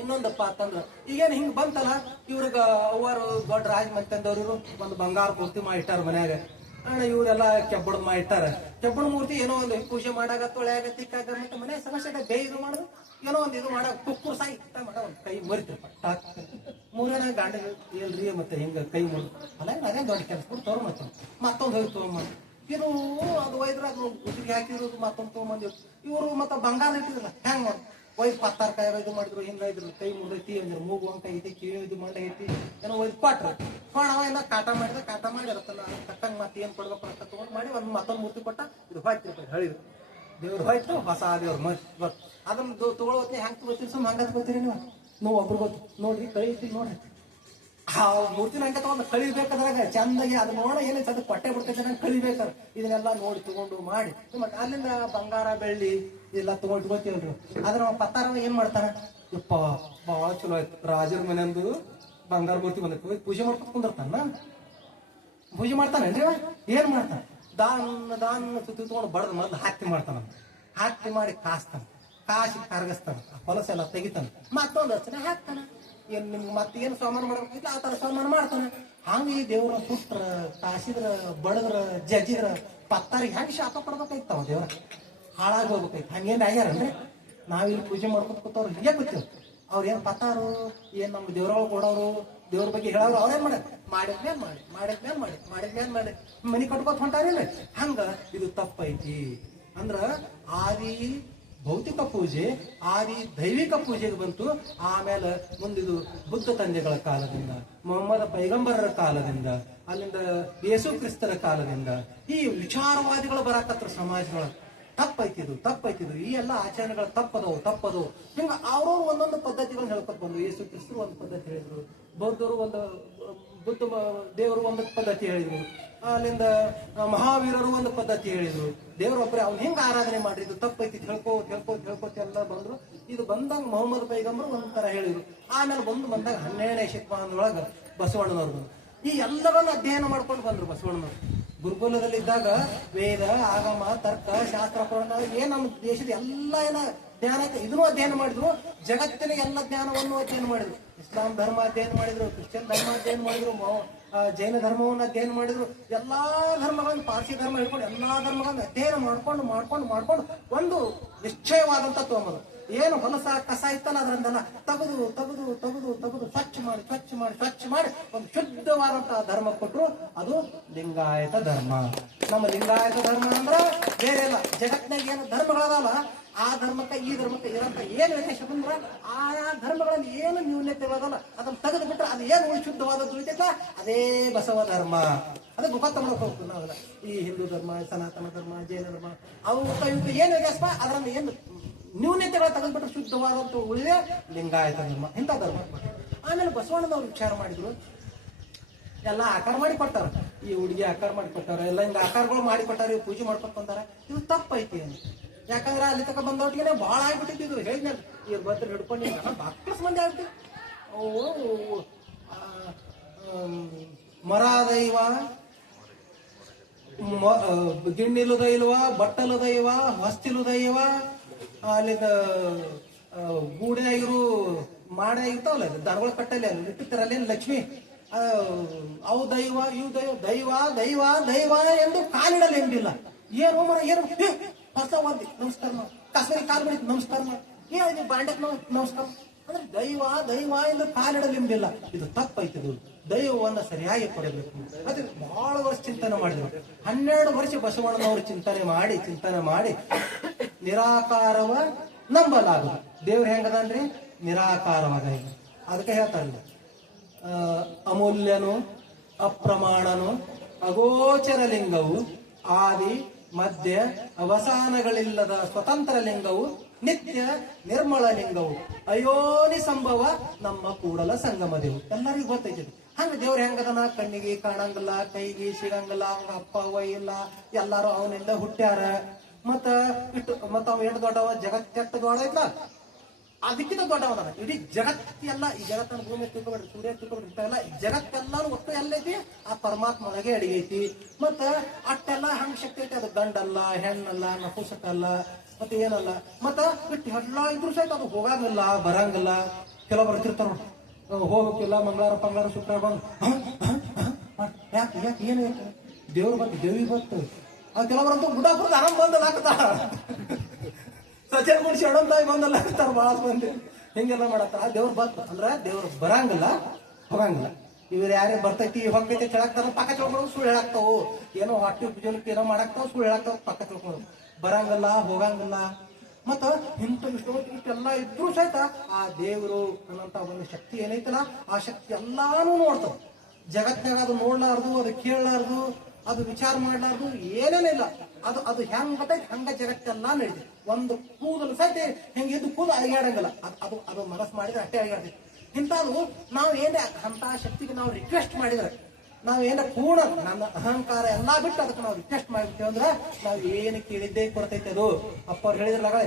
ಇನ್ನೊಂದಪ್ಪ ಅಂತಂದ್ರ ಈಗೇನ್ ಹಿಂಗ್ ಬಂತಲ್ಲ, ಇವ್ರಿಗೆ ಅವರು ದೊಡ್ಡ ರಾಜ ಮಂತಂದವ್ರು ಒಂದು ಬಂಗಾರ ಮೂರ್ತಿ ಮಾಡಿಟ್ಟಾರ ಮನ್ಯಾಗ. ಇವರೆಲ್ಲ ಕೆಬ್ಬಳದ್ ಮಾಡಿಟ್ಟಾರ. ಕೆಬ್ಬಳ ಮೂರ್ತಿ ಏನೋ ಒಂದು ಪೂಜೆ ಮಾಡಾಗ ತೊಳೆಯಾಗ ತಿಕ್ಕಾಗ ಮತ್ತೆ ಮನೆ ಸಮಸ್ಯೆ ಬೇ ಇದು ಮಾಡುದು, ಏನೋ ಒಂದು ಇದು ಮಾಡಾಗ ಕುಕ್ಕುರ್ ಸಾಯಿ ಮಾಡ ಒಂದು ಕೈ ಮರಿತಿರ್ಪ ಮೂರನೇ ಗಾಂಡ ಎಲ್ರಿ ಮತ್ತೆ ಹಿಂಗ ಕೈ ಮುರಿದು ಅಲ್ಲ ಅದೇ ದೊಡ್ಡ ಕೆಲಸ ಬಿಟ್ಟು ತೋರ್ ಮತ್ತೊಂದು ಹೋಗಿ ತಗೊಂಬಂದು ಇದು ಅದು ಒಯ್ದ್ರ ಅದು ಗುತ್ತಿಗೆ ಹಾಕಿರೋದು ಮತ್ತೊಂದು ತಗೊಂಬಂದಿರು. ಇವರು ಮತ್ತೆ ಬಂಗಾರ ಇಟ್ಟಿದ್ರಲ್ಲ ಹೆಂಗ್ ಮಾಡಿ ಒಯ್ದು ಪತ್ತಾರ ಕಾಯಿ ಇದು ಮಾಡಿದ್ರು, ಹಿಂಗ ಇದ್ರು ಕೈ ಮುರಿದೈತಿ ಅಂದ್ರೆ ಮೂಗು ಒಂದ್ ಕೈ ಐತಿ, ಕಿವಿ ಇದು ಮಂಡ ಐತಿ ಏನೋ ಒಯ್ದು ಕೊಟ್ರು. ಅವ ಎಲ್ಲ ಕಾಟ ಮಾಡಿ ಇರತ್ತಲ್ಲ ಕಟ್ಟಂಗ್ ಮತ್ತೆ ಏನ್ ಕೊಡ್ಬೇಕು ಅಂತ ತಗೊಂಡ್ ಮಾಡಿ ಒಂದ್ ಮತ್ತೊಂದು ಮೂರ್ತಿ ಕೊಟ್ಟ. ಇದು ಹೋಯ್ತು ಹೇಳಿದ್ರು ದೇವ್ರು ಹೋಯ್ತು, ಹೊಸ ದೇವ್ರು ಮತ್ ಅದನ್ನ ತಗೊಳೋತ್ನೇ ಹೆಂಗ್ ತಗೋತೀರಿ ಸುಮ್ ಹಂಗ ತಗೋತೀರಿ ನೀವು ಒಬ್ರು ಗೊತ್ತು ನೋಡ್ರಿ ಕಳಿತೀವಿ ನೋಡ್ರಿ. ಆ ಮೂರ್ತಿನ ಹಂಗೆ ತಗೊಂಡು ಕಳಿಬೇಕಾದ್ರಾಗ ಚಂದಾಗಿ ಅದು ನೋಡ ಏನೈತೆ ಅದು ಕೊಟ್ಟೆ ಬಿಡ್ತೈತೆ ಕಳಿಬೇಕಾದ್ರೆ ಇದನ್ನೆಲ್ಲ ನೋಡಿ ತಗೊಂಡು ಮಾಡಿ ಮತ್ತೆ ಅಲ್ಲಿಂದ ಬಂಗಾರ ಬೆಳ್ಳಿ ಇದೆಲ್ಲ ತಗೊಂಡು ಇಟ್ಕೋತೀವಲ್ರಿ. ಅದ್ರ ಪತ್ತಾರ ಏನ್ ಮಾಡ್ತಾರ, ಯಪ್ಪ ಬಾಳ ಚಲೋ ಆಯ್ತು ರಾಜರ ಮನೆಯಂದು ಬಂಗಾರ ಮೂರ್ತಿ ಬಂದೈತಿ ಪೂಜೆ ಮಾಡ್ಕೊತ ಕುಂದಿರ್ತಾನ. ಪೂಜೆ ಮಾಡ್ತಾನೇನ್ರಿ ಏನ್ ಮಾಡ್ತಾನ, ದಾನ್ ಸುತ್ತಿ ತಗೊಂಡು ಬಡದ್ ಮೊದ್ಲು ಹತ್ತಿ ಮಾಡ್ತಾನ. ಹತ್ತಿ ಮಾಡಿ ಕಾಸ್ತಾನ, ಕಾಸಿ ಕರಗಿಸ್ತಾನ, ಹೊಲಸೆಲ್ಲ ತೆಗಿತಾನ, ಮತ್ತೊಂದು ರಚನೆ ಹಾಕ್ತಾನ. ಏನ್ ನಿಮ್ಗೆ ಮತ್ತೆ ಏನ್ ಸಾಮಾನು ಮಾಡ್ಬೇಕಿಲ್ಲ ಆ ತರ ಸಾಮಾನು ಮಾಡ್ತಾನ. ಹಂಗ ಈ ದೇವ್ರ ಸುಟ್ರ ಕಾಸಿದ್ರ ಬಡದ್ರ ಜಜ್ಜಿದ್ರ ಪತ್ತಾರಿಗೆ ಹೆಂಗ್ ಶಾಪ ಕೊಡ್ಬೇಕಾಯ್ತಾವ ದೇವ್ರ ಹಾಳಾಗಿ ಹೋಗ್ಬೇಕಾಯ್ತು. ಹಂಗೇನ್ ಆಗ್ಯಾರನ್ರಿ ನಾವಿಲ್ಲಿ ಪೂಜೆ ಮಾಡ್ಕೊತ ಕೂತವ್ರು ಹಿಂಗೆ ಗೊತ್ತಿವ್. ಅವ್ರ ಏನ್ ಪತ್ತಾರು ಏನ್ ನಮ್ಗೆ ದೇವ್ರೊಳಗೆ ಕೊಡೋರು ದೇವ್ರ ಬಗ್ಗೆ ಹೇಳೋರು ಅವ್ರೇನ್ ಮಾಡಿದ್ಮೇಲೆ ಮಾಡಿ ಮನಿ ಕಟ್ಕೋತ ಹೊಂಟಾರಿಲ್ಲ. ಹಂಗ ಇದು ತಪ್ಪೈತಿ. ಅಂದ್ರ ಆದಿ ಭೌತಿಕ ಪೂಜೆ ಆದಿ ದೈವಿಕ ಪೂಜೆಗೆ ಬಂತು. ಆಮೇಲೆ ಮುಂದಿದು ಬುದ್ಧ ತಂದೆಗಳ ಕಾಲದಿಂದ, ಮೊಹಮ್ಮದ ಪೈಗಂಬರರ ಕಾಲದಿಂದ, ಅಲ್ಲಿಂದ ಯೇಸು ಕ್ರಿಸ್ತರ ಕಾಲದಿಂದ ಈ ವಿಚಾರವಾದಿಗಳು ಬರಾಕತ್ರ ಸಮಾಜದೊಳಗೆ. ತಪ್ಪೈತಿದ್ರು ಈ ಎಲ್ಲ ಆಚರಣೆಗಳು ತಪ್ಪದವು ಹಿಂಗ ಅವ್ರವ್ರು ಒಂದೊಂದು ಪದ್ಧತಿಗಳನ್ನ ಹೇಳ್ಕೊತ ಬಂದ್ರು. ಯೇಸು ಕ್ರಿಸ್ತರು ಒಂದು ಪದ್ಧತಿ ಹೇಳಿದ್ರು, ಬೌದ್ಧರು ಒಂದು ಬುದ್ಧ ದೇವರು ಒಂದು ಪದ್ಧತಿ ಹೇಳಿದ್ರು, ಅಲ್ಲಿಂದ ಮಹಾವೀರರು ಒಂದು ಪದ್ಧತಿ ಹೇಳಿದ್ರು. ದೇವರೊಬ್ಬರೇ ಅವ್ನು ಹೆಂಗ ಆರಾಧನೆ ಮಾಡಿದ್ರು ತಪ್ಪೈತಿ ಹೇಳ್ಕೋತ ಎಲ್ಲ ಬಂದ್ರು. ಇದು ಬಂದಾಗ ಮೊಹಮ್ಮದ್ ಪೈಗಂಬರು ಒಂಥರ ಹೇಳಿದ್ರು. ಆಮೇಲೆ ಬಂದಾಗ 12ನೇ ಶತಮಾನದೊಳಗ ಬಸವಣ್ಣನವ್ರು ಬಂದ್ರು. ಈ ಎಲ್ಲರನ್ನ ಅಧ್ಯಯನ ಮಾಡ್ಕೊಂಡು ಬಂದ್ರು ಬಸವಣ್ಣನವ್ರು. ಗುರುಕುಲದಲ್ಲಿದ್ದಾಗ ವೇದ ಆಗಮ ತರ್ಕ ಶಾಸ್ತ್ರ ಪುರಾಣ ಏನ್ ನಮ್ಮ ದೇಶದ ಎಲ್ಲ ಏನ ಜ್ಞಾನ ಇದನ್ನು ಅಧ್ಯಯನ ಮಾಡಿದ್ರು. ಜಗತ್ತಿನ ಎಲ್ಲ ಜ್ಞಾನವನ್ನು ಅಧ್ಯಯನ ಮಾಡಿದ್ರು. ಇಸ್ಲಾಂ ಧರ್ಮ ಅಧ್ಯಯನ ಮಾಡಿದ್ರು, ಕ್ರಿಶ್ಚಿಯನ್ ಧರ್ಮ ಅಧ್ಯಯನ ಮಾಡಿದ್ರು, ಜೈನ ಧರ್ಮವನ್ನು ಅಧ್ಯಯನ ಮಾಡಿದ್ರು. ಎಲ್ಲಾ ಧರ್ಮಗಳನ್ನು ಪಾರ್ಸಿ ಧರ್ಮ ಹಿಡ್ಕೊಂಡು ಎಲ್ಲಾ ಧರ್ಮಗಳನ್ನು ಅಧ್ಯಯನ ಮಾಡ್ಕೊಂಡು ಒಂದು ನಿಶ್ಚಯವಾದಂತ ತಗೊಂಬರು. ಏನು ಹೊಲಸ ಕಸ ಇತ್ತಲ್ಲ ಅದರಿಂದಲ್ಲ ತೆಗೆದು ಸ್ವಚ್ಛ ಮಾಡಿ ಒಂದು ಶುದ್ಧವಾದಂತಹ ಧರ್ಮ ಕೊಟ್ಟರು. ಅದು ಲಿಂಗಾಯತ ಧರ್ಮ. ನಮ್ಮ ಲಿಂಗಾಯತ ಧರ್ಮ ಅಂದ್ರೆ ಬೇರೆ ಇಲ್ಲ. ಜಗತ್ತಿನಾಗ ಏನು ಧರ್ಮಗಳದಲ್ಲ ಆ ಧರ್ಮಕ್ಕೆ ಈ ಧರ್ಮಕ್ಕೆ ಇರಂತ ಏನ್ ವ್ಯತ್ಯಾಸ ಬಂದ್ರ ಆಯಾ ಧರ್ಮಗಳಲ್ಲಿ ಏನು ನ್ಯೂನ್ಯತೆಗಳದಲ್ಲ ಅದನ್ನ ತೆಗೆದು ಬಿಟ್ರೆ ಅದು ಏನು ಶುದ್ಧವಾದದ್ದು ಉಳಿತೈತ ಅದೇ ಬಸವ ಧರ್ಮ. ಅದಕ್ಕೆ ಗೊತ್ತಂಬಳಕ್ ಹೋಗ್ತೀವಿ ನಾವೆಲ್ಲ. ಈ ಹಿಂದೂ ಧರ್ಮ, ಸನಾತನ ಧರ್ಮ, ಜೈನ ಧರ್ಮ ಅವಕ್ಕೆ ಏನು ವ್ಯತ್ಯಾಸ ಅದರಲ್ಲಿ ಏನು ನ್ಯೂನ್ಯತೆಗಳ ತೆಗೆದ್ಬಿಟ್ರೆ ಶುದ್ಧವಾದಂತ ಉಳಿದೇ ಲಿಂಗಾಯತ ಧರ್ಮ. ಇಂಥ ಧರ್ಮ. ಆಮೇಲೆ ಬಸವಣ್ಣನವ್ರು ವಿಚಾರ ಮಾಡಿದ್ರು, ಎಲ್ಲ ಆಕಾರ ಮಾಡಿ ಕೊಟ್ಟಾರ. ಈ ಹುಡುಗಿ ಆಕಾರ ಮಾಡಿ ಕೊಟ್ಟಾರ, ಎಲ್ಲ ಹಿಂಗ ಆಕಾರಗಳು ಮಾಡಿ ಕೊಟ್ಟಾರ, ಇವ್ ಪೂಜೆ ಮಾಡ್ಕೊತ ಬಂದಾರ. ಇದು ತಪ್ಪೈತಿ ಅಂತ. ಯಾಕಂದ್ರೆ ಅಲ್ಲಿ ತಕ ಬಂದೊಟ್ಟಿಗೆ ಬಹಳ ಆಗ್ಬಿಟ್ಟಿದ್ದು ಹೇಳಿದ್ನ. ಈ ಭದ್ರ ಹಿಡ್ಕೊಂಡು ಬಾಕ್ಸ್ ಮಂದಿ ಆಗ್ಬಿಟ್ಟು ಮರ ದೈವ, ಗಿಣ್ಣಿಲು ದೈವ, ಬಟ್ಟಲು ದೈವ, ಹೊಸ್ತಿಲು ದೈವ, ಅಲ್ಲಿಂದ ಗೂಡಿನಾಗಿರು ಮಾಡೇ ಇರ್ತಾವಲ್ಲ ದನಗಳ ಕಟ್ಟಲ್ಲಿ ಅಲ್ಲಿ ಇಟ್ಟಿರ್ತಾರಲ್ಲ ಲಕ್ಷ್ಮಿ, ಅವು ದೈವ ಇವು ದೈವ ಎಂದು ಕಾಲಿಡಲೆಂದಿಲ್ಲ. ಏನು ಮರ ಏನು ಹೊಸ ಓದಿ ನಮಸ್ಕಾರ ಮಾಡಿ, ಕಾಶ್ಮೀರಿ ಕಾಲು ಬಿಡಿತು ನಮಸ್ಕಾರ ಮಾಡಿ, ಏನು ಬಾಂಡಕ್ ನಮಸ್ಕಾರ ಅಂದ್ರೆ ದೈವ ಎಂದು ಕಾಲಿಡಲೆಂದಿಲ್ಲ. ಇದು ತಪ್ಪೈತಿದು. ದೈವವನ್ನು ಸರಿಯಾಗಿ ಪಡೆಯಬೇಕು. ಅದು ಬಹಳ ವರ್ಷ ಚಿಂತನೆ ಮಾಡಿದ್ರು. 12 ವರ್ಷ ಬಸವಣ್ಣನವರು ಚಿಂತನೆ ಮಾಡಿ ನಿರಾಕಾರವ ನಂಬಲಾಗದು. ದೇವ್ರು ಹೆಂಗದನ್ರಿ? ನಿರಾಕಾರವಾಗ. ಅದಕ್ಕೆ ಹೇಳ್ತಾರಲ್ಲ, ಅಮೂಲ್ಯನು ಅಪ್ರಮಾಣನು ಅಗೋಚರ ಲಿಂಗವು ಆದಿ ಮಧ್ಯ ಅವಸಾನಗಳಿಲ್ಲದ ಸ್ವತಂತ್ರ ಲಿಂಗವು ನಿತ್ಯ ನಿರ್ಮಲ ಲಿಂಗವು ಅಯೋನಿ ಸಂಭವ ನಮ್ಮ ಕೂಡಲ ಸಂಗಮ ದೇವು. ಎಲ್ಲರಿಗೂ ಗೊತ್ತೈತಿ. ಹಂಗ ದೇವ್ರ ಹೆಂಗದನ? ಕಣ್ಣಿಗೆ ಕಾಣಂಗಿಲ್ಲ, ಕೈಗೆ ಸಿಗಂಗಿಲ್ಲ, ಹಂಗ ಅಪ್ಪ ಅವ್ವ ಇಲ್ಲ, ಎಲ್ಲಾರು ಅವನಿಂದ ಹುಟ್ಟ್ಯಾರ. ಮತ್ತ ಅವ ಎಷ್ಟು ದೊಡ್ಡವ? ಜಗತ್ತೆಟ್ಟು ದೊಡ್ಡ ಐತ್ಲ, ಅದಕ್ಕಿಂತ ದೊಡ್ಡವನ. ಇಡೀ ಜಗತ್ತೆಲ್ಲ, ಈ ಜಗತ್ತನ್ನ ಭೂಮಿ ತಿಳ್ಕೊಬೇಡ್ರಿ, ಸೂರ್ಯ ತಿಳ್ಕೊಬೇಡ್ರಿ, ಇಂಥವೆಲ್ಲ ಜಗತ್ತೆಲ್ಲಾನು ಒಟ್ಟು ಎಲ್ಲೈತಿ ಆ ಪರಮಾತ್ಮ ಒಳಗೆ ಅಡಿಗೈತಿ. ಮತ್ತ ಅಟ್ಟೆಲ್ಲ ಹಂಗ ಶಕ್ತಿ ಐತಿ. ಅದು ಗಂಡಲ್ಲ, ಹೆಣ್ಣಲ್ಲ, ನಪುಸಕಲ್ಲ, ಮತ್ತೆ ಏನಲ್ಲ. ಮತ್ತ ಇಟ್ಟು ಎಲ್ಲ ಇದ್ರು ಸಹಿತ ಅದು ಹೋಗಂಗಿಲ್ಲ, ಬರಂಗಿಲ್ಲ. ಕೆಲವೊಬ್ರು ತಿರ್ತಾರ, ಹೋಗಕ್ಕಿಲ್ಲ, ಮಂಗಳವಾರ ಶುಕ್ರವಾರ ಬಂದು ಯಾಕೆ ಏನು ದೇವ್ರು ಬಂತು, ದೇವಿ ಬಂತು. ಕೆಲವರಂತೂ ಗುಡಾಪುರದ ಆರಾಮ್ ಬಂದಲ್ಲ ಹಾಕ್ತಾರ, ಸಚನ್ ಗುಡಿಸಿ ಅಡಂತಾಯಿ ಬಂದಲ್ಲ ಹಾಕ್ತಾರ. ಬಹಳ ಮಂದಿ ಹಿಂಗೆಲ್ಲ ಮಾಡತ್ತಾರ. ದೇವ್ರು ಬಂತು ಅಂದ್ರ ದೇವ್ರು ಬರಂಗಿಲ್ಲ, ಹೋಗಂಗಿಲ್ಲ. ಇವ್ರು ಯಾರೇ ಬರ್ತೈತಿ ಹೊಂಗೈತಿ ಕೇಳಾಕ್ತಾರ, ಪಕ್ಕ ತಿಳ್ಕೊಂಡು ಸುಳ್ಳು ಹೇಳಾಕ್ತಾವು. ಏನೋ ಹೊಟ್ಟಿ ಭುಜನಕ್ಕೆ ಏನೋ ಮಾಡಾಕ್ತಾವ, ಸುಳ್ಳು ಹೇಳಾಕ್ತಾವ, ಪಕ್ಕ ತಿಳ್ಕೊಂಡು. ಬರಂಗಿಲ್ಲ, ಹೋಗಂಗಿಲ್ಲ. ಮತ್ತ ಇಷ್ಟೆಲ್ಲ ಇದ್ರು ಸಹಿತ ಆ ದೇವರು ಅನ್ನಂತ ಒಂದು ಶಕ್ತಿ ಏನೈತಲ್ಲ, ಆ ಶಕ್ತಿ ಎಲ್ಲಾನು ನೋಡ್ತಾವ. ಜಗತ್ನಾಗ ಅದು ನೋಡ್ಲಾರ್ದು, ಅದು ಕೇಳಲಾರ್ದು, ಅದು ವಿಚಾರ ಮಾಡ್ಲಾರ್ದು ಏನೇನಿಲ್ಲ. ಅದು ಹೆಂಗ್ ಬರ್ತೈತಿ ಹಂಗ ಜಗತ್ತೆಲ್ಲ ನಡೀತಿ. ಒಂದು ಕೂದಲು ಸಹಿತ ಹೆಂಗ ಇದು ಕೂದಲು ಅಳಿಗಾಡಂಗಿಲ್ಲ. ಅದು ಮನಸ್ಸು ಮಾಡಿದ್ರೆ ಅಷ್ಟೇ ಅಳಿಗಾಡ್ತೈತಿ. ಇಂಥದ್ದು ನಾವು ಏನೇ ಅಂತ ಶಕ್ತಿಗೆ ನಾವು ರಿಕ್ವೆಸ್ಟ್ ಮಾಡಿದ್ರೆ, ನಾವೇನ ಪೂರ್ಣ ನನ್ನ ಅಹಂಕಾರ ಎಲ್ಲಾ ಬಿಟ್ಟು ಅದಕ್ಕೆ ನಾವು ರಿಕ್ವೆಸ್ಟ್ ಮಾಡಿಬಿಟ್ಟೇವೆ ಅಂದ್ರೆ ನಾವು ಏನು ಕೇಳಿದ್ದೇ ಕೊಡ್ತೈತೆ. ಅದು ಅಪ್ಪ ಅವ್ರು ಹೇಳಿದ್ರಲ್ಲ,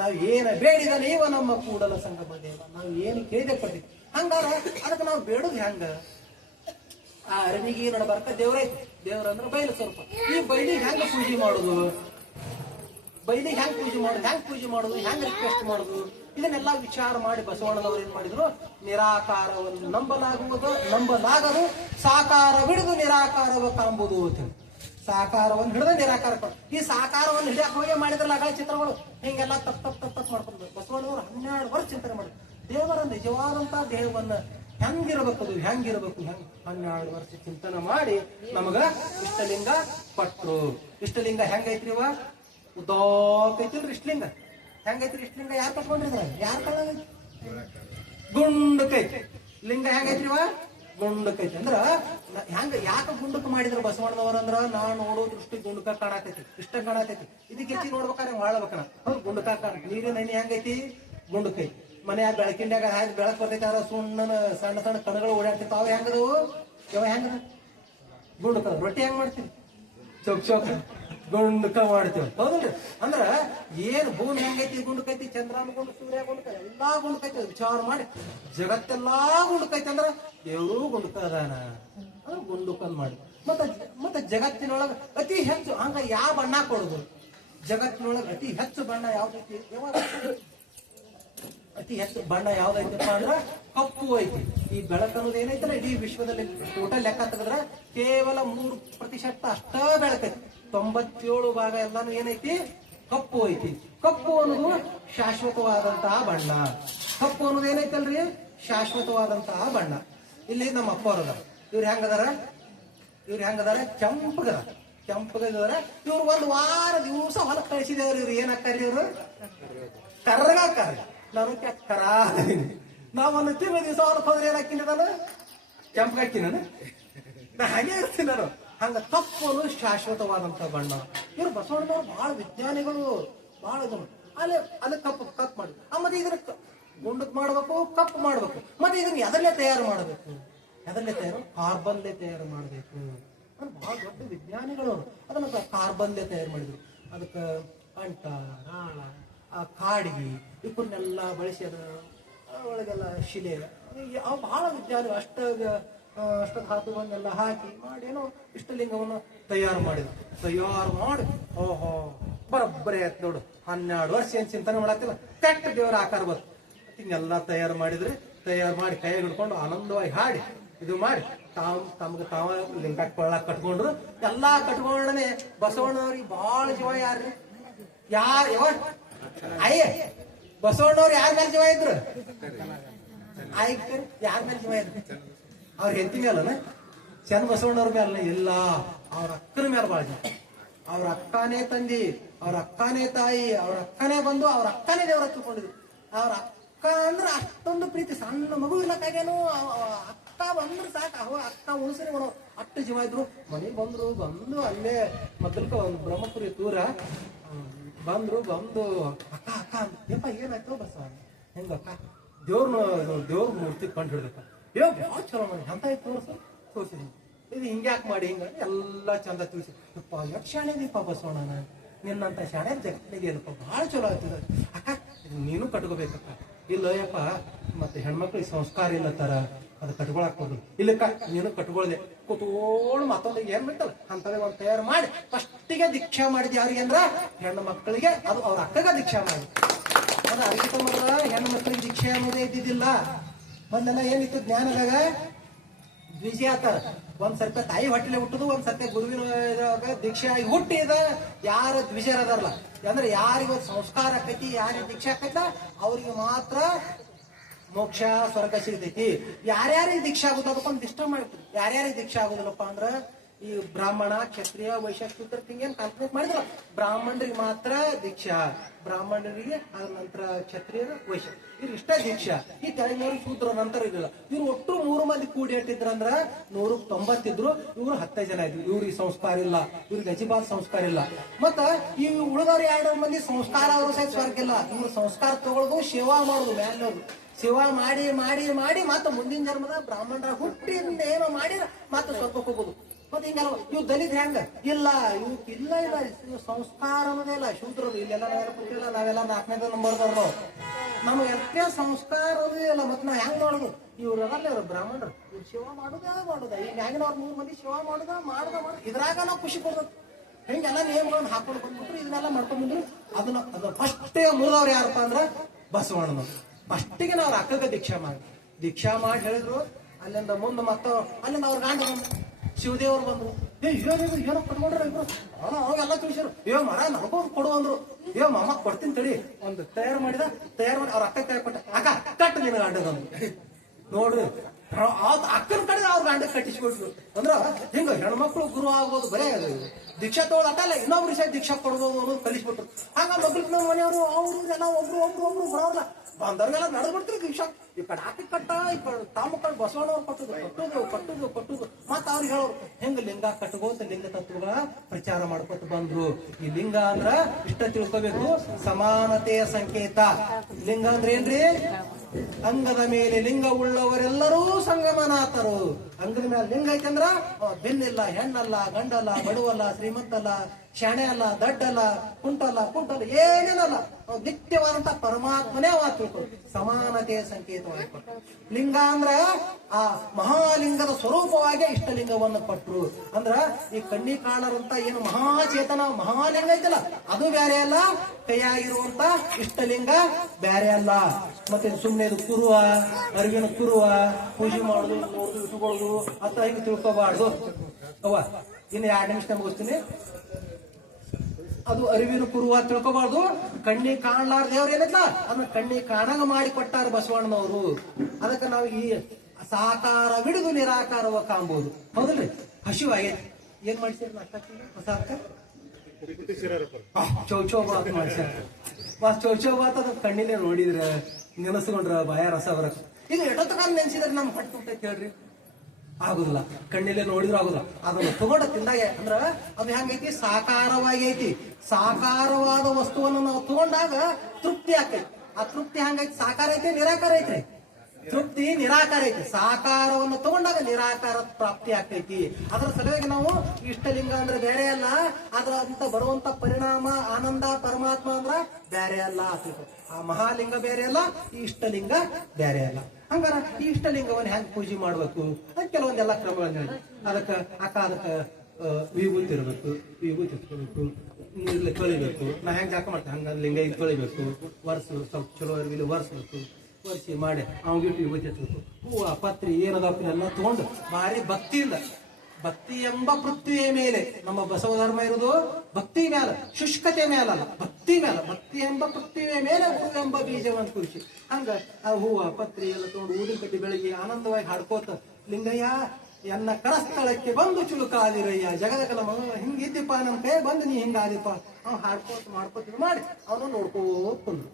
ನಾವು ಏನ ಬೇಡಿದ ನೀವ ನಮ್ಮ ಕೂಡಲ ಸಂಗಮ ದೇವ, ನಾವು ಏನು ಕೇಳಿದೆ ಕೊಡ್ತೀವಿ. ಹಂಗಾರ ಅದಕ್ಕೆ ನಾವು ಬೇಡುದು ಹೆಂಗ? ಆ ಅರಬಿಗೆ ನಡಬಾರ್ಕ ದೇವ್ರೈತಿ. ದೇವ್ರಂದ್ರೆ ಬೈಲು ಸ್ವಲ್ಪ. ಈ ಬೈಲಿಗೆ ಹೆಂಗ ಪೂಜೆ ಮಾಡುದು? ಬೈಲಿಗೆ ಹೆಂಗ್ ಪೂಜೆ ಮಾಡುದು, ಹೆಂಗ್ ರಿಕ್ವೆಸ್ಟ್ ಮಾಡುದು? ಇದನ್ನೆಲ್ಲ ವಿಚಾರ ಮಾಡಿ ಬಸವಣ್ಣನವರು ಏನ್ ಮಾಡಿದ್ರು? ನಿರಾಕಾರವನ್ನು ನಂಬಲಾಗದು ಸಾಕಾರವಿಡಿದು ನಿರಾಕಾರವ ಕಾಂಬುದು ಅಂತ ಹೇಳಿ. ಸಾಕಾರವನ್ನು ಹಿಡಿದ ನಿರಾಕಾರ. ಈ ಸಾಕಾರವನ್ನು ಹಿಡಿಯಕ್ ಹೋಗಿ ಮಾಡಿದ್ರಲ್ಲ ಆಗ ಚಿತ್ರಗಳು ಹಿಂಗೆಲ್ಲ ತಪ್ಪ ಮಾಡ್ಕೊಂಡು ಬಸವಣ್ಣನವರು 12 ವರ್ಷ ಚಿಂತನೆ ಮಾಡಿದ್ರು. ದೇವರ ನಿಜವಾದಂತ ದೇವನ್ನ ಹೆಂಗಿರ್ಬೇಕು 12 ವರ್ಷ ಚಿಂತನೆ ಮಾಡಿ ನಮಗ ಇಷ್ಟಲಿಂಗ ಕೊಟ್ರು. ಇಷ್ಟಲಿಂಗ ಹೆಂಗೈತ್ರಿ? ಇವ ಉದ್ದೈತಿಲ್ರಿ ಇಷ್ಟಲಿಂಗ. ಹೆಂಗೈತ್ರಿ ಇಷ್ಟಲಿಂಗ? ಯಾರು ಕಟ್ಕೊಂಡಿದ್ರ? ಯಾರು ಕಳ್ಳೈತಿ? ಗುಂಡಕೈತಿ ಲಿಂಗ. ಹೆಂಗೈತ್ರಿ ಇವ? ಗುಂಡಕೈತಿ. ಅಂದ್ರ ಹೆಂಗ ಯಾಕೆ ಗುಂಡಕ್ ಮಾಡಿದ್ರ ಬಸವಣ್ಣನವ್ರ? ಅಂದ್ರ ನಾ ನೋಡೋ ದೃಷ್ಟಿ ಗುಂಡಕ ಕಾಣತೈತಿ, ಇಷ್ಟ ಕಾಣತೈತಿ. ಇದಕ್ಕೆ ಹೆಚ್ಚಿ ನೋಡ್ಬೇಕಾರೆ ಮಾಡ್ಬೇಕನ ಗುಂಡಕ ಕಾಣ. ನೀರಿನ ಹೆಂಗೈತಿ? ಗುಂಡಕೈತಿ. ಮನೆಯಾಗ ಬೆಳಕಿಂಡ್ಯಾಗ ಹಾಕಿ ಬೆಳಕ್ ಬರ್ತೈತಿ. ಅವ್ರ ಸಣ್ಣ ಸಣ್ಣ ಕಣಗಳು ಓಡಾಡ್ತಿರ್ತಾವ. ಅವ್ ಹೆಂಗದವು? ಯಾವ ಹೆಂಗದ? ಗುಂಡಕ. ರೊಟ್ಟಿ ಹೆಂಗ್ ಮಾಡ್ತೀವಿ? ಚೌಕ್ ಗುಂಡಕ ಮಾಡ್ತೇವೆ, ಹೌದಲ್ರಿ? ಅಂದ್ರ ಏನ್ ಭೂಮಿ ಹೆಂಗೈತಿ? ಗುಂಡಕೈತಿ. ಚಂದ್ರನ ಗುಂಡ, ಸೂರ್ಯ ಗುಂಡಕ, ಎಲ್ಲಾ ಗುಂಡಕೈತಿ. ವಿಚಾರ ಮಾಡಿ ಜಗತ್ತೆಲ್ಲಾ ಗುಂಡಕೈತಿ. ಅಂದ್ರ ದೇವ್ರು ಗುಂಡಕ ಅದಾನ, ಗುಂಡಕಂದ್ ಮಾಡಿ. ಮತ್ತೆ ಜಗತ್ತಿನೊಳಗ ಅತಿ ಹೆಚ್ಚು ಹಂಗ ಯಾವ ಬಣ್ಣ ಕೊಡುದು? ಜಗತ್ತಿನೊಳಗ ಅತಿ ಹೆಚ್ಚು ಬಣ್ಣ ಯಾವ್ದೈತಿ? ಅತಿ ಹೆಚ್ಚು ಬಣ್ಣ ಯಾವ್ದೈತಪ್ಪ ಅಂದ್ರ ಕಪ್ಪು ಐತಿ. ಈ ಬೆಳಕು ಅನ್ನೋದು ಏನೈತಲ್ಲ ಇಡೀ ವಿಶ್ವದಲ್ಲಿ ಟೋಟಲ್ ಲೆಕ್ಕ ತೆಗೆದ್ರ ಕೇವಲ 3% ಅಷ್ಟ ಬೆಳಕೈತಿ. 97 ಭಾಗ ಎಲ್ಲಾನು ಏನೈತಿ? ಕಪ್ಪು ಐತಿ. ಕಪ್ಪು ಅನ್ನೋದು ಶಾಶ್ವತವಾದಂತಹ ಬಣ್ಣ. ಕಪ್ಪು ಅನ್ನೋದು ಏನೈತಲ್ರಿ? ಶಾಶ್ವತವಾದಂತಹ ಬಣ್ಣ. ಇಲ್ಲಿ ನಮ್ಮ ಅಪ್ಪ ಅವ್ರದ ಇವ್ರು ಹೆಂಗದಾರ? ಕೆಂಪಗದಾರ. ಇವ್ರು 1 ವಾರ ದಿವಸ ಹೊಲಕ್ ಕಳಿಸಿದೇವ್ರಿ. ಇವ್ರು ಏನಾಕ್ಕಾರಿ? ಇವ್ರು ಕರ್ರಗಾಕ್ಕಾರಿ. ನಾನು ಕರ ನಾವ್ 1 ತಿಂಗಳ ದಿವಸ ಹೊಲಕ್ ಹೋದ್ರೆ ಏನಾಕಿನಿ? ನಾನು ಕೆಂಪಗಾಕಿ. ನಾ ಹಾಗೆ ಇರ್ತೀನಿ. ನಾನು ಹಂಗ ಕಪ್ಪು ಶಾಶ್ವತವಾದಂತ ಬಣ್ಣ. ಇವ್ರು ಬಸವಣ್ಣನವ್ರು ಬಹಳ ವಿಜ್ಞಾನಿಗಳು, ಬಹಳ ಇದನ್ನು ಅಲ್ಲಿ ಕಪ್ ಮಾಡಿ. ಮತ್ತೆ ಇದನ್ನ ಗುಂಡಕ್ ಮಾಡ್ಬೇಕು, ಕಪ್ಪು ಮಾಡ್ಬೇಕು. ಮತ್ತೆ ಇದನ್ನ ಎದರಲ್ಲೇ ತಯಾರು ಮಾಡ್ಬೇಕು? ಕಾರ್ಬನ್ಲೇ ತಯಾರು ಮಾಡ್ಬೇಕು. ಬಹಳ ದೊಡ್ಡ ವಿಜ್ಞಾನಿಗಳು ಅದನ್ನ ಕಾರ್ಬನ್ಲೇ ತಯಾರು ಮಾಡಿದ್ರು. ಅದಕ್ಕ ಅಂಟ, ರಾಳ, ಕಾಡಿಗೆ ಇವನ್ನೆಲ್ಲ ಬಳಸಿ ಅದ ಒಳಗೆಲ್ಲ ಶಿಲೆ, ಅವು ಬಹಳ ವಿಜ್ಞಾನಿ ಅಷ್ಟ ಧಾತುವನ್ನೆಲ್ಲ ಹಾಕಿ ಮಾಡಿ ಏನೋ ಇಷ್ಟಲಿಂಗವನ್ನು ತಯಾರು ಮಾಡಿದ್ರು. ತಯಾರು ಮಾಡಿ ಓಹೋ ಬರೋಬ್ಬರಿ ಆಯ್ತು ನೋಡು. 12 ವರ್ಷ ಏನ್ ಚಿಂತನೆ ಮಾಡತ್ತಿಲ್ಲ, ಕೆಟ್ಟ ದೇವರ ಆಕಾರ ಬಂತು. ಹಿಂಗೆಲ್ಲ ತಯಾರು ಮಾಡಿದ್ರೆ, ತಯಾರು ಮಾಡಿ ಕೈ ಹಿಡ್ಕೊಂಡು ಆನಂದವಾಗಿ ಹಾಡಿ ಇದು ಮಾಡಿ ತಾವ ಲಿಂಗ ಕಟ್ಕೊಂಡ್ರು. ಎಲ್ಲಾ ಕಟ್ಕೊಂಡನೆ ಬಸವಣ್ಣವ್ರಿಗೆ ಬಹಳ ಜೀವ. ಯಾರ್ರಿ? ಅಯ್ಯ ಬಸವಣ್ಣವ್ರು ಯಾರ ಮೇಲೆ ಜೀವ ಇದ್ರು? ಯಾರ ಮೇಲೆ ಜೀವ ಇದ್ರು? ಅವ್ರ ಹೆಂಡತಿ ಮೇಲನ ಚನ್ನ ಬಸವಣ್ಣವ್ರ ಮೇಲನ ಇಲ್ಲ, ಅವ್ರ ಅಕ್ಕನ ಮೇಲೆ ಬಾಳ ಜನ. ಅವ್ರ ಅಕ್ಕನೇ ತಂದಿ, ಅವ್ರ ಅಕ್ಕನೇ ತಾಯಿ, ಅವ್ರ ಅಕ್ಕನೇ ಬಂದು ಅವ್ರ ಅಕ್ಕನೇ ದೇವರ ತಿಳ್ಕೊಂಡಿದ್ರು. ಅವ್ರ ಅಕ್ಕ ಅಂದ್ರೆ ಅಷ್ಟೊಂದು ಪ್ರೀತಿ, ಸಣ್ಣ ಮಗು ಇಲ್ಲಕ್ಕಾಗೇನು ಅಕ್ಕ ಬಂದ್ರೆ ಸಾಕು, ಅವ ಅಕ್ಕ ಉಳಿಸ್ರಿ ಮಾಡೋ ಅಷ್ಟು ಜೀವ ಇದ್ರು. ಮನೆಗೆ ಬಂದು ಅಲ್ಲೇ ಮೊದಲ್ಕ ಒಂದು ಬ್ರಹ್ಮಪುರಿ ದೂರ ಬಂದು ಅಕ್ಕ ಅಕ್ಕ ಯಪ್ಪ ಏನಾಯ್ತು ಬಸವ ಹೆಂಗಕ್ಕ ದೇವ್ರ ಮೂರ್ತಿ ಕಂಡು ಹಿಡ್ದಕ್ಕ ಭಾಳ ಚಲೋ ಮಾಡಿ ಅಂತ ತೋರಿಸಿದ್ವಿ. ಇದು ಹಿಂಗ್ಯಾಕೆ ಮಾಡಿ ಹಿಂಗ ಎಲ್ಲ ಚಂದ ತಿಳಿಸಿ ಯಪ್ಪ ಎಷ್ಟು ಶಾಣೆ ದೀಪ ಬಸವಣ್ಣ, ನಿನ್ನಂತ ಶಾಣೆ ಜಗತ್ತಿಗೆ ಏನಪ್ಪ ಭಾಳ ಚಲೋ ಆಗ್ತದೆ ಅಕ್ಕ, ನೀನು ಕಟ್ಕೋಬೇಕಕ್ಕ. ಇಲ್ಲ ಯಪ್ಪ ಮತ್ತೆ ಹೆಣ್ಮಕ್ಳಿಗೆ ಸಂಸ್ಕಾರ ಇಲ್ಲ ತರ ಅದು ಕಟ್ಕೊಳಕ್ ಹೋದ್ರು. ಇಲ್ಲಕ್ಕ ನೀನು ಕಟ್ಕೊಳ್ದೆ ಕೂತ್ಕೊಂಡು ಮತ್ತೊಂದು ಏನ್ ಬಿಟ್ಟಲ್ಲ ಅಂತದೇ ಒಂದು ತಯಾರು ಮಾಡಿ ಫಸ್ಟಿಗೆ ದೀಕ್ಷಾ ಮಾಡಿದ್ ಯಾರಿಗೆ ಅಂದ್ರ ಹೆಣ್ಣು ಮಕ್ಕಳಿಗೆ, ಅದು ಅವ್ರ ಅಕ್ಕಗ ದೀಕ್ಷಾ ಮಾಡಿ. ಅದು ಅರಿತ ಮೊದಲ ಹೆಣ್ಣು ಮಕ್ಕಳಿಗೆ ದೀಕ್ಷೆ ಅನ್ನೋದೇ ಇದ್ದಿದ್ದಿಲ್ಲ. ಮೊದಲೆಲ್ಲ ಏನಿತ್ತು ಜ್ಞಾನದಾಗ ದ್ವಿಜ ಆತಾರ, ಒಂದ್ ಸರ್ತಿ ತಾಯಿ ಹೊಟ್ಟೆಲೆ ಹುಟ್ಟುದು, ಒಂದ್ ಸರ್ತಿ ಗುರುವಿನ ದೀಕ್ಷೆ ಆಗಿ ಹುಟ್ಟಿದ ಯಾರ ದ್ವಿಜರ ಅದಾರಲ್ಲ ಅಂದ್ರೆ ಯಾರಿಗ ಸಂಸ್ಕಾರ ಆಕೈತಿ, ಯಾರಿಗೆ ದೀಕ್ಷೆ ಆಕೈತ ಅವ್ರಿಗೆ ಮಾತ್ರ ಮೋಕ್ಷ ಸ್ವರ್ಗ ಸಿಗ್ತೈತಿ. ಯಾರ್ಯಾರಿಗೆ ದೀಕ್ಷೆ ಆಗುದು ಅದಕ್ಕೊಂದು ಡಿಸ್ಟರ್ಬ್ ಮಾಡ್ತೀವಿ. ಯಾರ್ಯಾರಿಗೆ ದೀಕ್ಷೆ ಆಗುದಿಲ್ಲಪ್ಪ ಅಂದ್ರ ಈ ಬ್ರಾಹ್ಮಣ ಕ್ಷತ್ರಿಯ ವೈಶ್ಯ ಶೂದ್ರ ಹಿಂಗೇನ್ ಕಾಲ್ಕುಲೇಟ್ ಮಾಡಿದ್ರ ಬ್ರಾಹ್ಮಣರಿಗೆ ಮಾತ್ರ ದೀಕ್ಷಾ, ಬ್ರಾಹ್ಮಣರಿಗೆ ಅದ ನಂತರ ಕ್ಷತ್ರಿಯರ ವೈಶ್ಯ ಇವ್ರು ಇಷ್ಟ ದೀಕ್ಷಾ. ಈ ತೆಳಗಿನವ್ರು ಶೂದ್ರ ನಂತರ ಇರಲಿಲ್ಲ. ಇವ್ರು ಒಟ್ಟು 3 ಮಂದಿ ಕೂಡಿ ಇಟ್ಟಿದ್ರಂದ್ರ 190 ಇದ್ರು, ಇವ್ರು 10 ಜನ ಇದ್ರು. ಇವ್ರಿಗೆ ಸಂಸ್ಕಾರ ಇಲ್ಲ, ಇವ್ರಿಗೆ ಅಜಿಬಾದ್ ಸಂಸ್ಕಾರ ಇಲ್ಲ. ಮತ್ತ ಈ ಉಳಿದವ್ರು 2 ಮಂದಿ ಸಂಸ್ಕಾರ ಅವರು ಸಹಿತ ಸ್ವರ್ಗ ಇಲ್ಲ. ಇವ್ರು ಸಂಸ್ಕಾರ ತಗೊಳ್ಳೋದು ಸೇವಾ ಮಾಡೋದು, ಮ್ಯಾಲವ್ರು ಸೇವಾ ಮಾಡಿ ಮಾಡಿ ಮಾಡಿ ಮತ್ತ ಮುಂದಿನ ಜನ್ಮದ ಬ್ರಾಹ್ಮಣರ ಹುಟ್ಟಿಂದ ಏನೋ ಮಾಡಿ ಮತ್ತ ಸ್ವರ್ಗಕ್ಕೆ ಹೋಗೋದು. ಮತ್ತೆ ಹಿಂಗೆಲ್ಲ ಇವ್ ದಲಿತ ಹೆಂಗ ಇಲ್ಲ, ಇವಕ್ಕೆ ಇಲ್ಲ ಸಂಸ್ಕಾರ ಅನ್ನೋದೇ ಇಲ್ಲ. ಶೂದ್ರರು ಇಲ್ಲೆಲ್ಲ ನಾವೆಲ್ಲ ಕೂತಿಲ್ಲ, ನಾವೆಲ್ಲ 4ನೇ ನಂಬರ್ದವ್ರು, ನಮ್ಗೆ ಎಷ್ಟೇ ಸಂಸ್ಕಾರ ಅನ್ನೋದೇ ಇಲ್ಲ. ಮತ್ತೆ ನಾವ್ ಹೆಂಗ್ ಮಾಡೋದು? ಇವ್ರು ಅದಲ್ಲ ಇವ್ರು ಬ್ರಾಹ್ಮಣರು, ಇವ್ರು ಸೇವಾ ಮಾಡುದ ಈ ಮ್ಯಾಗಿನವ್ರು 3 ಮಂದಿ ಸೇವಾ ಮಾಡುದ ಇದ್ರಾಗ ನಾವು ಖುಷಿ ಕೊಡ್ಬೇಕು. ಹಿಂಗೆಲ್ಲ ನೇಮಗಳನ್ನ ಹಾಕೊಂಡು ಬಂದ್ಬಿಟ್ರು, ಇದನ್ನೆಲ್ಲ ಮಾಡ್ಕೊಂಡ್ ಬಂದ್ರು. ಅದನ್ನ ಫಸ್ಟ್ ಮುರಿದವ್ರು ಯಾರಪ್ಪ ಅಂದ್ರ ಬಸವಣ್ಣನವ್ರು. ಫಸ್ಟಿಗೆ ನಾವು ಅಕ್ಕಗ ದೀಕ್ಷಾ ಮಾಡಿ ಹೇಳಿದ್ರು. ಅಲ್ಲಿಂದ ಮುಂದೆ ಮತ್ತ ಅಲ್ಲಿಂದ ಅವ್ರ ಗಾಂಡ ಶಿವದೇವ್ರು ಬಂದ್ರು. ಏನೋ ಕಟ್ಕೊಂಡ್ರ ಇಬ್ರು ಅವೆಲ್ಲ ತಿಳಿಸಿರು. ಮರ ನಡ್ಕೊಂಡು ಕೊಡು ಅಂದ್ರು. ಮಾಮ ಕೊಡ್ತೀನಿ ತಡಿ ಒಂದು ತಯಾರು ಮಾಡಿ ಅವ್ರ ಅಕ್ಕ ಕೈ ಕೊಟ್ಟ, ಅಕ್ಕ ಕಟ್ಟು ನಿನ್ನ ಗಾಂಡದಂದು ನೋಡ್ರಿ. ಅಕ್ಕನ ಕಡೆ ಅವ್ರ ಗಾಂಡ ಕಟ್ಟಿಸ್ಕೊಟ್ರು. ಅಂದ್ರ ಹಿಂಗ ಹೆಣ್ಮಕ್ಳು ಗುರು ಆಗ್ಬೋದು, ಬರೇ ದೀಕ್ಷಾ ತಗೊಳ್ ಅಲ್ಲ ಇನ್ನೊಬ್ರು ಸಹ ದೀಕ್ಷಾ ಕೊಡ್ಬೋದು ಅನ್ನೋದು ಕಲಿಸ್ಬಿಟ್ರು. ಹಂಗ ಮಕ್ಳಿಗೆ ನಮ್ಮ ಮನೆಯವರು ಅವ್ರಿಗೆಲ್ಲ ಒಬ್ರು ಬರೋಲ್ಲ ಬಂದವ್ರಿಗೆಲ್ಲ ನಡೆದ್ ಬಿಡ್ತೀರಿ ದೀಕ್ಷಾ. ಈ ಕಡೆ ಆಕಿ ಕಟ್ಟ, ಈ ಕಡೆ ತಾಮ ಕಡೆ ಬಸವಣ್ಣವ್ರು ಕಟ್ಟುದು. ಮತ್ತ ಅವ್ರಿಗೆ ಹೇಳೋರು ಹೆಂಗ ಲಿಂಗ ಕಟ್ಕೋತ ಲಿಂಗ ತತ್ವಗಳ ಪ್ರಚಾರ ಮಾಡ್ಕೊತ ಬಂದ್ರು. ಈ ಲಿಂಗ ಅಂದ್ರ ಇಷ್ಟ ತಿಳ್ಕೋಬೇಕು, ಸಮಾನತೆಯ ಸಂಕೇತ. ಲಿಂಗ ಅಂದ್ರೆ ಏನ್ರಿ? ಅಂಗದ ಮೇಲೆ ಲಿಂಗ ಉಳ್ಳವರೆಲ್ಲರೂ ಸಂಗಮನಾಥರು. ಅಂಗದ ಮೇಲೆ ಲಿಂಗ ಐತಂದ್ರ ಬೆನ್ನಿಲ್ಲ, ಹೆಣ್ಣಲ್ಲ, ಗಂಡಲ್ಲ, ಬಡವಲ್ಲ, ಶ್ರೀಮಂತಲ್ಲ, ಶಾಣೆ ಅಲ್ಲ, ದಡ್ಡಲ್ಲ, ಕುಂಟಲ್ಲ ಏನೇನಲ್ಲ, ನಿತ್ಯವಾದಂತ ಪರಮಾತ್ಮನೇ ತಿಳ್ಕೊಂಡು ಸಮಾನತೆಯ ಸಂಕೇತವಾಗಿ ಲಿಂಗ ಅಂದ್ರ ಆ ಮಹಾಲಿಂಗದ ಸ್ವರೂಪವಾಗಿ ಇಷ್ಟಲಿಂಗವನ್ನು ಕೊಟ್ರು. ಅಂದ್ರ ಈ ಕಣ್ಣಿ ಕಾಣರಂತ ಏನು ಮಹಾಚೇತನ ಮಹಾಲಿಂಗ ಐತಲ್ಲ ಅದು ಬ್ಯಾರೆ ಅಲ್ಲ, ಕೈಯಾಗಿರುವಂತ ಇಷ್ಟಲಿಂಗ ಬ್ಯಾರೆ ಅಲ್ಲ. ಮತ್ತೆ ಸುಮ್ಮನೆ ಕುರುವ ಅರಿವಿನ ಕುರುವ ಪೂಜೆ ಮಾಡುದು, ನೋಡುದು, ಇಟ್ಕೊಳ್ಳೋದು ಅಂತ ಹಿಂಗೆ ತಿಳ್ಕೋಬಾರ್ದು. ಅವ್ವ ಇನ್ನು 2 ನಿಮಿಷ ಮುಗಿಸ್ತೀನಿ. ಅದು ಅರಿವಿನ ಕುರುವ ತಿಳ್ಕೋಬಾರ್ದು. ಕಣ್ಣಿ ಕಾಣ್ಲಾರ ದೇವ್ರ ಏನೈತ್ಲ ಅದನ್ನ ಕಣ್ಣಿ ಕಾಣಂಗ ಮಾಡಿ ಕೊಟ್ಟಾರ ಬಸವಣ್ಣನವರು. ಅದಕ್ಕೆ ನಾವು ಈ ಸಾಕಾರವಿಡಿದು ನಿರಾಕಾರವ ಕಾಂಬೋದು. ಹೌದಲ್ರಿ? ಹಸಿವು ಆಗೈತಿ, ಏನ್ ಮಾಡ್ಸಿರಿ ನಾಷ್ಟ? ಚೌಚೌಬಾತ್ ಮಾಡ್ಸ್ಯಾರ. ಚೌಚೌಬಾತ್ ಅದ ಕಣ್ಣಿನೇ ನೋಡಿದ್ರ ನೆನೆಸ್ಕೊಂಡ್ರ ಬಾಯ ರಸ ಬರಕ್. ಇದು ಎಷ್ಟೊತ್ತಕ ನೆನ್ಸಿದ್ರೆ ನಮ್ ಹೊಟ್ಟೆ ಹುಟ್ಟೈತಿ ಹೇಳ್ರಿ? ಆಗುದಿಲ್ಲ. ಕಣ್ಣಿಲೆ ನೋಡಿದ್ರು ಆಗುದಿಲ್ಲ. ಅದನ್ನು ತಗೊಂಡ ತಿಂದಾಗ ಅಂದ್ರ ಅದು ಹೆಂಗೈತಿ? ಸಾಕಾರವಾಗಿ ಐತಿ. ಸಾಕಾರವಾದ ವಸ್ತುವನ್ನು ನಾವು ತಗೊಂಡಾಗ ತೃಪ್ತಿ ಆಕೈತಿ. ಆ ತೃಪ್ತಿ ಹಂಗೈತಿ? ಸಾಕಾರ ಐತಿ, ನಿರಾಕಾರ ಐತ್ರಿ? ತೃಪ್ತಿ ನಿರಾಕಾರ ಐತಿ. ಸಾಕಾರವನ್ನು ತಗೊಂಡಾಗ ನಿರಾಕಾರ ಪ್ರಾಪ್ತಿ ಆಗ್ತೈತಿ. ಅದರ ಸಲುವಾಗಿ ನಾವು ಇಷ್ಟಲಿಂಗ ಅಂದ್ರೆ ಬೇರೆ ಅಲ್ಲ, ಅದ್ರ ಅಂತ ಬರುವಂತ ಪರಿಣಾಮ ಆನಂದ ಪರಮಾತ್ಮ ಅಂದ್ರ ಬೇರೆ ಅಲ್ಲ. ಆ ಮಹಾಲಿಂಗ ಬೇರೆ ಅಲ್ಲ, ಈ ಇಷ್ಟಲಿಂಗ ಬೇರೆ ಅಲ್ಲ. ಹಂಗಾರ ಈ ಇಷ್ಟಲಿಂಗವನ್ನು ಹೆಂಗ್ ಪೂಜೆ ಮಾಡ್ಬೇಕು ಅದ್ ಕೆಲವೊಂದೆಲ್ಲ ಕ್ರಮಗಳನ್ನ ಹೇಳಿ. ಅದಕ್ಕ ವಿಭೂತಿ ಇರ್ಬೇಕು, ವಿಭೂತಿ ಇಟ್ಕೋಬೇಕು, ನೀರ್ಲಿ ತೊಳಿಬೇಕು. ನಾ ಹೆಂಗ್ ಜಾಕ ಮಾಡ್ತೇನೆ ಹಂಗ ಲಿಂಗ ಈಗ ತೊಳಿಬೇಕು, ಸ್ವಲ್ಪ ಚಲೋ ಅರಿವಿಲಿ ಒರೆಸ್ಬೇಕು. ಒರೆಸಿ ಮಾಡಿ ಅವ್ಗಿಟ್ಟು ವಿಭೂತಿ ಹಚ್ಬೇಕು. ಹೂವು ಪತ್ರಿ ಏನದಪ್ಪ ಎಲ್ಲ ತಗೊಂಡು ಭಾರಿ ಭಕ್ತಿಯಿಂದ, ಭಕ್ತಿ ಎಂಬ ಪೃಥ್ವಿಯ ಮೇಲೆ ನಮ್ಮ ಬಸವ ಧರ್ಮ ಇರುವುದು ಭಕ್ತಿ ಮೇಲ, ಶುಷ್ಕತೆ ಮೇಲಲ್ಲ, ಭಕ್ತಿ ಮೇಲ. ಭಕ್ತಿ ಎಂಬ ಪೃಥ್ವಿಯ ಮೇಲೆ ಹೂವು ಎಂಬ ಬೀಜವನ್ನು ಕುರಿಸಿ ಹಂಗ ಆ ಹೂವ ಪತ್ರಿ ಎಲ್ಲ ತಗೊಂಡು ಊದಿನ ಕಟ್ಟಿ ಬೆಳಗ್ಗೆ ಆನಂದವಾಗಿ ಹಾಡ್ಕೋತ ಲಿಂಗಯ್ಯ ಎನ್ನ ಕರಸ್ಥಳಕ್ಕೆ ಬಂದು ಚುಳುಕಾದಿರಯ್ಯ ಜಗದಗಲ ಮಗ ಹಿಂಗಿದ್ದೀಪ ನಮ್ಮ ಕೈ ಬಂದು ನೀ ಹಿಂಗಾದಿಪ್ಪ ಅವ್ನು ಹಾಡ್ಕೋತ ಮಾಡ್ಕೋತ ಮಾಡಿ ಅವನು ನೋಡ್ಕೋತ ಬಂದು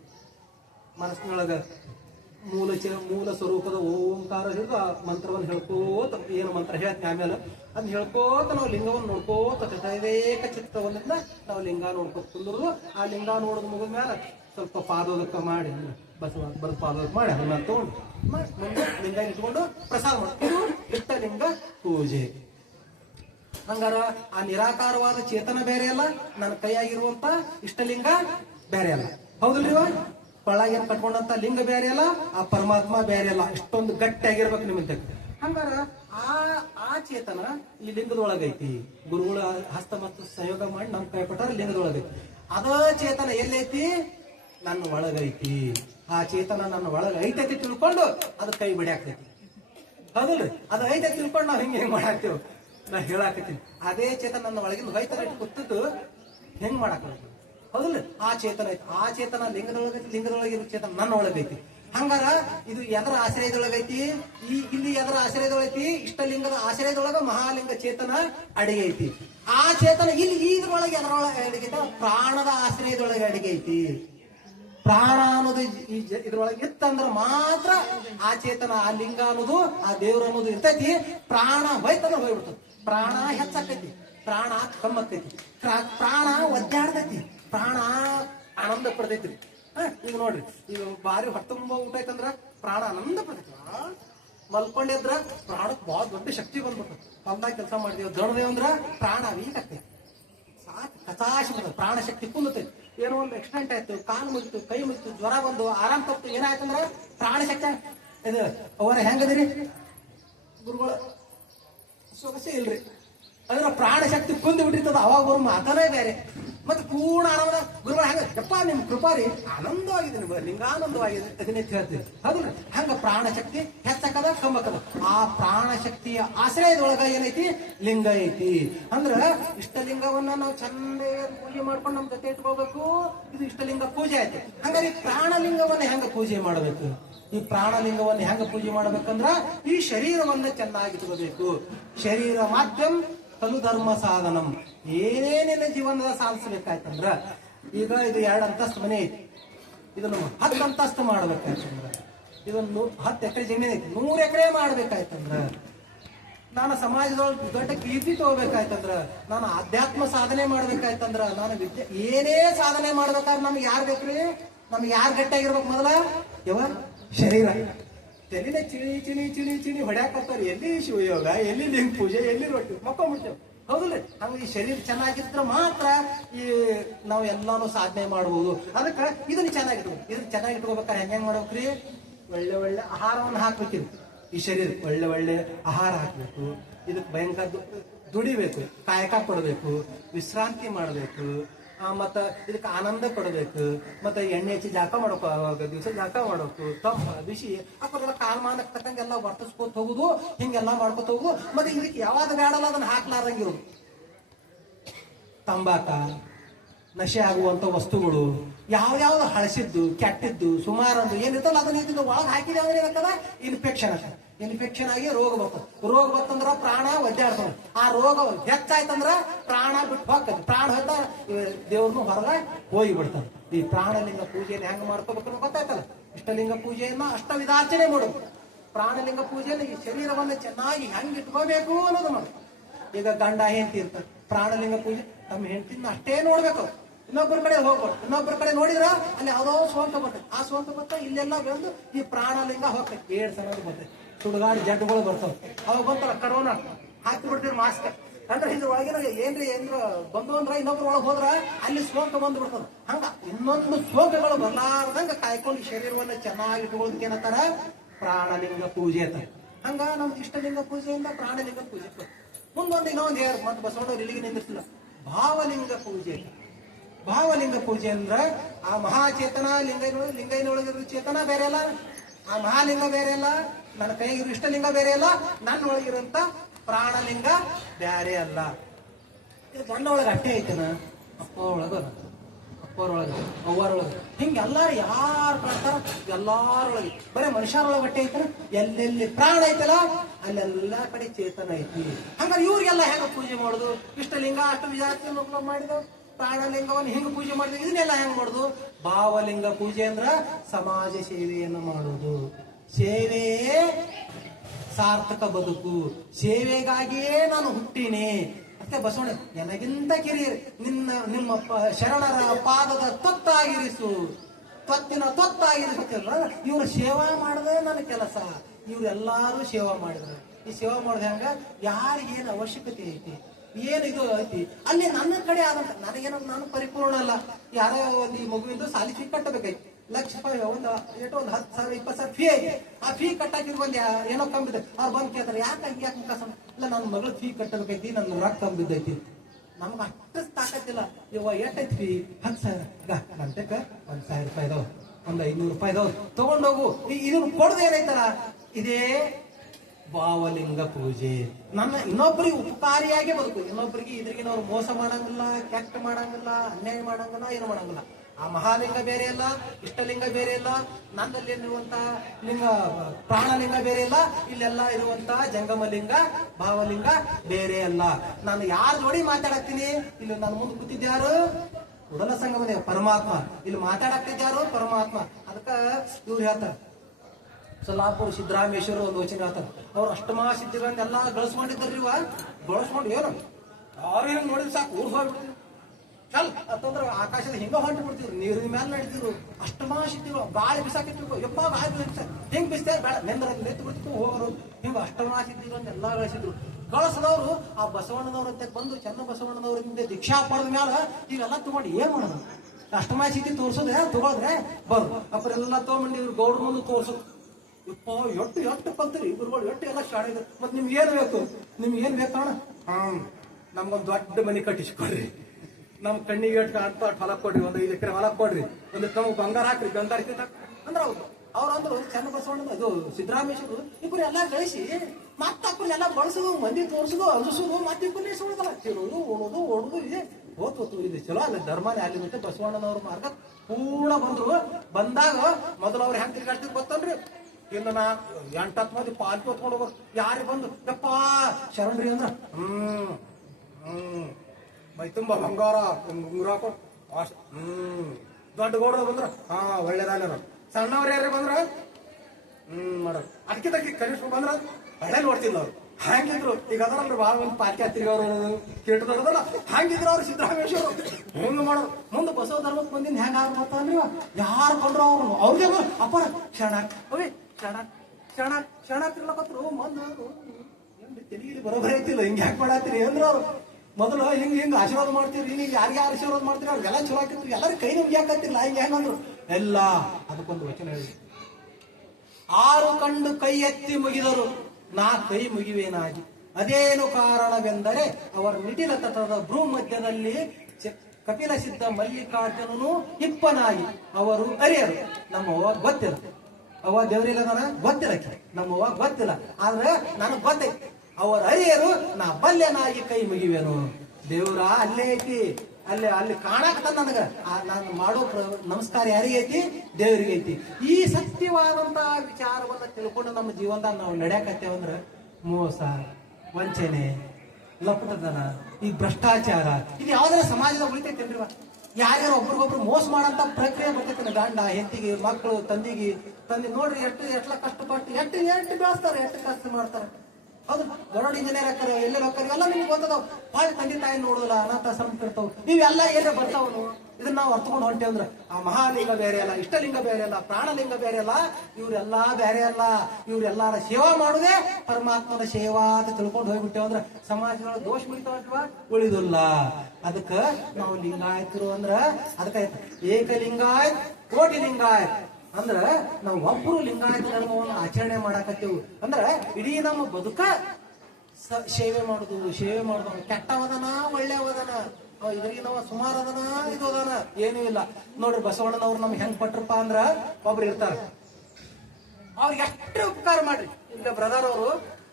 ಮನಸ್ಸಿನೊಳಗ ಮೂಲ ಸ್ವರೂಪದ ಓಂಕಾರ ಹಿಡಿದು ಆ ಮಂತ್ರವನ್ನು ಹೇಳ್ಕೋತ ಏನು ಮಂತ್ರ ಹೇಳ್ತೀನಿ ಆಮೇಲೆ ಅದ್ ಹೇಳ್ಕೋತ ನಾವು ಲಿಂಗವನ್ನು ನೋಡ್ಕೋತ ತದೇಕ ಚಿತ್ತವನ್ನ ನಾವು ಲಿಂಗ ನೋಡ್ಕೋತ ಕುಂದ್ರು ಆ ಲಿಂಗ ನೋಡಿದ ಮುಗಿದ ಮೇಲೆ ಸ್ವಲ್ಪ ಪಾದೋದಕ ಮಾಡಿ ಬಸವ ಬರೆದು ಪಾದೋದಕ ಮಾಡಿ ಅದನ್ನ ತಗೊಂಡು ಮುಂದೆ ಲಿಂಗ ಇಟ್ಕೊಂಡು ಪ್ರಸಾದ ಮಾಡ್ತೀವಿ ಇಟ್ಟ ಲಿಂಗ ಪೂಜೆ. ಹಂಗಾರ ಆ ನಿರಾಕಾರವಾದ ಚೇತನ ಬೇರೆ ಅಲ್ಲ, ನನ್ನ ಕೈಯಾಗಿರುವಂತ ಇಷ್ಟಲಿಂಗ ಬೇರೆ ಅಲ್ಲ, ಹೌದಲ್ರಿ? ಕೊಳ್ಳಾಗೇನ್ ಕಟ್ಕೊಂಡಂತ ಲಿಂಗ ಬೇರೆ ಅಲ್ಲ, ಆ ಪರಮಾತ್ಮ ಬೇರೆ ಅಲ್ಲ. ಇಷ್ಟೊಂದು ಗಟ್ಟಿಯಾಗಿರ್ಬೇಕು ನಿಮಗೆ. ಹಂಗಾರ ಆ ಚೇತನ ಈ ಲಿಂಗದೊಳಗೈತಿ. ಗುರುಗಳ ಹಸ್ತ ಮತ್ತು ಸಹಯೋಗ ಮಾಡಿ ನಮ್ ಕೈ ಕೊಟ್ಟಾರ ಲಿಂಗದೊಳಗೈತಿ. ಅದ ಚೇತನ ಎಲ್ಲೈತಿ? ನನ್ನ ಒಳಗೈತಿ. ಆ ಚೇತನ ನನ್ನ ಒಳಗ ಐತೈತಿ ತಿಳ್ಕೊಂಡು ಅದ ಕೈ ಬಿಡಾಕ್ತೈತಿ, ಹೌದಲ್ರಿ? ಅದ ಐತೈತಿ ತಿಳ್ಕೊಂಡು ನಾವ್ ಹಿಂಗ ಹೆಂಗ್ ಮಾಡಾಕ್ತೇವ್? ನಾ ಹೇಳಾಕತ್ತೀನಿ, ಅದೇ ಚೇತನ ನನ್ನ ಒಳಗಿಂದ ಹೊಯ್ತಾರ ಇಟ್ಟು ಕೂತದ್ದು ಹೆಂಗ್ ಮಾಡಾಕ, ಹೌದಲ್ಲ? ಆ ಚೇತನ ಐತಿ. ಆ ಚೇತನ ಲಿಂಗದೊಳಗೈತಿ, ಲಿಂಗದೊಳಗಿರೋ ಚೇತನ ನನ್ನ ಒಳಗೈತಿ. ಹಂಗಾರ ಇದು ಎದರ ಆಶ್ರಯದೊಳಗೈತಿ? ಇಲ್ಲಿ ಎದರ ಆಶ್ರಯದೊಳಗೈತಿ? ಇಷ್ಟಲಿಂಗದ ಆಶ್ರಯದೊಳಗ ಮಹಾಲಿಂಗ ಚೇತನ ಅಡಿಗೆ ಐತಿ. ಆ ಚೇತನ ಇಲ್ಲಿ ಇದ್ರೊಳಗೆ ಎದರೊಳಗೆ ಅಡಿಗೈತಿ? ಪ್ರಾಣದ ಆಶ್ರಯದೊಳಗೆ ಅಡಿಗೆ ಐತಿ. ಪ್ರಾಣ ಅನ್ನೋದು ಇದ್ರೊಳಗೆ ಇತ್ತಂದ್ರ ಮಾತ್ರ ಆ ಚೇತನ, ಆ ಲಿಂಗ ಅನ್ನೋದು, ಆ ದೇವ್ರ ಅನ್ನೋದು ಇರ್ತೈತಿ. ಪ್ರಾಣ ಹೋಯ್ತನ ಹೋಗ್ಬಿಡ್ತದ. ಪ್ರಾಣ ಹೆಚ್ಚಾಕೈತಿ, ಪ್ರಾಣ ಕಮ್ಮಕ್ಕೈತಿ, ಪ್ರಾಣ ಒದ್ದಾಡ್ತೈತಿ, ಪ್ರಾಣ ಆನಂದ ಪಡ್ತೈತ್ರಿ. ಈಗ ನೋಡ್ರಿ, ಈಗ ಬಾರಿ ಹೊಟ್ಟೆ ತುಂಬ ಊಟ ಐತಂದ್ರ ಪ್ರಾಣ ಆನಂದ ಪಡ್ತೈತಿ. ಮಲ್ಕೊಂಡಿದ್ರ ಪ್ರಾಣಕ್ ಬಹಳ ದೊಡ್ಡ ಶಕ್ತಿ ಬಂದ್ಬಿಡ್ತದೆ. ಹೊಲ್ದಾಗ ಕೆಲಸ ಮಾಡಿದೇವ್ ದೊಡ್ಡದೇವ್ ಅಂದ್ರ ಪ್ರಾಣ ವೀಕ್ ಆಗ್ತೈತಿ, ಸಾಕು ಕಚಾಶ ಬರ್ತದೆ, ಪ್ರಾಣ ಶಕ್ತಿ ಕುಂದತೈತಿ. ಏನೋ ಒಂದು ಆಕ್ಸಿಡೆಂಟ್ ಆಯ್ತು, ಕಾಲು ಮುಗಿತು, ಕೈ ಮುಗಿತು, ಜ್ವರ ಬಂದು ಆರಾಮ್ ತಪ್ಪು, ಏನಾಯ್ತಂದ್ರ ಪ್ರಾಣ ಶಕ್ತಿ ಇದು ಅವರ ಹೆಂಗದಿರಿ ಗುರುಗಳು ಸೊಗಸೆ ಇಲ್ರಿ. ಅದ್ರ ಪ್ರಾಣ ಶಕ್ತಿ ಕುಂದು ಬಿಟ್ಟಿರ್ತದ. ಅವಾಗ ಬರೋ ಮಾತನೇ ಬೇರೆ. ಮತ್ತೆ ಪೂರ್ಣ ಆರಾಮದ ಗುರುಗಳು ಹೆಂಗ ಯಪ್ಪ ನಿಮ್ ಕೃಪಾರಿ ಆನಂದವಾಗಿದೆ, ನಿಮ್ಗೆ ಲಿಂಗಾನಂದವಾಗಿದೆ ಅದನ್ನೇ ಹೇಳ್ತೀವಿ, ಹೌದಲ್ಲ? ಹಂಗ ಪ್ರಾಣ ಶಕ್ತಿ ಹೆಚ್ಚಕದ ಕಮ್ಮಕದ. ಆ ಪ್ರಾಣ ಶಕ್ತಿಯ ಆಶ್ರಯದೊಳಗ ಏನೈತಿ? ಲಿಂಗ ಐತಿ. ಅಂದ್ರ ಇಷ್ಟಲಿಂಗವನ್ನ ನಾವು ಚಂದ ಪೂಜೆ ಮಾಡ್ಕೊಂಡು ನಮ್ ಜೊತೆ ಇಟ್ಕೋಬೇಕು. ಇದು ಇಷ್ಟಲಿಂಗ ಪೂಜೆ ಐತಿ. ಹಂಗಾರೆ ಈ ಪ್ರಾಣಲಿಂಗವನ್ನ ಹೆಂಗ ಪೂಜೆ ಮಾಡಬೇಕು? ಈ ಪ್ರಾಣಲಿಂಗವನ್ನ ಹೆಂಗ ಪೂಜೆ ಮಾಡ್ಬೇಕಂದ್ರ ಈ ಶರೀರವನ್ನ ಚೆನ್ನಾಗಿ ಇಟ್ಕೋಬೇಕು. ಶರೀರ ಮಾಧ್ಯಮ ತನು ಧರ್ಮ ಸಾಧನಂ. ಏನೇನೇನ ಜೀವನದ ಸಾಧಿಸಬೇಕಾಯ್ತಂದ್ರ, ಈಗ ಇದು 2 ಅಂತಸ್ತು ಮನೆ ಐತಿ, ಇದನ್ನು 10 ಅಂತಸ್ತು ಮಾಡ್ಬೇಕಾಯ್ತಂದ್ರ, ಇದನ್ನು 10 ಎಕರೆ ಜಮೀನ್ ಐತಿ, 100 ಎಕರೆ ಮಾಡ್ಬೇಕಾಯ್ತಂದ್ರ, ನಾನು ಸಮಾಜದೊಳಗೆ ದೊಡ್ಡ ಕೀರ್ತಿ ತಗೋಬೇಕಾಯ್ತಂದ್ರ, ನಾನು ಆಧ್ಯಾತ್ಮ ಸಾಧನೆ ಮಾಡ್ಬೇಕಾಯ್ತಂದ್ರ, ನಾನು ಏನೇ ಸಾಧನೆ ಮಾಡ್ಬೇಕಾದ್ರೆ ನಮ್ಗೆ ಯಾರು ಬೇಕ್ರಿ? ನಮ್ಗೆ ಯಾರು ಗಟ್ಟಿಯಾಗಿರ್ಬೇಕು? ಮೊದಲ ಶರೀರ. ತೆಲಿನ ಚಿಣಿ ಚಿಣಿ ಚಿಣಿ ಚಿಣಿ ಹೊಡ್ಯಾಕತ್ತವ್ರು. ಎಲ್ಲಿ ಶಿವಯೋಗ, ಎಲ್ಲಿ ಲಿಂಗ ಪೂಜೆ, ಎಲ್ಲಿ ರೊಟ್ಟಿ ಮಕ್ಕೊಂಡ್ಬಿಡ್ತೇವೆ, ಹೌದಲ್ಲ? ಹಂಗ ಈ ಶರೀರ ಚೆನ್ನಾಗಿದ್ರೆ ಮಾತ್ರ ಈ ನಾವು ಎಲ್ಲಾನು ಸಾಧನೆ ಮಾಡಬಹುದು. ಅದಕ್ಕೆ ಇದನ್ನ ಚೆನ್ನಾಗಿಟ್ಬೇಕು. ಇದನ್ನ ಚೆನ್ನಾಗಿ ಇಟ್ಕೋಬೇಕಾದ್ರೆ ಹೆಂಗ್ ಮಾಡ್ಬೇಕ್ರಿ? ಒಳ್ಳೆ ಒಳ್ಳೆ ಆಹಾರವನ್ನು ಹಾಕ್ಬೇಕಿರಿ. ಈ ಶರೀರ ಒಳ್ಳೆ ಒಳ್ಳೆ ಆಹಾರ ಹಾಕ್ಬೇಕು. ಇದಕ್ಕೆ ಭಯಂಕರ ದುಡಿಬೇಕು, ಕಾಯಕ ಕೊಡಬೇಕು, ವಿಶ್ರಾಂತಿ ಮಾಡಬೇಕು, ಮತ್ತ ಇದಕ್ಕೆ ಆನಂದ ಕೊಡಬೇಕು. ಮತ್ತೆ ಎಣ್ಣೆ ಹಚ್ಚಿ ಜಾಕ ಮಾಡಬೇಕು, ದಿವಸ ಜಾಕ ಮಾಡಬೇಕು, ತಂಪ ಬಿಸಿ ಅಪ್ಪಲ್ಲ ಕಾಲಮಾನಕ್ಕೆ ತಕ್ಕಂಗೆಲ್ಲ ವರ್ತಿಸ್ಕೊತ ಹೋಗುದು, ಹಿಂಗೆಲ್ಲ ಮಾಡ್ಕೊತ ಹೋಗುದು. ಮತ್ತೆ ಇದಕ್ಕೆ ಯಾವಾಗ ಬೇಡಲ್ಲ ಅದನ್ನ ಹಾಕ್ಲಾರ್ದಂಗಿರೋದು. ತಂಬಾಕ, ನಶೆ ಆಗುವಂತ ವಸ್ತುಗಳು ಯಾವ್ಯಾವ್ದು ಹಳಸಿದ್ದು, ಕೆಟ್ಟಿದ್ದು, ಸುಮಾರದ್ದು ಏನಿರ್ತಲ್ಲ ಅದನ್ನ ಇದನ್ನ ಒಳಗೆ ಹಾಕಿದೆ ಅಂದ್ರೆ ಏನಕ್ಕದ? ಇನ್ಫೆಕ್ಷನ್ ಆಗ್ತದೆ. ಇನ್ಫೆಕ್ಷನ್ ಆಗಿ ರೋಗ ಬರ್ತದೆ. ರೋಗ ಬರ್ತಂದ್ರ ಪ್ರಾಣ ಒದ್ದಾಡ್ತದೆ. ಆ ರೋಗ ಹೆಚ್ಚಾಯ್ತಂದ್ರ ಪ್ರಾಣ ಬಿಟ್ಟು ಹೋಗ್ತದೆ. ಪ್ರಾಣ ಹೋಯ್ತಾ ದೇವ್ರನ್ನು ಹೊರಗೆ ಹೋಗಿ ಬಿಡ್ತಾನೆ. ಈ ಪ್ರಾಣಲಿಂಗ ಪೂಜೆಯನ್ನು ಹೆಂಗ್ ಮಾಡ್ಕೋಬೇಕನ್ನೋ ಗೊತ್ತಾಯ್ತಲ್ಲ. ಇಷ್ಟಲಿಂಗ ಪೂಜೆಯನ್ನ ಅಷ್ಟವಿಧಾರ್ಚನೆ ಮಾಡೋದು. ಪ್ರಾಣಲಿಂಗ ಪೂಜೆಯಲ್ಲಿ ಈ ಶರೀರವನ್ನ ಚೆನ್ನಾಗಿ ಹೆಂಗ್ ಇಟ್ಕೋಬೇಕು ಅನ್ನೋದು ಮಾಡಿ. ಈಗ ಗಂಡ ಹೆಂಡತಿ ಇರ್ತಾರೆ, ಪ್ರಾಣಲಿಂಗ ಪೂಜೆ ತಮ್ಮ ಹೆಂಡತಿನ ಅಷ್ಟೇ ನೋಡ್ಬೇಕು, ಇನ್ನೊಬ್ಬರ ಕಡೆ ಹೋಗ್ಬಾರ್ದು. ಇನ್ನೊಬ್ಬರ ಕಡೆ ನೋಡಿದ್ರ ಅಲ್ಲಿ ಯಾವ್ದೋ ಸೋಂಕ ಬರ್ತದೆ. ಆ ಸೋಂಕ ಬರ್ತಾ ಇಲ್ಲೆಲ್ಲ ಬಂದು ಈ ಪ್ರಾಣಲಿಂಗ ಹೋಗ್ತದೆ. 2 ಸಲ ಬರ್ತದೆ, ಸುಡುಗಾಡು ಜಡ್ಡುಗಳು ಬರ್ತಾವ. ಅವಾಗ ಬಂತಾರ ಕರೋನಾ, ಹಾಕಿ ಬಿಡ್ತೀವಿ ಮಾಸ್ಕ್. ಅಂದ್ರೆ ಇದ್ರ ಒಳಗಿನ ಏನ್ರಿ ಏನ್ರ ಬಂದು ಅಂದ್ರ ಇನ್ನೊಬ್ರ ಒಳಗೆ ಹೋದ್ರ ಅಲ್ಲಿ ಸೋಂಕ ಬಂದು ಬಿಡ್ತದ. ಹಂಗ ಇನ್ನೊಂದು ಸೋಂಕಗಳು ಬರ್ಲಾರ್ದಂಗ ಕಾಯ್ಕೊಂಡು ಶರೀರವನ್ನ ಚೆನ್ನಾಗಿ ಇಟ್ಕೊಳ್ಳೋದಕ್ಕೆ ಏನಂತಾರ? ಪ್ರಾಣಲಿಂಗ ಪೂಜೆ ಅಂತ. ಹಂಗ ನಮ್ದು ಇಷ್ಟಲಿಂಗ ಪೂಜೆಯಿಂದ ಪ್ರಾಣಲಿಂಗ ಪೂಜೆ. ಮುಂದೊಂದು ಇನ್ನೊಂದು ಹೇರ್ ಮತ್ತೆ ಬಸವಣ್ಣ ಇಲ್ಲಿಗೆ ನಿಂದಿರ್ತಿಲ್ಲ. ಭಾವಲಿಂಗ ಪೂಜೆ. ಭಾವಲಿಂಗ ಪೂಜೆ ಅಂದ್ರ ಆ ಮಹಾಚೇತನ ಲಿಂಗೈನೊಳಗಿರೋ ಚೇತನ ಬೇರೆ ಅಲ್ಲ, ಆ ಮಹಾಲಿಂಗ ಬೇರೆ ಅಲ್ಲ, ನನ್ನ ಕೈಗಿರೋ ಇಷ್ಟಲಿಂಗ ಬೇರೆ ಅಲ್ಲ, ನನ್ನ ಒಳಗಿರಂತ ಪ್ರಾಣಲಿಂಗ ಬೇರೆ ಅಲ್ಲ. ಗಂಡ ಒಳಗೆ ಅಟ್ಟೆ ಐತನ, ಅಪ್ಪ ಒಳಗ, ಅಪ್ಪರೊಳಗೆ, ಅವ್ವರೊಳಗೆ, ಹಿಂಗ ಎಲ್ಲಾರು ಯಾರು ಕಾಣ್ತಾರ ಎಲ್ಲಾರೊಳಗೆ. ಬರೀ ಮನುಷ್ಯರೊಳಗೆ ಬಟ್ಟೆ ಐತನ. ಎಲ್ಲೆಲ್ಲಿ ಪ್ರಾಣ ಐತಲ್ಲ ಅಲ್ಲೆಲ್ಲ ಕಡೆ ಚೇತನ ಐತಿ. ಹಂಗಾರೆ ಇವ್ರಿಗೆಲ್ಲ ಹೆಂಗ ಪೂಜೆ ಮಾಡುದು? ಇಷ್ಟಲಿಂಗ ಅಷ್ಟು ವಿಜಾತಿ ಮಾಡಿದ ಪ್ರಾಣಲಿಂಗವನ್ನು ಹೆಂಗ ಪೂಜೆ ಮಾಡಿದ? ಇದನ್ನೆಲ್ಲ ಹೆಂಗ್ ಮಾಡುದು? ಭಾವಲಿಂಗ ಪೂಜೆ ಅಂದ್ರ ಸಮಾಜ ಸೇವೆಯನ್ನು ಮಾಡುವುದು. ಸೇವೆಯೇ ಸಾರ್ಥಕ ಬದುಕು. ಸೇವೆಗಾಗಿಯೇ ನಾನು ಹುಟ್ಟಿನಿ. ಅದಕ್ಕೆ ಬಸವಣ್ಣ ನನಗಿಂತ ಕಿರಿಯರು ನಿಮ್ಮ ಶರಣರ ಪಾದದ ತೊತ್ತಾಗಿರಿಸು, ತೊತ್ತಾಗಿರಿಸುತ್ತಿಲ್ಲ. ಇವ್ರ ಸೇವಾ ಮಾಡದೆ ನನ್ನ ಕೆಲಸ. ಇವ್ರೆಲ್ಲಾರು ಸೇವಾ ಮಾಡಿದ್ರು. ಈ ಸೇವಾ ಮಾಡಿದ ಹೆಂಗ ಯಾರಿಗೇನು ಅವಶ್ಯಕತೆ ಐತಿ, ಏನು ಇದು ಐತಿ ಅಲ್ಲಿ ನನ್ನ ಕಡೆ ಆದಂತ ನನಗೇನ ನಾನು ಪರಿಪೂರ್ಣ ಅಲ್ಲ. ಯಾರೋ ಒಂದು ಈ ಮಗುವಿಂದು ಸಾಲಿ ಫೀ ಕಟ್ಟಬೇಕೈತಿ, ₹1,00,000 ಒಂದು 10,000 20,000 ಫೀ ಐತಿ. ಆ ಫೀ ಕಟ್ಟಾಕಿ ಬಂದ್ ಏನೋ ಕಂಬಿದೆ. ಅವ್ರು ಬಂದ್ ಕೇಳ್ತಾರೆ, ಯಾಕೆ ಮುಖ ಇಲ್ಲ ನನ್ನ ಮಗಳು ಫೀ ಕಟ್ಟಬೇಕೈತಿ, ನನ್ನ ರೊಕ್ಕ ಕಂಬಿದ್ದೈತಿ. ನಮ್ಗೆ ಅಷ್ಟು ತಾಕತ್ತಿಲ್ಲ. ಇವ ಎಷ್ಟೈತಿ ಫೀ? 10,000 ಗಂಟೆಗೆ ₹1,000 ಇದಾವ, ಒಂದು ₹500 ಇದಾವ, ತಗೊಂಡೋಗು. ಇದನ್ನ ಕೊಡದೆ ಏನೈತಲ್ಲ, ಇದೇ ಭಾವಲಿಂಗ ಪೂಜೆ. ನನ್ನ ಇನ್ನೊಬ್ಬರಿಗೆ ಉಪಕಾರಿಯಾಗಿ ಬದುಕು. ಇನ್ನೊಬ್ಬರಿಗೆ ಇದ್ರಿಗಿನವ್ರು ಮೋಸ ಮಾಡಂಗಿಲ್ಲ, ಕೆಟ್ಟ ಮಾಡಂಗಿಲ್ಲ, ಅನ್ಯಾಯ ಮಾಡಂಗಿಲ್ಲ, ಏನು ಮಾಡಂಗಿಲ್ಲ. ಆ ಮಹಾಲಿಂಗ ಬೇರೆ ಅಲ್ಲ, ಇಷ್ಟಲಿಂಗ ಬೇರೆ ಅಲ್ಲ, ನನ್ನಲ್ಲಿ ಇರುವಂತ ಲಿಂಗ ಪ್ರಾಣಲಿಂಗ ಬೇರೆ ಅಲ್ಲ, ಇಲ್ಲೆಲ್ಲ ಇರುವಂತ ಜಂಗಮಲಿಂಗ ಭಾವಲಿಂಗ ಬೇರೆ ಅಲ್ಲ. ನಾನು ಯಾರ ಜೋಡಿ ಮಾತಾಡತ್ತೀನಿ? ಇಲ್ಲಿ ನನ್ನ ಮುಂದೆ ಕೂತಿದ್ಯಾರು? ಉಡಲ ಸಂಗಮ ದೇವ ಪರಮಾತ್ಮ. ಇಲ್ಲಿ ಮಾತಾಡಕ್ತಿದ್ಯಾರು? ಪರಮಾತ್ಮ. ಅದಕ್ಕ ಇವ್ರು ಹೇಳ್ತಾರೆ, ಸೊಲ್ಲಾಪುರ ಸಿದ್ದರಾಮೇಶ್ವರ ಒಂದು ವಚನ ಹೇಳ್ತಾರೆ, ಅವ್ರು ಅಷ್ಟಮಾ ಸಿದ್ಧಿಗಳನ್ನೆಲ್ಲ ಗಳಿಸ್ಕೊಂಡಿದ್ದಾರ್ರಿ. ಗಳಿಸ್ಕೊಂಡು ಏನು ಯಾರು ಏನು ನೋಡಿದ್ರೆ ಸಾಕು ಊರ್ ಹೋಗ್ಬಿಡ್ತೀವಿ. ಚಲ್ ಅಂತಂದ್ರೆ ಆಕಾಶದ ಹಿಂಗ ಹೊಂಟು ಬಿಡ್ತಿದ್ರು, ನೀರಿನ ಮೇಲೆ ನಡೀತಿದ್ರು. ಅಷ್ಟಮಾ ಸಿದ್ಧಿಗಳು ಗಾಳಿ ಬಿಸಾಕಿರ್ತಿದ್ರು. ಎಪ್ಪ ಗಾಳಿ ಬಿಸಾಕ ಹೆಂಗ್ ಬಿಸ್ತಾರೆ ಬೇಡ ನೆಂತು ಬಿಡ್ತಿದ್ರು ಹೋಗೋರು. ಹಿಂಗ ಅಷ್ಟಮಾ ಸಿದ್ಧಿಗಳನ್ನೆಲ್ಲ ಗಳಿಸಿದ್ರು. ಗಳಿಸಿದವರು ಆ ಬಸವಣ್ಣನವ್ರ ಅಂತ ಬಂದು ಚೆನ್ನ ಬಸವಣ್ಣನವರಿಂದ ದೀಕ್ಷಾ ಪಡೆದ ಮ್ಯಾಲ ಇವೆಲ್ಲ ತಗೊಂಡು ಏನ್ ಮಾಡೋದು? ಅಷ್ಟಮಾ ಸಿದ್ಧಿ ತೋರ್ಸೋದ್ರೆ ತಗೋದ್ರೆ ಬರು ಅಪ್ಪರೆಲ್ಲ ತಗೊಂಡು ಇವ್ರು ಗೌಡ್ರ ಮುಂದೆ ತೋರ್ಸೋದು. ಯಪ್ಪ ಎಟ್ಟು ಕಲ್ತ್ರಿ ಗುರುಗಳು, ಎಟ್ಟು ಎಲ್ಲ ಶಾಡಿದ್ರು. ಮತ್ ನಿಮ್ಗೆ ಏನ್ ಬೇಕು? ನಿಮ್ಗೆ ಏನ್ ಬೇಕಣ್ಣ? ನಮ್ಗೊಂದು ದೊಡ್ಡ ಮನೆ ಕಟ್ಟಿಸ್ಕೊಡ್ರಿ, ನಮ್ ಕಣ್ಣಿಗೆ ಎಟ್ಟು ಅಂತ ಹೊಲ ಕೊಡ್ರಿ, ಒಂದು 5 ಎಕರೆ ಹೊಲ ಕೊಡ್ರಿ, ಒಂದು ನಮ್ಗೆ ಬಂಗಾರ ಹಾಕ್ರಿ, ಬಂಗಾರ ಅಂದ್ರೆ ಅವ್ರು ಅಂದ್ರು ಚೆನ್ನ ಬಸವಣ್ಣ ಇದು ಸಿದ್ದರಾಮೇಶ್ವರು ಇಬ್ಬರು ಎಲ್ಲಾ ಗಳಿಸಿ ಮತ್ತೆ ಅಪ್ಪನೆಲ್ಲ ಬಳಸೋದು, ಮಂದಿ ತೋರಿಸೋದು, ಅಂಜಿಸೋದು, ಮತ್ತೆ ಇಬ್ಬರನ್ನೇ ಸುಳಿದಲ್ಲ ತಿರುವುದು ಓಡೋದು ಓಡೋದು ಇದೆ ಹೋತು ಇದೆ. ಚಲೋ ಅಲ್ಲ ಧರ್ಮನೇ ಅಲ್ಲಿ ಮತ್ತೆ ಬಸವಣ್ಣನವ್ರ ಮಾರ್ಗ ಪೂರ್ಣ ಬಂದ್ರು. ಬಂದಾಗ ಮೊದಲು ಅವ್ರು ಹೆಂಗ್ ತಿರ್ಗಾಡ್ತಿದ್ ಗೊತ್ತನ್ರಿ? ಇನ್ನು ನಾ 8-10 ಮಂದಿ ಪಾಲ್ಕಿ ಹೊತ್ಕೊಂಡು ಹೋಗೋರು. ಯಾರಿಗೆ ಬಂದು ಯಪ್ಪ ಶರಣ್ರಿ ಅಂದ್ರ ಮೈ ತುಂಬ ಬಂಗಾರ ಉಂಗುರ ಹಾಕೊಂಡು ದೊಡ್ಡ ಗೌಡ್ರ ಬಂದ್ರ ಒಳ್ಳೇದಾಗ್ಯಾರ. ಸಣ್ಣವ್ರ ಯಾರೇ ಬಂದ್ರ ಮಾಡೋರು. ಅದಕ್ಕೆ ಕನಿಷ್ಠ ಬಂದ್ರ ಒಳ್ಳೆ ನೋಡ್ತಿಲ್ಲ ಅವ್ರು. ಹಂಗಿದ್ರು ಈಗ ಅದರಲ್ರಿ ಭಾಳ ಒಂದು ಪಾಲ್ಕಿ ಹತ್ತಿರ ಅವ್ರು ಕೇಟದಲ್ಲ ಹಂಗಿದ್ರು ಅವ್ರು ಸಿದ್ದರಾಮೇಶ್ವರ ಹೆಂಗ ಮಾಡೋರು. ಮುಂದೆ ಬಸವ ಧರ್ಮಕ್ಕೆ ಬಂದಿನ ಹೆಂಗ ಆಗ್ಬತ್ತಂದ್ರಿ ಯಾರು ಕೊಂಡ್ರು ಅವ್ರಿಗೆ ಅಪ್ಪರ ಕ್ಷಣ ತಿರ್ಲಕತ್ರು ಮಂದು ತೆಲಿಗಿಲಿ ಬರೋಬರಿ ಐತಿಲ್ಲ. ಹಿಂಗೆ ಯಾಕೆ ಮಾಡತ್ತೀರಿ ಅಂದ್ರ ಅವ್ರು ಮೊದಲು ಹಿಂಗ ಆಶೀರ್ವಾದ ಮಾಡ್ತೀರಿ, ನೀವು ಯಾರಿಗೆ ಆಶೀರ್ವಾದ ಮಾಡ್ತೀರಿ ಅವ್ರಿಗೆಲ್ಲ ಚಲೋ ಆಗಿತ್ತು, ಎಲ್ಲರೂ ಕೈ ನಿಮ್ಗೆ ಯಾಕತ್ತಿಲ್ಲ ಹಿಂಗೆ ಹೆಂಗಂದ್ರು ಎಲ್ಲ. ಅದಕ್ಕೊಂದು ವಚನ ಹೇಳಿ, 6 ಕಂಡು ಕೈ ಎತ್ತಿ ಮುಗಿದರು, ನಾ ಕೈ ಮುಗಿವೇನಾಗಿ. ಅದೇನು ಕಾರಣವೆಂದರೆ ಅವರ ನಿಟಿಲ ತಟದ ಭ್ರೂ ಮಧ್ಯದಲ್ಲಿ ಕಪಿಲ ಸಿದ್ಧ ಮಲ್ಲಿಕಾರ್ಜುನನು ಇಪ್ಪನಾಗಿ ಅವರು ಅರಿಯರು. ನಮ್ಮವ್ವ ಗೊತ್ತಿಲ್ಲ, ಅವ್ವ ದೇವರಿಲ್ಲದನ ಗೊತ್ತಿರಕ್ಕೆ, ನಮ್ಮವ್ವ ಗೊತ್ತಿಲ್ಲ, ಆದ್ರೆ ನನಗ್ ಗೊತ್ತೈತಿ. ಅವರ ಅರಿಯರು ನಾ ಬಲ್ಯನಾಗಿ ಕೈ ಮುಗಿವೇನು. ದೇವ್ರ ಅಲ್ಲೇ ಐತಿ, ಅಲ್ಲಿ ಕಾಣಕತ್ತ ನನಗ. ನಾನು ಮಾಡೋ ನಮಸ್ಕಾರ ಯಾರಿಗೆ ಐತಿ? ದೇವ್ರಿಗೆ ಐತಿ. ಈ ಸತ್ಯವಾದಂತಹ ವಿಚಾರವನ್ನ ತಿಳ್ಕೊಂಡು ನಮ್ಮ ಜೀವನದಾಗ ನಾವು ನಡೆಯಕತ್ತೇವಂದ್ರ ಮೋಸ, ವಂಚನೆ, ಲಪಟತನ, ಈ ಭ್ರಷ್ಟಾಚಾರ ಇದು ಯಾವ್ದಾರ ಸಮಾಜದಾಗ ಉಳಿತೈತೇನ್ರಿವ? ಯಾರ್ಯಾರು ಒಬ್ರಿಗೊಬ್ರು ಮೋಸ ಮಾಡಂತ ಪ್ರಕ್ರಿಯೆ ಬರ್ತೈತೆ. ಗಂಡ ಹೆಂಡತಿಗೆ, ಮಕ್ಕಳು ತಂದೆ ನೋಡ್ರಿ ಎಟ್ಲ ಕಷ್ಟಪಟ್ಟು ಎಷ್ಟು ಬೆಳೆಸ್ತಾರೆ, ಎಷ್ಟು ಕಷ್ಟ ಮಾಡ್ತಾರೆ. ಹೌದು, ದೊಡ್ಡ ಇಂಜಿನಿಯರ್ ಹಾಕ್ತಾರೆ, ಎಲ್ಲೆಲ್ಲ ಹಾಕ್ತಾರೆ, ಎಲ್ಲ ನಿಮ್ಗೆ ಗೊತ್ತದಾವ್. ಭಾಳ ತಂದೆ ತಾಯಿ ನೋಡುದಿಲ್ಲ, ಅನಾಥಾಶ್ರಮ ಇರ್ತಾವ. ಇವೆಲ್ಲ ಏನೇ ಬರ್ತಾವನು. ಇದನ್ನ ನಾವು ಅರ್ಥಕೊಂಡು ಹೊಂಟೇವ್ ಅಂದ್ರೆ ಆ ಮಹಾಲಿಂಗ ಬೇರೆ ಅಲ್ಲ, ಇಷ್ಟಲಿಂಗ ಬೇರೆ ಅಲ್ಲ, ಪ್ರಾಣಲಿಂಗ ಬೇರೆ ಅಲ್ಲ, ಇವರೆಲ್ಲಾ ಬೇರೆ ಅಲ್ಲ. ಇವರೆಲ್ಲಾರ ಸೇವಾ ಮಾಡುದೇ ಪರಮಾತ್ಮನ ಸೇವಾ ಅಂತ ತಿಳ್ಕೊಂಡು ಹೋಗ್ಬಿಟ್ಟೇವ್ ಅಂದ್ರೆ ಸಮಾಜಗಳ ದೋಷ ಮುಗಿತಾವ, ಉಳಿದಿಲ್ಲ. ಅದಕ್ಕ ನಾವು ಲಿಂಗಾಯತರು ಅಂದ್ರ ಅದಕ್ಕೆ ಏಕಲಿಂಗಾಯತ್ ಕೋಟಿ ಲಿಂಗಾಯತ್ ಅಂದ್ರ ನಾವು ಒಬ್ರು ಲಿಂಗಾಯತ ಧರ್ಮವನ್ನು ಆಚರಣೆ ಮಾಡಾಕತ್ತೇವು. ಅಂದ್ರ ಇಡೀ ನಮ್ಮ ಬದುಕ ಸೇವೆ ಮಾಡುದು ಕೆಟ್ಟವದನ ಒಳ್ಳೆಯವದನ, ಇದ್ರಿಗೆ ನಾವು ಸುಮಾರು ಅದನ ಇದು ಅದನ ಏನೂ ಇಲ್ಲ. ನೋಡ್ರಿ ಬಸವಣ್ಣನವ್ರು ನಮ್ಗೆ ಹೆಂಗ್ ಪಟ್ರಪ್ಪ ಅಂದ್ರ ಒಬ್ರು ಇರ್ತಾರ, ಅವ್ರಿಗೆ ಎಷ್ಟೇ ಉಪಕಾರ ಮಾಡ್ರಿ. ಈಗ ಬ್ರದರ್ ಅವರು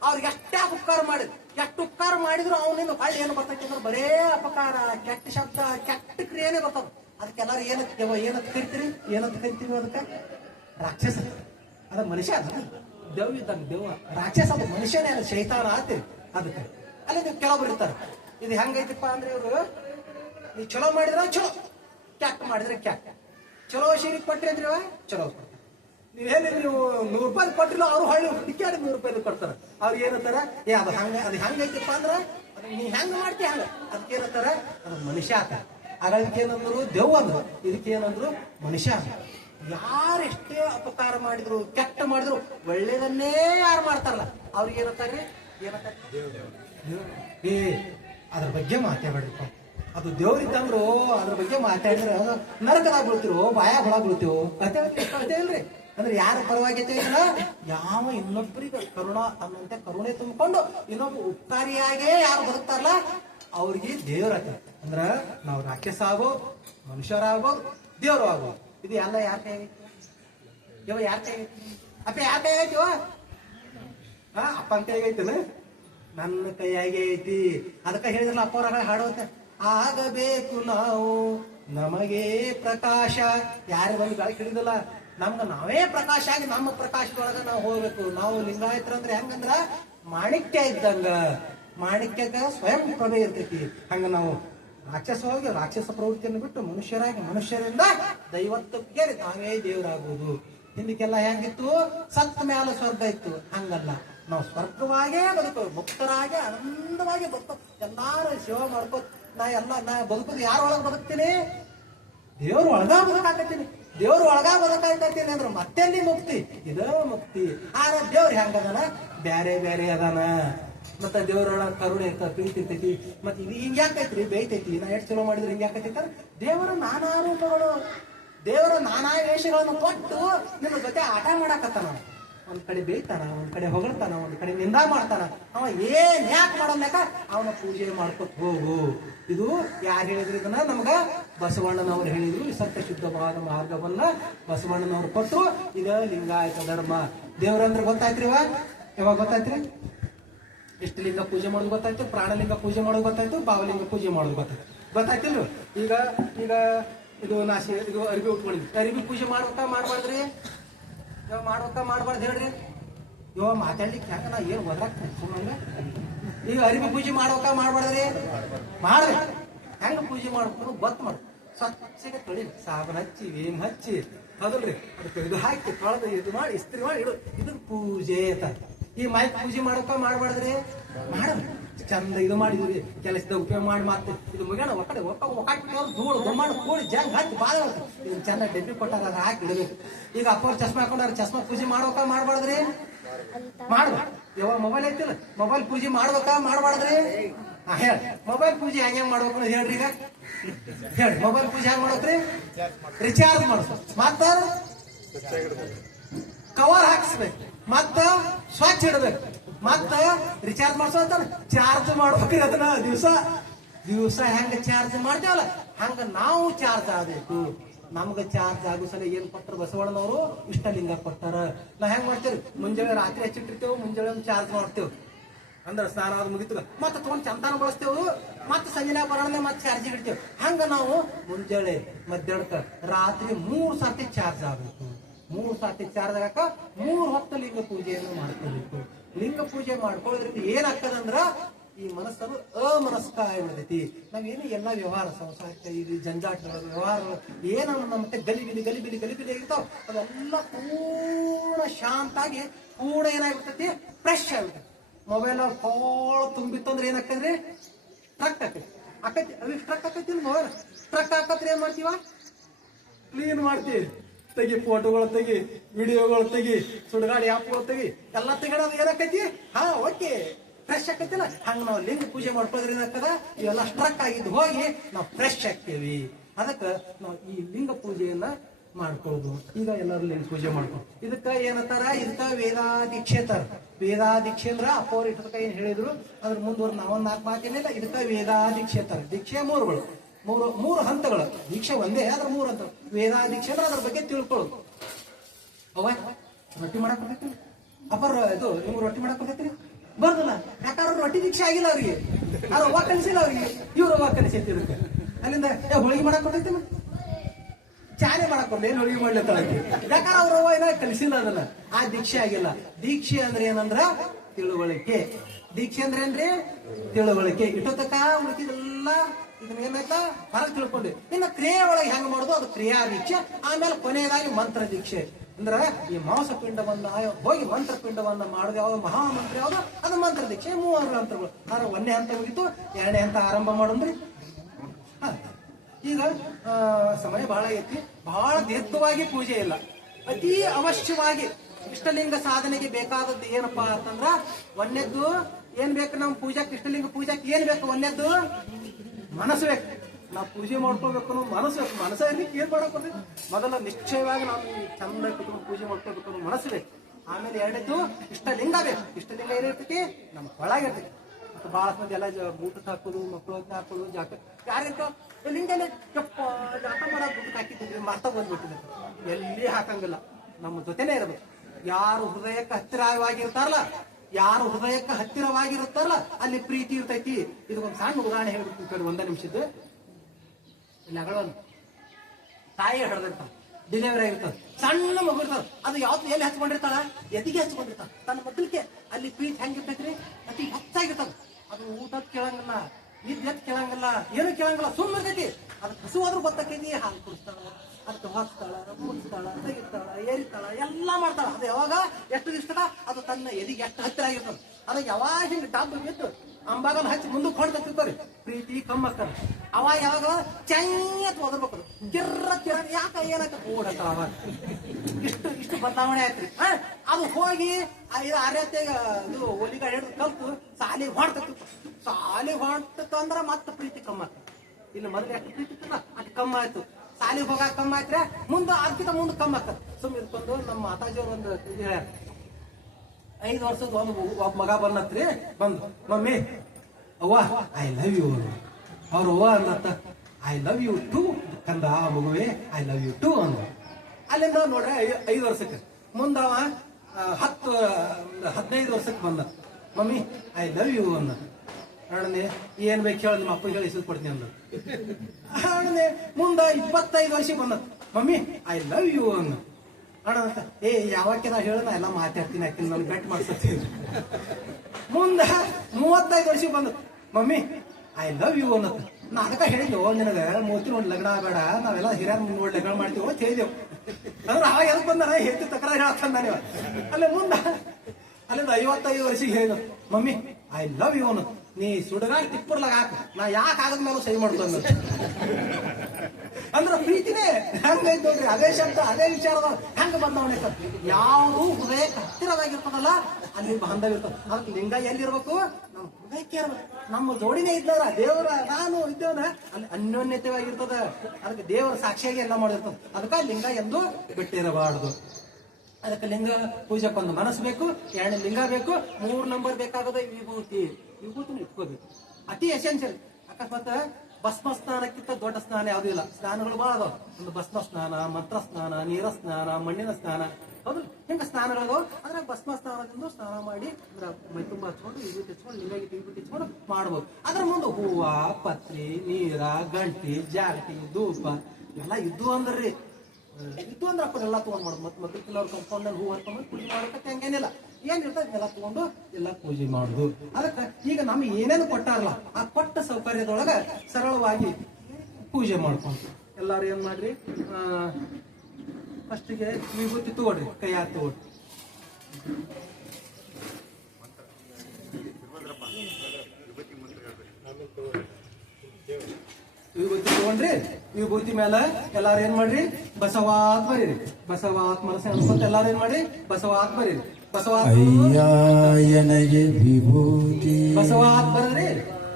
ಅವ್ರಿಗೆ ಎಷ್ಟೇ ಉಪಕಾರ ಮಾಡಿದ್ರು, ಎಷ್ಟು ಉಪಕಾರ ಮಾಡಿದ್ರು ಅವನಿಂದ ಹೊಳ್ಳಿ ಏನು ಬರ್ತೈತಿ ಅಂದ್ರೆ ಬರೇ ಅಪಕಾರ, ಕೆಟ್ಟ ಶಬ್ದ, ಕೆಟ್ಟ ಕ್ರಿಯೆನೇ ಬರ್ತಾವ. ಅದಕ್ಕೆಲ್ಲಾರು ಏನಂತ ಕರಿತೀರಿ? ಅದಕ್ಕೆ ರಾಕ್ಷಸ. ಅದ ಮನುಷ್ಯ ಅದ ದೆವ್ ಇದ್ದಂಗ ದೆವ್ವ ರಾಕ್ಷಸ ಅದು ಮನುಷ್ಯನೇ ಅಲ್ಲ ಶೈತಾನ ಆತೀರಿ ಅದಕ್ಕೆ ಅಲ್ಲಿ ನೀವು ಕೆಲವೊಬ್ರು ಇರ್ತಾರೆ ಇದು ಹೆಂಗೈತಿಪ್ಪ ಅಂದ್ರೆ ಇವ್ರು ನೀವು ಚಲೋ ಮಾಡಿದ್ರ ಚಲೋ ಕ್ಯಾಕ್ ಮಾಡಿದ್ರೆ ಕ್ಯಾಕ್ ಚಲೋ ಶೀರಿಗೆ ಕೊಟ್ರಿ ಅಂದ್ರೆ ಚಲೋ ನೀವೇನು ನೀವು 100 ರೂಪಾಯಿ ಕೊಟ್ಟಿಲ್ಲ ಅವ್ರು ಹೊಳ್ಳಿ ಟಿಕ್ಕಾಡಿ 100 ರೂಪಾಯಿ ಕೊಡ್ತಾರ ಅವ್ರಿಗೆ ಏನಂತಾರ ಅದು ಹೆಂಗೈತಿಪ್ಪ ಅಂದ್ರ ಅದು ನೀ ಹೆಂಗ್ ಮಾಡ್ತಿ ಹಂಗ ಅದಕ್ಕೆ ಏನಂತಾರ ಅದು ಮನುಷ್ಯ ಆತ ಅದಕ್ಕೆ ಏನಂದ್ರು ದೆವ್ವ ಅಂದ್ರು ಇದಕ್ಕೆ ಏನಂದ್ರು ಮನುಷ್ಯ ಯಾರೆಷ್ಟೇ ಅಪಕಾರ ಮಾಡಿದ್ರು ಕೆಟ್ಟ ಮಾಡಿದ್ರು ಒಳ್ಳೇದನ್ನೇ ಯಾರು ಮಾಡ್ತಾರಲ್ಲ ಅವ್ರಿಗೆ ಏನಂತಾರ್ರಿ ಏನಂತಾರ ಅದ್ರ ಬಗ್ಗೆ ಮಾತಾಡ್ಬೇಡ್ರಿಪ್ಪ ಅದು ದೇವ್ರಿದ್ದಂದ್ರು ಅದ್ರ ಬಗ್ಗೆ ಮಾತಾಡಿದ್ರೆ ನರಕದಾಗ ಬೀಳ್ತಿರೋ ಬಾಯ ಹೊಳ ಬೀಳ್ತೀವೋ ಅದೇ ಇಲ್ರಿ ಅಂದ್ರೆ ಯಾರ ಪರವಾಗೈತೆ ಇಲ್ಲ ಯಾವ ಇನ್ನೊಬ್ಬರಿಗೆ ಕರುಣ ಅನ್ನಂತೆ ಕರುಣೆ ತುಂಬಿಕೊಂಡು ಇನ್ನೊಬ್ಬ ಉಪಕಾರಿಯಾಗೇ ಯಾರು ಬದುಕ್ತಾರಲ್ಲ ಅವ್ರಿಗೆ ದೇವ್ರಾಗ್ತದೆ ಅಂದ್ರ ನಾವು ರಾಕ್ಷಸ ಆಗೋ ಮನುಷ್ಯರಾಗೋದು ದೇವ್ರು ಆಗೋದು ಇದು ಎಲ್ಲ ಯಾರ ಕೈ ಆಗೈತಿ ಇವ ಯಾರ ಕೈ ಆಗೈತಿ ಅಪ್ಪ ಯಾರ ಕೈ ಆಗೈತಿವ ಅಪ್ಪನ ಕೈ ಆಗೈತನ ನನ್ನ ಕೈಯಾಗೆ ಐತಿ ಅದಕ್ಕೆ ಹೇಳಿದ್ರಲ್ಲ ಅಪ್ಪ ಅವ್ರ ಹಾಡೋತ ಆಗಬೇಕು ನಾವು ನಮಗೆ ಪ್ರಕಾಶ ಯಾರು ಬಂದು ಗಾಳಿ ಹಿಡಿದಲ್ಲ ನಮ್ಗ ನಾವೇ ಪ್ರಕಾಶ ಆಗಿ ನಮ್ಮ ಪ್ರಕಾಶದೊಳಗ ನಾವು ಹೋಗ್ಬೇಕು ನಾವು ಲಿಂಗಾಯತರ ಅಂದ್ರೆ ಹೆಂಗಂದ್ರ ಮಾಣಿಕ್ಯ ಇದ್ದಂಗ ಮಾಣಿಕ್ಯಗ ಸ್ವಯಂ ಪ್ರಭೆ ಇರ್ತೈತಿ ಹಂಗ ನಾವು ರಾಕ್ಷಸವಾಗಿ ರಾಕ್ಷಸ ಪ್ರವೃತ್ತಿಯನ್ನು ಬಿಟ್ಟು ಮನುಷ್ಯರಾಗಿ ಮನುಷ್ಯರಿಂದ ದೈವತ್ವಕ್ಕೆ ನಾವೇ ದೇವರಾಗುವುದು ಹಿಂದಕ್ಕೆಲ್ಲ ಹೆಂಗಿತ್ತು ಸತ್ತ ಮ್ಯಾಲ ಸ್ವರ್ಗ ಇತ್ತು ಹಂಗಲ್ಲ ನಾವು ಸ್ವರ್ಗವಾಗೇ ಬದುಕೋ ಮುಕ್ತರಾಗಿ ಆನಂದವಾಗಿ ಬದುಕೋ ಎಲ್ಲಾರು ಸೇವೆ ಮಾಡ್ಕೋ ನಾ ಬದುಕೋದು ಯಾರ ಒಳಗೆ ಬದುಕ್ತೀನಿ ದೇವ್ರ ಒಳಗ ಬದುಕಾಕತ್ತೀನಿ ದೇವ್ರ ಒಳಗ ಬದುಕಾಕತ್ತೀನಿ ಅಂದ್ರೆ ಮತ್ತೆಲ್ಲಿ ಮುಕ್ತಿ ಇದ ಮುಕ್ತಿ ಆರ ದೇವ್ರ ಹೆಂಗದಾನ ಬ್ಯಾರೆ ಬ್ಯಾರೆ ಅದಾನ ಮತ್ತ ದೇವ್ರೊಳಗ ಕರುಣೆ ಇರ್ತ ಪ್ರೀತಿ ಇರ್ತೈತಿ ಮತ್ ಇದು ಹಿಂಗ್ಯಾಕೈತ್ರಿ ಬೇಯ್ತೈತಿ ನಾ ಎಷ್ಟು ಚಲೋ ಮಾಡಿದ್ರೆ ಹಿಂಗ್ಯಾಕೈತಿ ದೇವರ ನಾನಾ ರೂಪಗಳು ದೇವರ ನಾನಾ ವೇಷಗಳನ್ನು ಕೊಟ್ಟು ನಿಮ್ಮ ಜೊತೆ ಆಟ ಮಾಡಾಕತ್ತಾನ ಒಂದ್ ಕಡೆ ಬೇಯ್ತಾನ ಒಂದ್ ಕಡೆ ಹೊಗಳ್ತಾನ ಒಂದ್ ಕಡೆ ನಿಂದ ಮಾಡ್ತಾನ ಅವ ಏನ್ ಯಾಕೆ ಮಾಡೋದ್ಯಾಕ ಅವನ ಪೂಜೆ ಮಾಡ್ಕೊತ ಹೋಗು ಇದು ಯಾರು ಹೇಳಿದ್ರು ಇದನ್ನ ನಮ್ಗ ಬಸವಣ್ಣನವ್ರು ಹೇಳಿದ್ರು ಈ ಸತ್ಯ ಶುದ್ಧವಾದ ಮಾರ್ಗವನ್ನ ಬಸವಣ್ಣನವ್ರು ಕೊಟ್ಟು ಇದ ಲಿಂಗಾಯತ ಧರ್ಮ ದೇವ್ರಂದ್ರೆ ಗೊತ್ತಾಯ್ತ್ರಿ ಯಾವಾಗ ಗೊತ್ತಾಯ್ತ್ರಿ ಎಷ್ಟು ಲಿಂಗ ಪೂಜೆ ಮಾಡೋದು ಗೊತ್ತಾಯ್ತು ಪ್ರಾಣಲಿಂಗ ಪೂಜೆ ಮಾಡೋದು ಗೊತ್ತಾಯ್ತು ಭಾವಲಿಂಗ ಪೂಜೆ ಮಾಡೋದು ಗೊತ್ತಾಯ್ತಿಲ್ರಿ ಈಗ ಈಗ ಇದು ನಾಶಿ ಇದು ಅರಿವಿ ಉಟ್ಕೊಂಡಿದ್ವಿ ಅರಿವಿ ಪೂಜೆ ಮಾಡ್ಬಾರ್ದ್ರಿ ಇವಾಗ ಮಾಡ್ಬಾರ್ದು ಹೇಳ್ರಿ ಇವಾಗ ಮಾತಾಡ್ಲಿಕ್ಕೆ ಯಾಕ ನಾ ಏನ್ ಒದರಾಕ್ತೀನಿ ಸುಮ್ಮನೆ ಈಗ ಅರಿವಿ ಪೂಜೆ ಮಾಡ್ಬಾರ್ದ್ರಿ ಮಾಡ್ರಿ ಹೆಂಗ ಪೂಜೆ ಮಾಡ್ಬೇಕು ಗೊತ್ತು ಮಾಡಿ ಸ್ವಚ್ಛಗೆ ತೊಳಿ ಸಾಬನ್ ಹಚ್ಚಿ ಏನ್ ಹಚ್ಚಿ ಅದಲ್ರಿ ಅದಕ್ಕೆ ಇದು ಹಾಕಿ ತೊಳೆದು ಇದು ಮಾಡಿ ಇಸ್ತ್ರಿ ಮಾಡಿ ಇಡು ಇದು ಪೂಜೆ ಅಂತ ಈ ಮೈಕ್ ಪೂಜೆ ಮಾಡ್ಬಾರ್ದ್ರಿ ಮಾಡ್ರಿ ಚಂದ ಇದು ಮಾಡಿದ್ರಿ ಕೆಲಸದ ಉಪಯೋಗ ಮಾಡಿ ಮಾತು ಇದು ಮುಗಿಯೋಣ ಒಕ್ಕಡೆ ಧೂಳು ಮಾಡಿ ಕೂಡಿ ಜಂಗ್ ಹತ್ತಿ ಬಾಳ ಇದು ಚಂದ ಡೆಬ್ಬಿ ಕೊಟ್ಟಾರ ಅದ್ರ ಹಾಕಿ ಇಡಬೇಕು ಈಗ ಅಪ್ಪ ಚಸ್ಮಾ ಹಾಕೊಂಡಾರ ಚಸ್ಮಾ ಪೂಜೆ ಮಾಡ್ಬಾರ್ದ್ರಿ ಮಾಡ್ಬಾರ್ದು ಯಾವಾಗ ಮೊಬೈಲ್ ಐತಿಲ್ಲ ಮೊಬೈಲ್ ಪೂಜೆ ಮಾಡ್ಬಾರ್ದ್ರಿ ಹೇಳಿ ಮೊಬೈಲ್ ಪೂಜೆ ಹೆಂಗ್ ಮಾಡ್ಬೇಕು ಹೇಳ್ರಿ ಈಗ ಹೇಳಿ ಮೊಬೈಲ್ ಪೂಜೆ ಹೆಂಗ್ ಮಾಡ್ಬೇಕ್ರಿ ರಿಚಾರ್ಜ್ ಮಾಡ್ಬೇಕು ಮತ್ತ ಕವರ್ ಹಾಕ್ಸ್ಬೇಕು ಮತ್ತ ಸ್ವಚ್ಛ ಇಡ್ಬೇಕು ಮತ್ತ ರಿಚಾರ್ಜ್ ಮಾಡ್ಸೋತ ಚಾರ್ಜ್ ಮಾಡ್ಬೇಕ್ರಿ ಅದನ್ನ ದಿವಸ ಹೆಂಗ ಚಾರ್ಜ್ ಮಾಡ್ತೇವಲ್ಲ ಹಂಗ ನಾವು ಚಾರ್ಜ್ ಆಗ್ಬೇಕು ನಮ್ಗ ಚಾರ್ಜ್ ಆಗೋ ಸಲ ಏನ್ ಕೊಟ್ಟಾರ ಬಸವಣ್ಣನವರು ಇಷ್ಟಲಿಂಗ ಕೊಟ್ಟಾರ ನಾ ಹೆಂಗ್ ಮಾಡ್ತೇವ್ರಿ ಮುಂಜಾನೆ ರಾತ್ರಿ ಹಚ್ಚಿಟ್ಟಿರ್ತೇವೆ ಮುಂಜಾನೆ ಚಾರ್ಜ್ ಮಾಡ್ತೇವೆ ಅಂದ್ರೆ ಸ್ನಾನ ಆದ್ ಮುಗಿತದ ಮತ್ತ ತಗೊಂಡ್ ಚಂತಾನ ಬಳಸ್ತೇವು ಮತ್ತ ಸಂಜೆ ಬರೋಣ ಮತ್ತೆ ಚಾರ್ಜ್ ಇಡ್ತೇವೆ ಹಂಗ ನಾವು ಮುಂಜಾನೆ ಮಧ್ಯಾಹ್ನಕ್ಕ ರಾತ್ರಿ 3 ಸರ್ತಿ ಚಾರ್ಜ್ ಆಗ್ಬೇಕು 3 ಸರ್ತಿ ಚಾರ್ಜ್ ಆಗಾಕ 3 ಹೊತ್ತು ಲಿಂಗ ಪೂಜೆಯನ್ನು ಮಾಡ್ಕೋಬೇಕು ಲಿಂಗ ಪೂಜೆ ಮಾಡ್ಕೊಳ್ಳೋದ್ರಿಂದ ಏನಾಗ್ತದಂದ್ರ ಈ ಮನಸ್ಸನ್ನು ಅಮನಸ್ಕಾಯ ಮಾಡೈತಿ ನಾವೇನು ಎಲ್ಲಾ ವ್ಯವಹಾರ ಸಂಸಾರಕ್ಕೆ ಇದು ಜಂಜಾಟಗಳು ವ್ಯವಹಾರಗಳು ಏನ ಮತ್ತೆ ಗಲಿಬಿಲಿ ಆಗಿರ್ತಾವ ಅದೆಲ್ಲ ಪೂರ್ಣ ಶಾಂತಾಗಿ ಪೂರ್ಣ ಏನಾಗ್ಬಿಡ್ತೈತಿ ಫ್ರೆಶ್ ಆಗ್ಬಿಡ್ತೈತಿ ಮೊಬೈಲ್ ಕಾಳ ತುಂಬಿತ್ತಂದ್ರೆ ಏನಾಗ್ತದ್ರಿ ಟ್ರಕ್ ಆಕೈತಿ ಅದಕ್ಕೆ ಟ್ರಕ್ ಆಕೈತಿ ಮೊಬೈಲ್ ಟ್ರಕ್ ಹಾಕತ್ರಿ ಏನ್ ಮಾಡ್ತೀವ ಕ್ಲೀನ್ ಮಾಡ್ತೀವಿ ತೆಗಿ ಫೋಟೋಗಳು ತೆಗಿ ವಿಡಿಯೋಗಳು ತೆಗಿ ಸುಡುಗಾಡಿ ಆಪ್ಗಳು ತೆಗಿ ಎಲ್ಲ ತೆಗೋದು ಏನಾಕೈತಿ ಓಕೆ ಫ್ರೆಶ್ ಆಕೈತಿಲ್ಲ ಹಂಗ ನಾವು ಲಿಂಗ ಪೂಜೆ ಮಾಡ್ಕೋದ್ರಿಂದ ಏನಾಗ್ತದ ಇವೆಲ್ಲ ಸ್ಟ್ರಕ್ ಆಗಿದ್ದು ಹೋಗಿ ನಾವು ಫ್ರೆಶ್ ಆಗ್ತೇವಿ ಅದಕ್ಕೆ ನಾವು ಈ ಲಿಂಗ ಪೂಜೆಯನ್ನ ಮಾಡ್ಕೊಳ್ಳೋದು ಈಗ ಎಲ್ಲರೂ ಲಿಂಗ ಪೂಜೆ ಮಾಡ್ಕೊಂಡು ಇದಕ್ಕ ಏನಂತಾರ ಇದಕ್ಕ ವೇದಾದೀಕ್ಷೆ ಅಂದ್ರ ಅಪ್ಪ ಅವ್ರು ಇಟ್ಟದಕ್ಕ ಏನ್ ಹೇಳಿದ್ರು ಅದ್ರ ಮುಂದುವರ್ ನಾವೊಂದ್ 4 ಮಾತೇನಿಲ್ಲ ಇದಕ್ಕ ವೇದಾದೀಕ್ಷೆ ಅಂತಾರ ದೀಕ್ಷೆ ಮೂರು ಹಂತಗಳು ದೀಕ್ಷೆ ಒಂದೇ ಆದ್ರೆ 3 ಹಂತ ವೇದಾದೀಕ್ಷೆ ಅಂದ್ರೆ ಅದ್ರ ಬಗ್ಗೆ ತಿಳ್ಕೊಳ್ಳೋದು ರೊಟ್ಟಿ ಮಾಡಕ್ ಬರ್ತೈತಿ ಅಪ್ಪರ ಇದು ನಿಮ್ಗೆ ರೊಟ್ಟಿ ಮಾಡಕ್ ಬರ್ತೈತಿ ಬರ್ದಲ್ಲ ಯಾಕಂದ್ರೆ ರೊಟ್ಟಿ ದೀಕ್ಷೆ ಆಗಿಲ್ಲ ಅವ್ರಿಗೆ ಅದು ಅವ್ವ ಕಲಿಸಿಲ್ಲ ಅವ್ರಿಗೆ ಇವ್ರು ಅವ್ವ ಕಲಿಸೈತಿ ಇದಕ್ಕೆ ಅಲ್ಲಿಂದ ಹೋಳಿಗೆ ಮಾಡಕ್ ಬರ್ತೈತಿ ಚಾಲೆ ಮಾಡಕ್ ಬಂದ ಏನು ಅಡುಗೆ ಮಾಡ್ಲಿ ತಳಕ್ಕೆ ಯಾಕಂದ್ರೆ ಅವ್ರವ್ವ ಏನ ಕಲಿಸಿಲ್ಲ ಅದನ್ನ. ಆ ದೀಕ್ಷೆ ಆಗಿಲ್ಲ. ದೀಕ್ಷೆ ಅಂದ್ರೆ ಏನಂದ್ರ ತಿಳುವಳಿಕೆ. ದೀಕ್ಷೆ ಅಂದ್ರೆ ಏನ್ರಿ? ತಿಳುವಳಿಕೆ. ಇಟ್ಟೋತಕ ಉಳಿಕಿದೆಲ್ಲ ಇದನ್ನ ಏನಾಯ್ತ ಹೊರಗೆ ತಿಳ್ಕೊಂಡ್ವಿ. ಇನ್ನು ಕ್ರಿಯೆ ಒಳಗೆ ಹೆಂಗ್ ಮಾಡುದು ಅದು ಕ್ರಿಯಾ ದೀಕ್ಷೆ. ಆಮೇಲೆ ಕೊನೆಯದಾಗಿ ಮಂತ್ರ ದೀಕ್ಷೆ. ಅಂದ್ರ ಈ ಮಾಂಸ ಪಿಂಡವನ್ನ ಹೋಗಿ ಮಂತ್ರ ಪಿಂಡವನ್ನ ಮಾಡುದು ಯಾವ್ದು? ಮಹಾಮಂತ್ರ ಯಾವ್ದು? ಅದು ಮಂತ್ರ ದೀಕ್ಷೆ. 3 ಹಂತಗಳು. ಆದ್ರೆ 1ನೇ ಹಂತ ಮುಗಿತು, 2ನೇ ಹಂತ ಆರಂಭ ಮಾಡೋಣ್ರಿ. ಈಗ ಸಮಯ ಬಹಳ ಐತಿ. ಬಹಳ ದೀರ್ಘವಾಗಿ ಪೂಜೆ ಇಲ್ಲ, ಅತಿ ಅವಶ್ಯವಾಗಿ ಇಷ್ಟಲಿಂಗ ಸಾಧನೆಗೆ ಬೇಕಾದದ್ದು ಏನಪ್ಪಾ ಅಂತಂದ್ರ 1ನೇದ್ದು ಏನ್ ಬೇಕು? ನಮ್ ಪೂಜಾಕ್ ಇಷ್ಟಲಿಂಗ ಪೂಜಾಕ್ ಏನ್ ಬೇಕು? 1ನೇದ್ದು ಮನಸ್ಸು ಬೇಕು. ನಾವು ಪೂಜೆ ಮಾಡ್ಕೋಬೇಕು ಅನ್ನೋ ಮನಸ್ಸು ಬೇಕು. ಮನಸ್ಸ ಇರ್ಲಿಕ್ಕೆ ಏನ್ ಮಾಡಬೇಕು? ಮೊದಲ ನಿಶ್ಚಯವಾಗಿ ನಾವು ಚಂದ ಕುಟುಂಬ ಪೂಜೆ ಮಾಡ್ಕೋಬೇಕು ಅನ್ನೋ ಮನಸ್ಸು ಬೇಕು. ಆಮೇಲೆ 2ನೇದ್ದು ಇಷ್ಟಲಿಂಗ ಬೇಕು. ಇಷ್ಟಲಿಂಗ ಏನಿರ್ತೈತಿ? ನಮ್ಮ ಒಳಗಿರ್ತೈತಿ. ಮತ್ತೆ ಬಹಳ ಮಂದಿ ಎಲ್ಲ ಊಟಕ್ಕೆ ಹಾಕೋದು, ಮಕ್ಕಳು ಹಾಕೋದು, ಜಾಕ ಯಾರಿಗೂ ಲಿಂಗನೇ ಕೆಪ್ಪ ಜಾಕ ಮಾಡಕ್ ಊಟಕ್ಕೆ ಹಾಕಿದ್ರಿ ಮರ್ತ ಬಂದ್ಬಿಟ್ಟಿದೆ. ಎಲ್ಲಿ ಹಾಕಂಗಿಲ್ಲ, ನಮ್ಮ ಜೊತೆನೇ ಇರಬೇಕು. ಯಾರು ಹೃದಯಕ್ಕೆ ಹತ್ತಿರವಾಗಿರ್ತಾರಲ್ಲ, ಯಾರು ಹೃದಯಕ್ಕೆ ಹತ್ತಿರವಾಗಿರುತ್ತಾರಲ್ಲ ಅಲ್ಲಿ ಪ್ರೀತಿ ಇರ್ತೈತಿ. ಇದಕ್ಕೊಂದು ಸಣ್ಣ ಉದಾಹರಣೆ ಹೇಳ್ಬಿಟ್ಟು 1 ನಿಮಿಷದ್ದು. ಲಗಳೊಂದು ತಾಯಿ ಹಿಡ್ದಿರ್ತಾಳ, ಡೆಲಿವರಿ ಆಗಿರ್ತಾರ, ಸಣ್ಣ ಮಗು ಇರ್ತಾರ. ಅದು ಯಾವ್ದು ಎಲ್ಲಿ ಹಚ್ಕೊಂಡಿರ್ತಾಳ? ಎದಿಗೆ ಹಚ್ಕೊಂಡಿರ್ತಾಳ. ತನ್ನ ಮಕ್ಕಳಿಗೆ ಅಲ್ಲಿ ಪ್ರೀತಿ ಹೆಂಗಿರ್ತೈತ್ರಿ? ಅತಿ ಹೆಚ್ಚಾಗಿರ್ತದ. ಅದು ಊಟ ಕೇಳಂಗಿಲ್ಲ, ನಿದ್ದೆ ಕೇಳಂಗಿಲ್ಲ, ಏನು ಕೇಳಂಗಿಲ್ಲ, ಸುಮ್ಮನೆ ಇರ್ತೈತಿ. ಅದಕ್ಕೆ ಹಸುವಾದ್ರೂ ಗೊತ್ತಾಕೈತಿ. ಹಾಲು ಕುಡಿಸ್ತಾಳ, ಅದಕ್ಕೆ ಹೊಸ್ತಾಳ, ಮುಡಿಸ್ತಾಳ, ತೆಗಿತಾಳ, ಏರಿತಾಳ, ಎಲ್ಲಾ ಮಾಡ್ತಾಳ. ಅದು ಯಾವಾಗ ಎಷ್ಟು ಇಷ್ಟದ ಅದು ತನ್ನ ಎದಿಗೆ ಎಷ್ಟು ಹತ್ತಿರ ಆಗಿರ್ತದ. ಅದಕ್ಕೆ ಯಾವಾಗ ಹಿಂಗೆ ಡಬ್ಬ ಬಿದ್ದು ಅಂಬಾಗಲ್ ಹಚ್ಚಿ ಮುಂದಕ್ಕೆ ಹೊಡ್ತಿರ್ತಾರೆ ಪ್ರೀತಿ ಕಮ್ಮಕ್ಕ. ಅವ ಯಾವಾಗ ಚಂಗತ್ ಓದಬೇಕು, ಗಿರ್ರ ಕಿರ ಯಾಕ ಏನಕ್ಕ ಓಡತ್ತ. ಅವಾಗ ಇಷ್ಟು ಬದಲಾವಣೆ ಆಯ್ತ್ರಿ. ಅದು ಹೋಗಿ 5-6 ಇದು ಒಲಿಗ ಹಿಡಿದು ಕಲ್ತು ಸಾಲಿಗೆ ಹೊಡ್ತತ್ತು. ಸಾಲಿಗೆ ಹೊಡ್ತತ್ತು ಅಂದ್ರ ಮತ್ತೆ ಪ್ರೀತಿ ಕಮ್ಮ ಆಗ್ತದೆ. ಇಲ್ಲಿ ಮೊದಲು ಎಷ್ಟು ಪ್ರೀತಿ ಇತ್ತಲ್ಲ ಅಷ್ಟು ಕಮ್ಮ ಆಯ್ತು. ಸಾಲಿಗೆ ಹೋಗಾಕ ಕಮ್ಮ ಆಯ್ತ್ರೆ ಮುಂದೆ ಅದಕ್ಕಿಂತ ಮುಂದೆ ಕಮ್ಮ ಆಗ್ತದೆ. ಸುಮ್ಮನೆ ಇದ್ಕೊಂಡು ನಮ್ಮ ಮಾತಾಜಿಯವ್ರು ಒಂದು ಇದು ಹೇಳ್ಯಾರ. 5 ವರ್ಷದ ಒಬ್ಬ ಮಗ ಬಂದತ್ರಿ. ಬಂದು ಮಮ್ಮಿ ಅವ್ವ ಐ ಲವ್ ಯು. ಅವ್ರ ಅವ್ವ ಅನ್ನತ್ತ ಐ ಲವ್ ಯು ಟು ಕಂದ ಮಗುವೆ, ಐ ಲವ್ ಯು ಟು ಅಂದ. ಅಲ್ಲಿಂದ ನೋಡ್ರಿ 5 ವರ್ಷಕ್ಕೆ. ಮುಂದವ 10-15 ವರ್ಷಕ್ಕೆ ಬಂದ. ಮಮ್ಮಿ ಐ ಲವ್ ಯು ಅಂದ. ಅಣ್ಣನೆ ಏನ್ ಬೇಕು ಹೇಳ, ನಿಮ್ಮ ಅಪ್ಪ ಹೇಳಿ ಹೆಸರು ಕೊಡ್ತೀನಿ ಅಂದ. ಅಣ್ಣನೆ ಮುಂದ 25 ವರ್ಷಕ್ಕೆ ಬಂದ. ಮಮ್ಮಿ ಐ ಲವ್ ಯು ಅಂದ. ಅಣ್ಣ ಏ ಯಾವಕ್ಕೆ ನಾ ಹೇಳ ನಾ ಎಲ್ಲ ಮಾತಾಡ್ತೀನಿ, ಯಾಕೆ ನಾನು ಬೆಟ್ ಮಾಡ್ಸತ್ತೀನಿ. ಮುಂದ 35 ವರ್ಷಕ್ಕೆ ಬಂದ. ಮಮ್ಮಿ ಐ ಲವ್ ಯು ಅನ್ನತ್ತ. ನಾ ಅದಕ್ಕ ಹೇಳಿದ್ವು ನಿನಗ ಮೂರ್ತಿ ನೋಡಿ ಲಗ್ನ ಬೇಡ, ನಾವೆಲ್ಲ ಹಿರಿಯರ್ ನೋಡಿ ಲಗ್ನ ಮಾಡ್ತೀವಿ ಅಂತ ಹೇಳಿದೆವು. ಅಂದ್ರೆ ಅವಾಗ ಎದಕ್ ಬಂದಾರ ಹೇಳ್ತಿ ತಕರಾರು ಹೇಳತ್ತಂದ ನೀವು. ಅಲ್ಲಿಂದ 55 ವರ್ಷಕ್ಕೆ ಹೇಳಿದ. ಮಮ್ಮಿ ಐ ಲವ್ ಯು ಅನ್ನತ್. ನೀ ಸುಡಗಾಡಿ ತಿಪ್ಪರ್ಲಾಗ ಹಾಕ, ನಾ ಯಾಕೆ ಆಗದ ಮೇಲೂ ಸಹಿ ಮಾಡ್ತಾನ. ಅಂದ್ರ ಪ್ರೀತಿನೇ ಹೆಂಗೈತ್ ನೋಡ್ರಿ. ಅದೇ ಶಬ್ದ ಅದೇ ವಿಚಾರದ ಹೆಂಗ ಬದಲಾವಣೆ ಇರ್ತದ. ಯಾವುದು ಹೃದಯಕ್ಕೆ ಹತ್ತಿರವಾಗಿರ್ತದಲ್ಲ ಅಲ್ಲಿ ಬಾಂಧವ್ಯ ಇರ್ತದ. ಅದಕ್ಕೆ ಲಿಂಗ ಎಲ್ಲಿರ್ಬೇಕು? ನಮ್ಮ ಹೃದಯಕ್ಕೆ ಇರ್ಬೇಕು. ನಮ್ಮ ಜೋಡಿನೇ ಇದ್ದವ್ರ ದೇವರ ನಾನು ಇದ್ದೇವ್ರ ಅಲ್ಲಿ ಅನ್ಯೋನ್ಯತೆವಾಗಿರ್ತದ. ಅದಕ್ಕೆ ದೇವರ ಸಾಕ್ಷಿಯಾಗಿ ಎಲ್ಲ ಮಾಡಿರ್ತದ. ಅದಕ್ಕೆ ಲಿಂಗ ಎಂದು ಬಿಟ್ಟಿರಬಾರ್ದು. ಅದಕ್ಕೆ ಲಿಂಗ ಪೂಜೆಗೆ ಒಂದು ಮನಸ್ಸು ಬೇಕು, 2ನೇ ಲಿಂಗ ಬೇಕು, 3 ನಂಬರ್ ಬೇಕಾಗದ ವಿಭೂತಿ. ವಿಭೂತಿನ ಇಟ್ಕೋಬೇಕು, ಅತಿ ಎಸೆನ್ಷಿಯಲ್. ಅಕಸ್ಮಾತ್ ಭಸ್ಮ ಸ್ನಾನಕ್ಕಿಂತ ದೊಡ್ಡ ಸ್ನಾನ ಯಾವುದೂ ಇಲ್ಲ. ಸ್ನಾನಗಳು ಬಹಳ ಅದಾವ. ಒಂದು ಭಸ್ಮ ಸ್ನಾನ, ಮಂತ್ರ ಸ್ನಾನ, ನೀರ ಸ್ನಾನ, ಮಣ್ಣಿನ ಸ್ನಾನ, ಹೌದು ಹಿಂಗ ಸ್ನಾನಗಳು. ಅದ್ರ ಭಸ್ಮ ಸ್ನಾನದಿಂದ ಸ್ನಾನ ಮಾಡಿ ಮೈ ತುಂಬ ಹಚ್ಕೊಂಡು ವಿಭೂತಿ ಹಚ್ಕೊಂಡು ಲಿಂಗಾಗಿ ವಿಭೂತಿ ಹಚ್ಕೊಂಡು ಮಾಡ್ಬೋದು. ಅದ್ರ ಮುಂದೆ ಹೂವ, ಪತ್ರಿ, ನೀರ, ಗಂಟಿ, ಜಾಗಟಿ, ಧೂಪ ಎಲ್ಲ ಇದ್ದು ಅಂದ್ರಿ. ಇದ್ದು ಅಂದ್ರೆ ಅಪ್ಪ ಎಲ್ಲ ತಗೊಂಡ್ ಮಾಡೋದು. ಮತ್ತೆ ಮಕ್ಕಳಿಲ್ಲ ಅವ್ರು ಕಂಪೌಂಡ್ ಹೂ ಹರ್ಕೊಂಡು ಪೂಜೆ ಮಾಡೋಕೆ ಹಂಗೇನಿಲ್ಲ. ಏನಿರ್ತದೆ ಎಲ್ಲ ತಗೊಂಡು ಎಲ್ಲ ಪೂಜೆ ಮಾಡುದು. ಅದಕ್ಕೆ ಈಗ ನಮ್ಗೆ ಏನೇನು ಕೊಟ್ಟಾರಲ್ಲ ಆ ಕೊಟ್ಟ ಸೌಕರ್ಯದೊಳಗ ಸರಳವಾಗಿ ಪೂಜೆ ಮಾಡ್ಕೊಂಡು ಎಲ್ಲಾರು ಏನ್ ಮಾಡ್ರಿ, ಫಸ್ಟಿಗೆ ವಿಭೂತಿ ತಗೊಳ್ರಿ, ಕೈ ಹಾಕಿ ತಗೊಳ್ರಿ. ವಿಭೂತಿ ತಗೊಂಡ್ರಿ. ವಿಭೂತಿ ಮೇಲೆ ಎಲ್ಲಾರು ಏನ್ ಮಾಡ್ರಿ, ಬಸವಾತ್ ಬರೀರಿ. ಬಸವಾತ್ ಮನಸ್ಸು ಅನ್ಕೊಂತ ಎಲ್ಲಾರು ಏನ್ ಮಾಡ್ರಿ, ಬಸವಾತ್ ಬರೀರಿ. ಬಸವಾತ್ ವಿಭೂತಿ ಬಸವಾತ್ ಬರದ್ರಿ.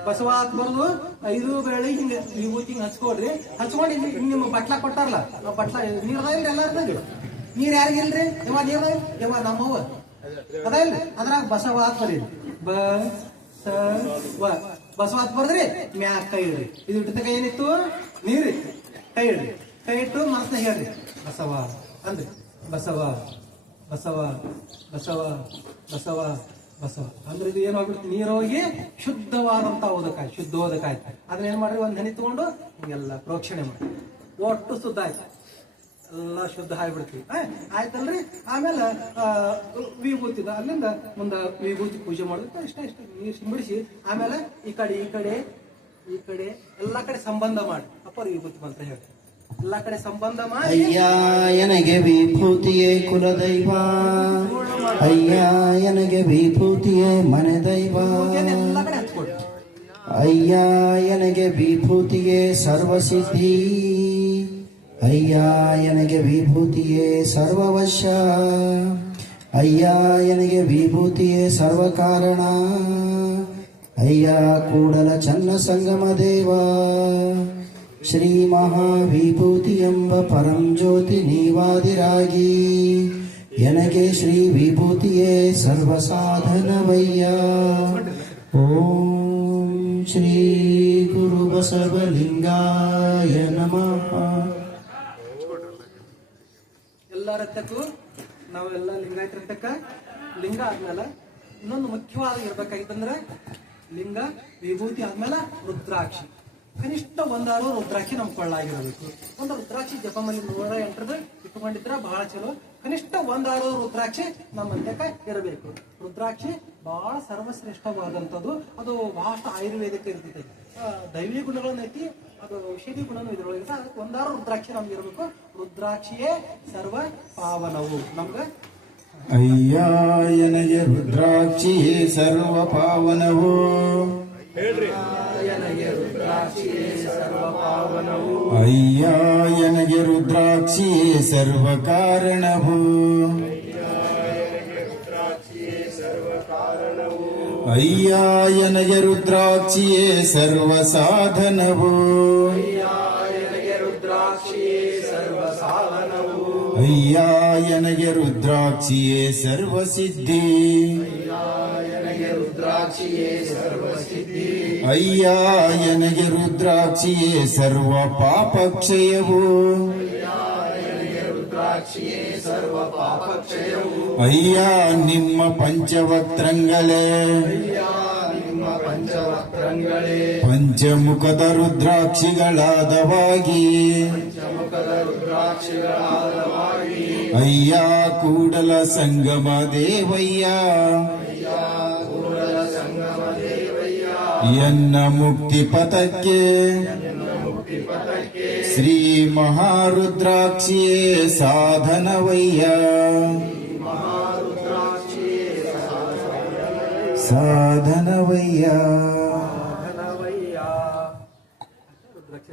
ಬಸವಾತ್ ಬರದು 5 ಬೆರಳಿ ಹಿಂಗ ವಿಭೂತಿ ಹಿಂಗ ಹಚ್ಕೊಡ್ರಿ. ಹಚ್ಕೊಂಡು ಹಿಂಗ ನಿಮ್ಮ ಬಟ್ಲ ಕೊಟ್ಟಾರಲ್ಲ, ನಾವು ಬಟ್ಲ ನೀರ್ದ ಇಲ್ರಿ ಎಲ್ಲಾರ್ದಾಗ. ನೀರ್ ಯಾರಿಗಿಲ್ರಿ? ಇವ ನೀರ್ದ ಇವ ನಮ್ಮವ ಅದ ಇಲ್ರಿ. ಅದ್ರಾಗ ಬಸವಾತ್ ಬರೀರಿ. ಬಸವಾತ್ ಬರ್ದ್ರಿ. ಮ್ಯಾಕ್ ಕೈ ಇಡ್ರಿ. ಇದು ಇಟ್ಟದ ಕೈ ಏನಿತ್ತು? ನೀರಿತ್ತು. ಕೈ ಇಡ್ರಿ. ಕೈ ಇಟ್ಟು ಮನಸ್ನ ಹೇಳ್ರಿ ಬಸವ ಅಂದ್ರಿ. ಬಸವ ಬಸವ ಬಸವ ಬಸವ ಬಸವ ಅಂದ್ರೆ ಇದು ಏನಾಗ್ಬಿಡ್ತು? ನೀರು ಹೋಗಿ ಶುದ್ಧವಾದಂತ ಓದಕಾಯಿ, ಶುದ್ಧ ಓದಕಾಯ್ತು. ಅದನ್ನ ಏನ್ ಮಾಡ್ರಿ, ಒಂದ್ ಹನಿ ತಗೊಂಡು ಹಿಂಗೆಲ್ಲ ಪ್ರೋಕ್ಷಣೆ ಮಾಡಿ ಒಟ್ಟು ಶುದ್ಧ ಆಯ್ತು. ಎಲ್ಲ ಶುದ್ಧ ಆಗ್ಬಿಡ್ತೀವಿ. ಆಯ್ತಲ್ರಿ. ಆಮೇಲೆ ವಿಭೂತಿದ ಅಲ್ಲಿಂದ ಮುಂದೆ ವಿಭೂತಿ ಪೂಜೆ ಮಾಡೋದಕ್ಕೆ ಇಷ್ಟ ನೀರು ಸಿಂಬಡಿಸಿ ಆಮೇಲೆ ಈ ಕಡೆ ಎಲ್ಲಾ ಕಡೆ ಸಂಬಂಧ ಮಾಡಿ ಅಪ್ಪರ್ ವಿಭೂತಿ ಅಂತ ಹೇಳಿ ಎಲ್ಲಾ ಕಡೆ ಸಂಬಂಧ ಮಾಡಿ ಅಯ್ಯ ನನಗೆ ವಿಭೂತಿಯೇ ಕುಲದೈವ, ಅಯ್ಯ ನನಗೆ ವಿಭೂತಿಯೇ ಮನೆ ದೈವ, ಎಲ್ಲಾ ಕಡೆ ಹಚ್ಕೊಡ್ರಿ. ಅಯ್ಯ ನನಗೆ ವಿಭೂತಿಯೇ ಸರ್ವಸಿದ್ಧಿ, ಅಯ್ಯ ನನಗೆ ವಿಭೂತಿಯೇ ಸರ್ವವಶ, ಅಯ್ಯ ನನಗೆ ವಿಭೂತಿಯೇ ಸರ್ವಕಾರಣ, ಅಯ್ಯ ಕೂಡಲ ಚನ್ನ ಸಂಗಮ ದೇವ, ಶ್ರೀ ಮಹಾವಿಭೂತಿ ಎಂಬ ಪರಂ ಜ್ಯೋತಿ ನೀವಾದಿರಾಗಿ ನನಗೆ ಶ್ರೀ ವಿಭೂತಿಯೇ ಸರ್ವಸಾಧನವಯ್ಯ. ಓಂ ಶ್ರೀ ಗುರು ಬಸವಲಿಂಗಾಯ ನಮಃ. ಎಲ್ಲರ ಹತ್ತಕ್ಕೂ ನಾವೆಲ್ಲ ಲಿಂಗಾಯತರ ಹತ್ತಕ್ಕ ಲಿಂಗ ಆದ್ಮೇಲೆ ಇನ್ನೊಂದು ಮುಖ್ಯವಾದ ಇರ್ಬೇಕಾಗಿತ್ತಂದ್ರೆ ಲಿಂಗ ವಿಭೂತಿ ಆದ್ಮೇಲೆ ರುದ್ರಾಕ್ಷಿ. ಕನಿಷ್ಠ ಒಂದಾರು ರುದ್ರಾಕ್ಷಿ ನಮ್ ಕೊಳ್ಳಾಗಿರಬೇಕು. ಒಂದು ರುದ್ರಾಕ್ಷಿ ಜಪಮಲ್ಲಿ 108 ಇಟ್ಕೊಂಡಿದ್ರೆ ಬಹಳ ಚಲೋ. ಕನಿಷ್ಠ ಒಂದಾರು ರುದ್ರಾಕ್ಷಿ ನಮ್ಮ ಅಂತ್ಯಕ್ಕ ಇರಬೇಕು. ರುದ್ರಾಕ್ಷಿ ಬಹಳ ಸರ್ವಶ್ರೇಷ್ಠವಾದಂಥದ್ದು. ಅದು ಬಹಳಷ್ಟು ಆಯುರ್ವೇದಕ್ಕೆ ಇರ್ತೈತಿ. ದೈವಿ ಗುಣಗಳನ್ನೈತಿ, ಅದು ಔಷಧಿ ಗುಣನೂ ಇದ್ರೊಳಗೆ. ಅದಕ್ಕೆ ಒಂದಾರು ರುದ್ರಾಕ್ಷಿ ನಮ್ಗೆ ಇರಬೇಕು. ರುದ್ರಾಕ್ಷಿಯೇ ಸರ್ವ ಪಾವನವು. ನಮ್ಗೆ ಅಯ್ಯ ನನಗೆ ರುದ್ರಾಕ್ಷಿಯೇ ಸರ್ವ ಪಾವನವು, ನನಗೆ ರುದ್ರಾಕ್ಷಿಯೇ ಸರ್ವ ಪಾವನವು, ಅಯ್ಯ ನನಗೆ ರುದ್ರಾಕ್ಷಿಯೇ ಸರ್ವ ಕಾರಣವು, ಅಯ್ಯ ನನಗೆ ರುದ್ರಾಕ್ಷಿಯೇ ಸರ್ವ ಸಾಧನವು, ಅಯ್ಯ ನನಗೆ ರುದ್ರಾಕ್ಷಿಯೇ ಸರ್ವ ಸಿದ್ಧಿ, ಅಯ್ಯ ನನಗೆ ರುದ್ರಾಕ್ಷಿಯೇ ಸರ್ವ ಪಾಪಕ್ಷಯವು, ಅಯ್ಯ ನಿಮ್ಮ ಪಂಚವಕ್ತ್ರಂಗಳೇ ಪಂಚಮುಖದ ರುದ್ರಾಕ್ಷಿಗಳಾದವಾಗಿ, ಅಯ್ಯ ಕೂಡಲ ಸಂಗಮ ದೇವಯ್ಯ, ಎನ್ನ ಮುಕ್ತಿ ಪಥಕ್ಕೆ ಶ್ರೀ ಮಹಾರುದ್ರಾಕ್ಷಿಯೇ ಸಾಧನವಯ್ಯ, ಸಾಧನವಯ್ಯ. ರುದ್ರಾಕ್ಷಿ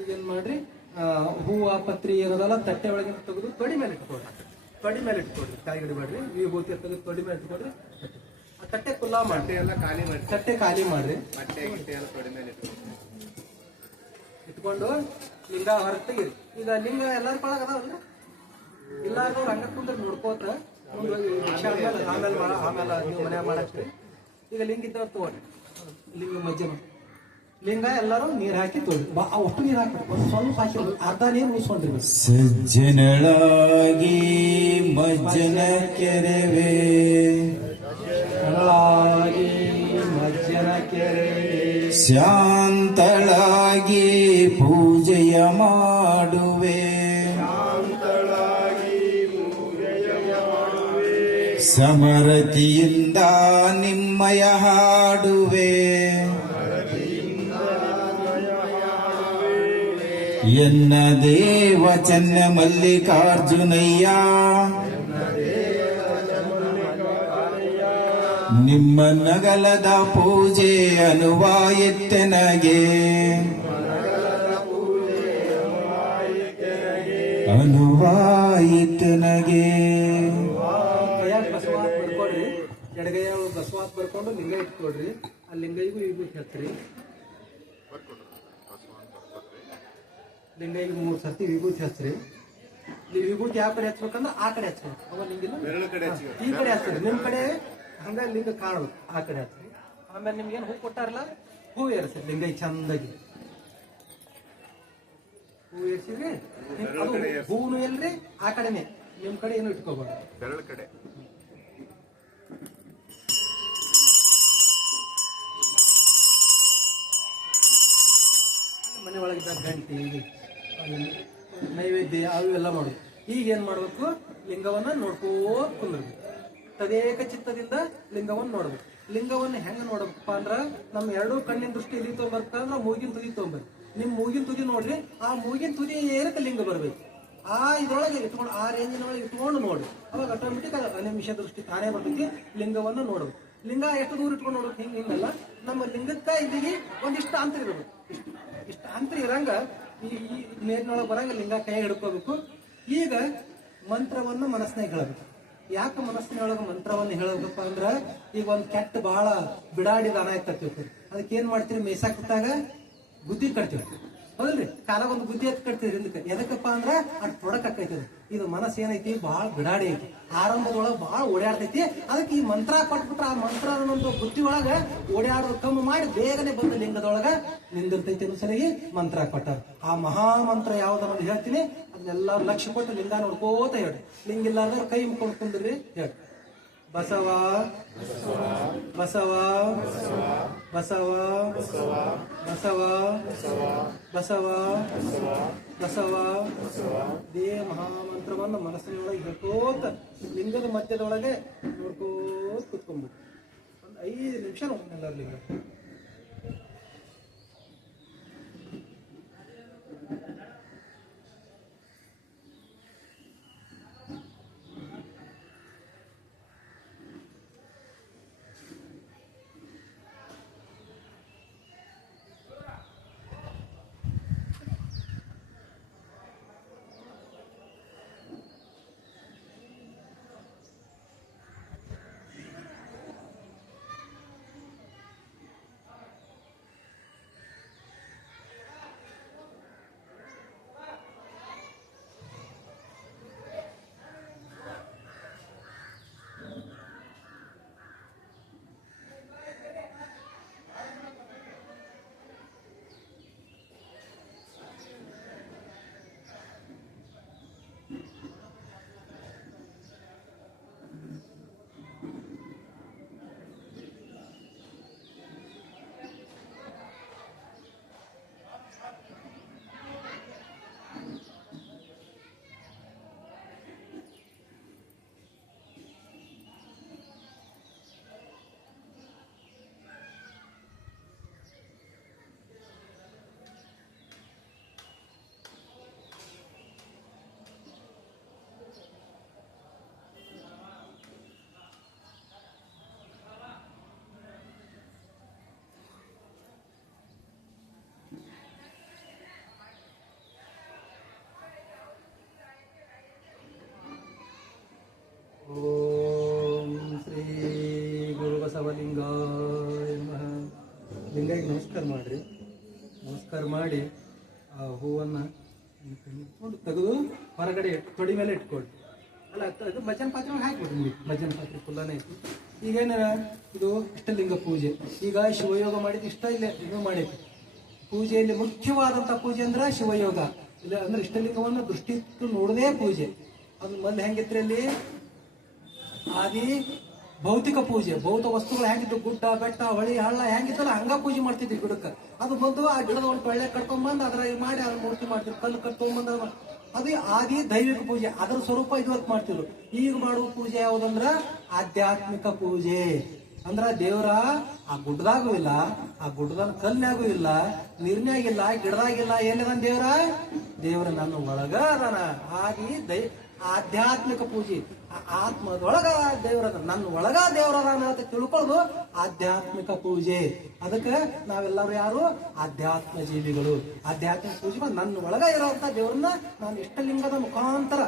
ಈಗೇನ್ ಮಾಡ್ರಿ, ಹೂವ ಪತ್ರಿ ಇರೋದಲ್ಲ ತಟ್ಟೆ ಒಳಗೆ ತೆಗೆದು ತೊಡಿ ಮೇಲೆ ಇಟ್ಕೊಡ್ರಿ. ಕಾಯಿ ಗಿಡಬೇಡ್ರಿ. ವಿಭೂತಿ ತೆಗೆದು ತೊಡಿ ಮೇಲೆ ಇಟ್ಕೊಡ್ರಿ. ಆ ತಟ್ಟೆ ಕುಲ್ಲಾ ಮಾಡ್ರಿ. ತಟ್ಟೆ ಖಾಲಿ ಮಾಡ್ರಿ. ಇಟ್ಕೊಂಡು ಲಿಂಗ ಹೊರಗೆ ತೆಗೀರಿ. ಈಗ ಲಿಂಗ ಎಲ್ಲಾರ ಕೊಳಗ ಅದಾವಲ್ಲ, ಇಲ್ಲಾರ್ದವ್ರು ಹಂಗ ಕುಂದ್ರೆ ನೋಡ್ಕೋತ ಆಮೇಲೆ ನೀವು ಮನ್ಯಾಗ ಮಾಡಕ್ರಿ. ಈಗ ಲಿಂಗ ಇದ್ದವ್ರು ತಗೋರಿ. ಲಿಂಗ ಮಜ್ಜನ ಲಿಂಗ ಎಲ್ಲರೂ ನೀರ್ ಹಾಕಿ ತೊಳಿ. ಅಷ್ಟು ನೀರ್ ಹಾಕ್ಬೇಕು. ಒಂದು ಸ್ವಲ್ಪ ಹಾಕಿ ಅರ್ಧ ನೀರು ಉಳಿಸ್ಕೊಂಡ್ರಿ. ಸಜ್ಜನಳಾಗಿ ಮಜ್ಜನ ಕೆರೆವೆ, ಮಜ್ಜನ ಕೆರೆ ಶಾಂತಳಾಗಿ ಪೂಜೆಯ ಮಾಡುವೆ, ಸಮರತಿಯಿಂದ ನಿಮ್ಮಯ ಹಾಡುವೆ, ಎನ್ನ ದೇವ ಚನ್ನ ಮಲ್ಲಿಕಾರ್ಜುನಯ್ಯ, ನಿಮ್ಮ ನಗಲದ ಪೂಜೆ ಅನುವಾಯಿತೆನಗೆ, ಅನುವಾಯಿತೆನಗೆ. ಕೈಯಾಗ ಬಸವಾತ್ ಬರ್ಕೊಡ್ರಿ. ಎಡಗೈಯ ಬಸವಾತ್ ಬರ್ಕೊಂಡು ಲಿಂಗ ಇಟ್ಕೊಡ್ರಿ. ಆ ಲಿಂಗೈಗೂ ವಿಭೂತಿ ಹಚ್ಚ್ರಿ. ಲಿಂಗೈಗೂ 3 ಸರ್ತಿ ವಿಭೂತಿ ಹಚ್ಚ್ರಿ. ವಿಭೂತಿ ಯಾವ ಕಡೆ ಹಚ್ಬೇಕಂದ್ರೆ ಆ ಕಡೆ ಹಚ್ಬೇಕು. ಅವ ಲಿಂಗಿನ ಈ ಕಡೆ ಹಚ್ಚ್ರಿ. ನಿಮ್ ಕಡೆ ಹಂಗ ಲಿಂಗ ಕಾಣಬೇಕು. ಆ ಕಡೆ ಹಚ್ಚ್ರಿ. ಆಮೇಲೆ ನಿಮ್ಗೇನು ಹೂ ಕೊಟ್ಟಾರಲ್ಲ, ಹೂ ಏರ್ಸ್ರಿ ಲಿಂಗೈ ಚಂದಾಗಿ. ಹೂ ಏರ್ಸಿದ್ರಿ. ಅದು ಹೂನು ಎಲ್ರಿ ಆ ಕಡೆನೆ. ನಿಮ್ ಕಡೆ ಏನು ಇಟ್ಕೋಬಾರ್ದು. ಬೆರಳ ಕಡೆ ಮನೆ ಒಳಗಿದ್ದ ಗಂಟಿ ನೈವೇದ್ಯ ಅವೆಲ್ಲ ಮಾಡೋದು. ಈಗ ಏನ್ ಮಾಡ್ಬೇಕು, ಲಿಂಗವನ್ನ ನೋಡ್ಕೋತ ಕುಂದ್ರಬೇಕು. ತದೇಕ ಚಿತ್ತದಿಂದ ಲಿಂಗವನ್ನು ನೋಡ್ಬೇಕು. ಲಿಂಗವನ್ನು ಹೆಂಗ ನೋಡ್ಬೇಕಪ್ಪ ಅಂದ್ರ ನಮ್ಮ ಎರಡೂ ಕಣ್ಣಿನ ದೃಷ್ಟಿ ಇಲ್ಲಿ ತೊಗೊಂಬರ್ಬೇಕಂದ್ರ ಮೂಗಿನ ತುದಿ ತೊಗೊಂಬರ್ರಿ. ನಿಮ್ ಮೂಗಿನ ತುದಿ ನೋಡ್ರಿ, ಆ ಮೂಗಿನ ತುದಿ ಏನಕ್ಕೆ ಲಿಂಗ ಬರ್ಬೇಕು, ಆ ಇದ್ರೊಳಗೆ ಇಟ್ಕೊಂಡು ಆ ರೇಂಜಿನೊಳಗೆ ಇಟ್ಕೊಂಡು ನೋಡಿ, ಅವಾಗ ಆಟೋಮೆಟಿಕ್ ಅನಿಮಿಷ ದೃಷ್ಟಿ ತಾನೇ ಬರ್ತೈತಿ. ಲಿಂಗವನ್ನು ನೋಡ್ಬೇಕು. ಲಿಂಗ ಎಷ್ಟು ದೂರ ಇಟ್ಕೊಂಡು ನೋಡ್ಬೇಕು, ಹಿಂಗಲ್ಲ. ನಮ್ಮ ಲಿಂಗಕ್ಕ ಇಲ್ಲಿಗೆ ಒಂದಿಷ್ಟು ಅಂತರ ಇರಬೇಕು. ಇಷ್ಟು ಅಂತರ ಇರಂಗ ಈ ಮೇಲಿನೊಳಗೆ ಬರಂಗ ಲಿಂಗ ಕೈ ಹಿಡ್ಕೋಬೇಕು. ಈಗ ಮಂತ್ರವನ್ನು ಮನಸ್ಸಿನಾಗ ಹೇಳಬೇಕು. ಯಾಕೆ ಮನಸ್ಸಿನೊಳಗೆ ಮಂತ್ರವನ್ನು ಹೇಳಬೇಕಪ್ಪ ಅಂದ್ರ, ಈಗ ಒಂದ್ ಕೆಟ್ಟ ಬಹಳ ಬಿಡಾಡಿ ದಾನ ಇರ್ತೈತಿ, ಅದಕ್ಕೆ ಏನ್ ಮಾಡ್ತೀರಿ, ಮೇಸಾಕಿಟ್ಟಾಗ ಗುದ್ದಿ ಕಟ್ತೀವಿ, ಹೌದಲ್ರಿ? ಕಾಲಾಗ ಒಂದು ಗುದ್ದಿ ಎತ್ ಕಟ್ತೀರಿ ಹಿಂದಕ್ಕೆ. ಎದಕ್ಕಪ್ಪ ಅಂದ್ರ ಅದ್ ತೊಡಕ್ ಆಕೈತದ. ಇದು ಮನಸ್ಸು ಏನೈತಿ, ಬಹಳ ಬಿಡಾಡಿ ಐತಿ, ಆರಂಭದೊಳಗೆ ಬಹಳ ಓಡಾಡ್ತೈತಿ. ಅದಕ್ಕೆ ಈ ಮಂತ್ರ ಕೊಟ್ಬಿಟ್ರೆ ಆ ಮಂತ್ರ ಅನ್ನೋ ಬುದ್ಧಿ ಒಳಗ ಓಡಾಡೋದು ಕಮ್ಮಿ ಮಾಡಿ ಬೇಗನೆ ಬಂದ ಲಿಂಗದೊಳಗ ನಿಂದಿರ್ತೈತಿ ಅನ್ನೋ ಸರಿಯಾಗಿ ಮಂತ್ರ ಕೊಟ್ಟಾರ. ಆ ಮಹಾಮಂತ್ರ ಯಾವ್ದನ್ನೋದು ಹೇಳ್ತೀನಿ, ಅದನ್ನೆಲ್ಲ ಲಕ್ಷ್ಯ ಕೊಟ್ಟು ಲಿಂಗ ನೋಡ್ಕೋತ ಹೇಳ್ರಿ. ಲಿಂಗ ಇಲ್ಲಾರ್ದವ್ರು ಕೈ ಮುಕ್ಕೊಂಡು ಕುಂದ್ರಿ, ಹೇಳ್ರಿ. ಬಸವ ಬಸವ ಬಸವ ಬಸವ ಬಸವ ಬಸವ ಇದೇ ಮಹಾಮಂತ್ರವನ್ನು ಮನಸ್ಸಿನೊಳಗೆ ಹೇಳ್ಕೋತ ಲಿಂಗದ ಮಧ್ಯದೊಳಗೆ ನೋಡ್ಕೋತ ಕುತ್ಕೊಂಡ್ಬಿಟ್ಟು ಒಂದು 5 ನಿಮಿಷ ನೋಡ್ಕೊಂಡ ಲಿಂಗ. ಓಂ ಶ್ರೀ ಗುರು ಬಸವಲಿಂಗಾಯ ನಮಃ. ಲಿಂಗಕ್ಕೆ ನಮಸ್ಕಾರ ಮಾಡ್ರಿ. ನಮಸ್ಕಾರ ಮಾಡಿ ಆ ಹೂವನ್ನು ತೆಗೆದು ಹೊರಗಡೆ ತೊಡಿ ಮೇಲೆ ಇಟ್ಕೊಳ್ರಿ. ಅಲ್ಲ ಅದು ಭಜನ್ ಪಾತ್ರೆ ಹಾಕ್ಬಿಡ್ರಿ. ಭಜನ್ ಪಾತ್ರೆ ಫುಲ್ಲನೇ ಐತಿ. ಈಗೇನ ಇದು ಇಷ್ಟಲಿಂಗ ಪೂಜೆ. ಈಗ ಶಿವಯೋಗ ಮಾಡಿದ್ದು ಇಷ್ಟ ಇಲ್ಲ, ಇದು ಮಾಡೈತಿ. ಪೂಜೆಯಲ್ಲಿ ಮುಖ್ಯವಾದಂಥ ಪೂಜೆ ಅಂದ್ರೆ ಶಿವಯೋಗ. ಇಲ್ಲ ಅಂದ್ರೆ ಇಷ್ಟಲಿಂಗವನ್ನು ದೃಷ್ಟಿ ಇಟ್ಟು ನೋಡದೇ ಪೂಜೆ. ಅದು ಮೊದಲು ಹೆಂಗಿತ್ರಿ, ಅಲ್ಲಿ ಆದಿ ಭೌತಿಕ ಪೂಜೆ. ಭೌತ ವಸ್ತುಗಳು ಹೆಂಗಿದ್ದು, ಗುಡ್ಡ ಬೆಟ್ಟ ಹೊಳಿ ಹಳ್ಳ ಹೆಂಗಿತ್ತಲ್ಲ ಹಂಗ ಪೂಜೆ ಮಾಡ್ತಿದ್ವಿ ಗಿಡಕ್ಕೆ. ಅದು ಬಂದು ಆ ಗಿಡದ ಒಂದು ಟೊಳ್ಳೆ ಕಟ್ಕೊಂಡ್ಬಂದು ಅದ್ರ ಮಾಡಿ ಅದ್ರ ಮೂರ್ತಿ ಮಾಡ್ತಿದ್ರು, ಕಲ್ಲು ಕಟ್ಕೊಂಡ್ಬಂದ. ಅದು ಆದಿ ದೈವಿಕ ಪೂಜೆ, ಅದರ ಸ್ವರೂಪ ಇವತ್ತು ಮಾಡ್ತಿದ್ರು. ಈಗ ಮಾಡುವ ಪೂಜೆ ಯಾವುದಂದ್ರ ಆಧ್ಯಾತ್ಮಿಕ ಪೂಜೆ. ಅಂದ್ರ ದೇವ್ರ ಆ ಗುಡ್ಡದಾಗೂ ಇಲ್ಲ, ಆ ಗುಡ್ಡದ ಕಲ್ನಾಗೂ ಇಲ್ಲ, ನೀರ್ನ್ಯಾಗಿಲ್ಲ, ಗಿಡದಾಗಿಲ್ಲ. ಏನಿದಾನ ದೇವ್ರ ನನ್ನ ಒಳಗ ಅದಾನ. ಆದಿ ಆಧ್ಯಾತ್ಮಿಕ ಪೂಜೆ. ಆತ್ಮದೊಳಗ ದೇವ್ರದ, ನನ್ನ ಒಳಗ ದೇವ್ರದಾನ ಅಂತ ತಿಳ್ಕೊಳ್ಳೋದು ಆಧ್ಯಾತ್ಮಿಕ ಪೂಜೆ. ಅದಕ್ಕೆ ನಾವೆಲ್ಲರೂ ಯಾರು ಆಧ್ಯಾತ್ಮ ಜೀವಿಗಳು. ಆಧ್ಯಾತ್ಮಿಕ ಪೂಜೆ ನನ್ನ ಒಳಗ ಇರೋಂಥ ದೇವ್ರನ್ನ ನಾನು ಇಷ್ಟಲಿಂಗದ ಮುಖಾಂತರ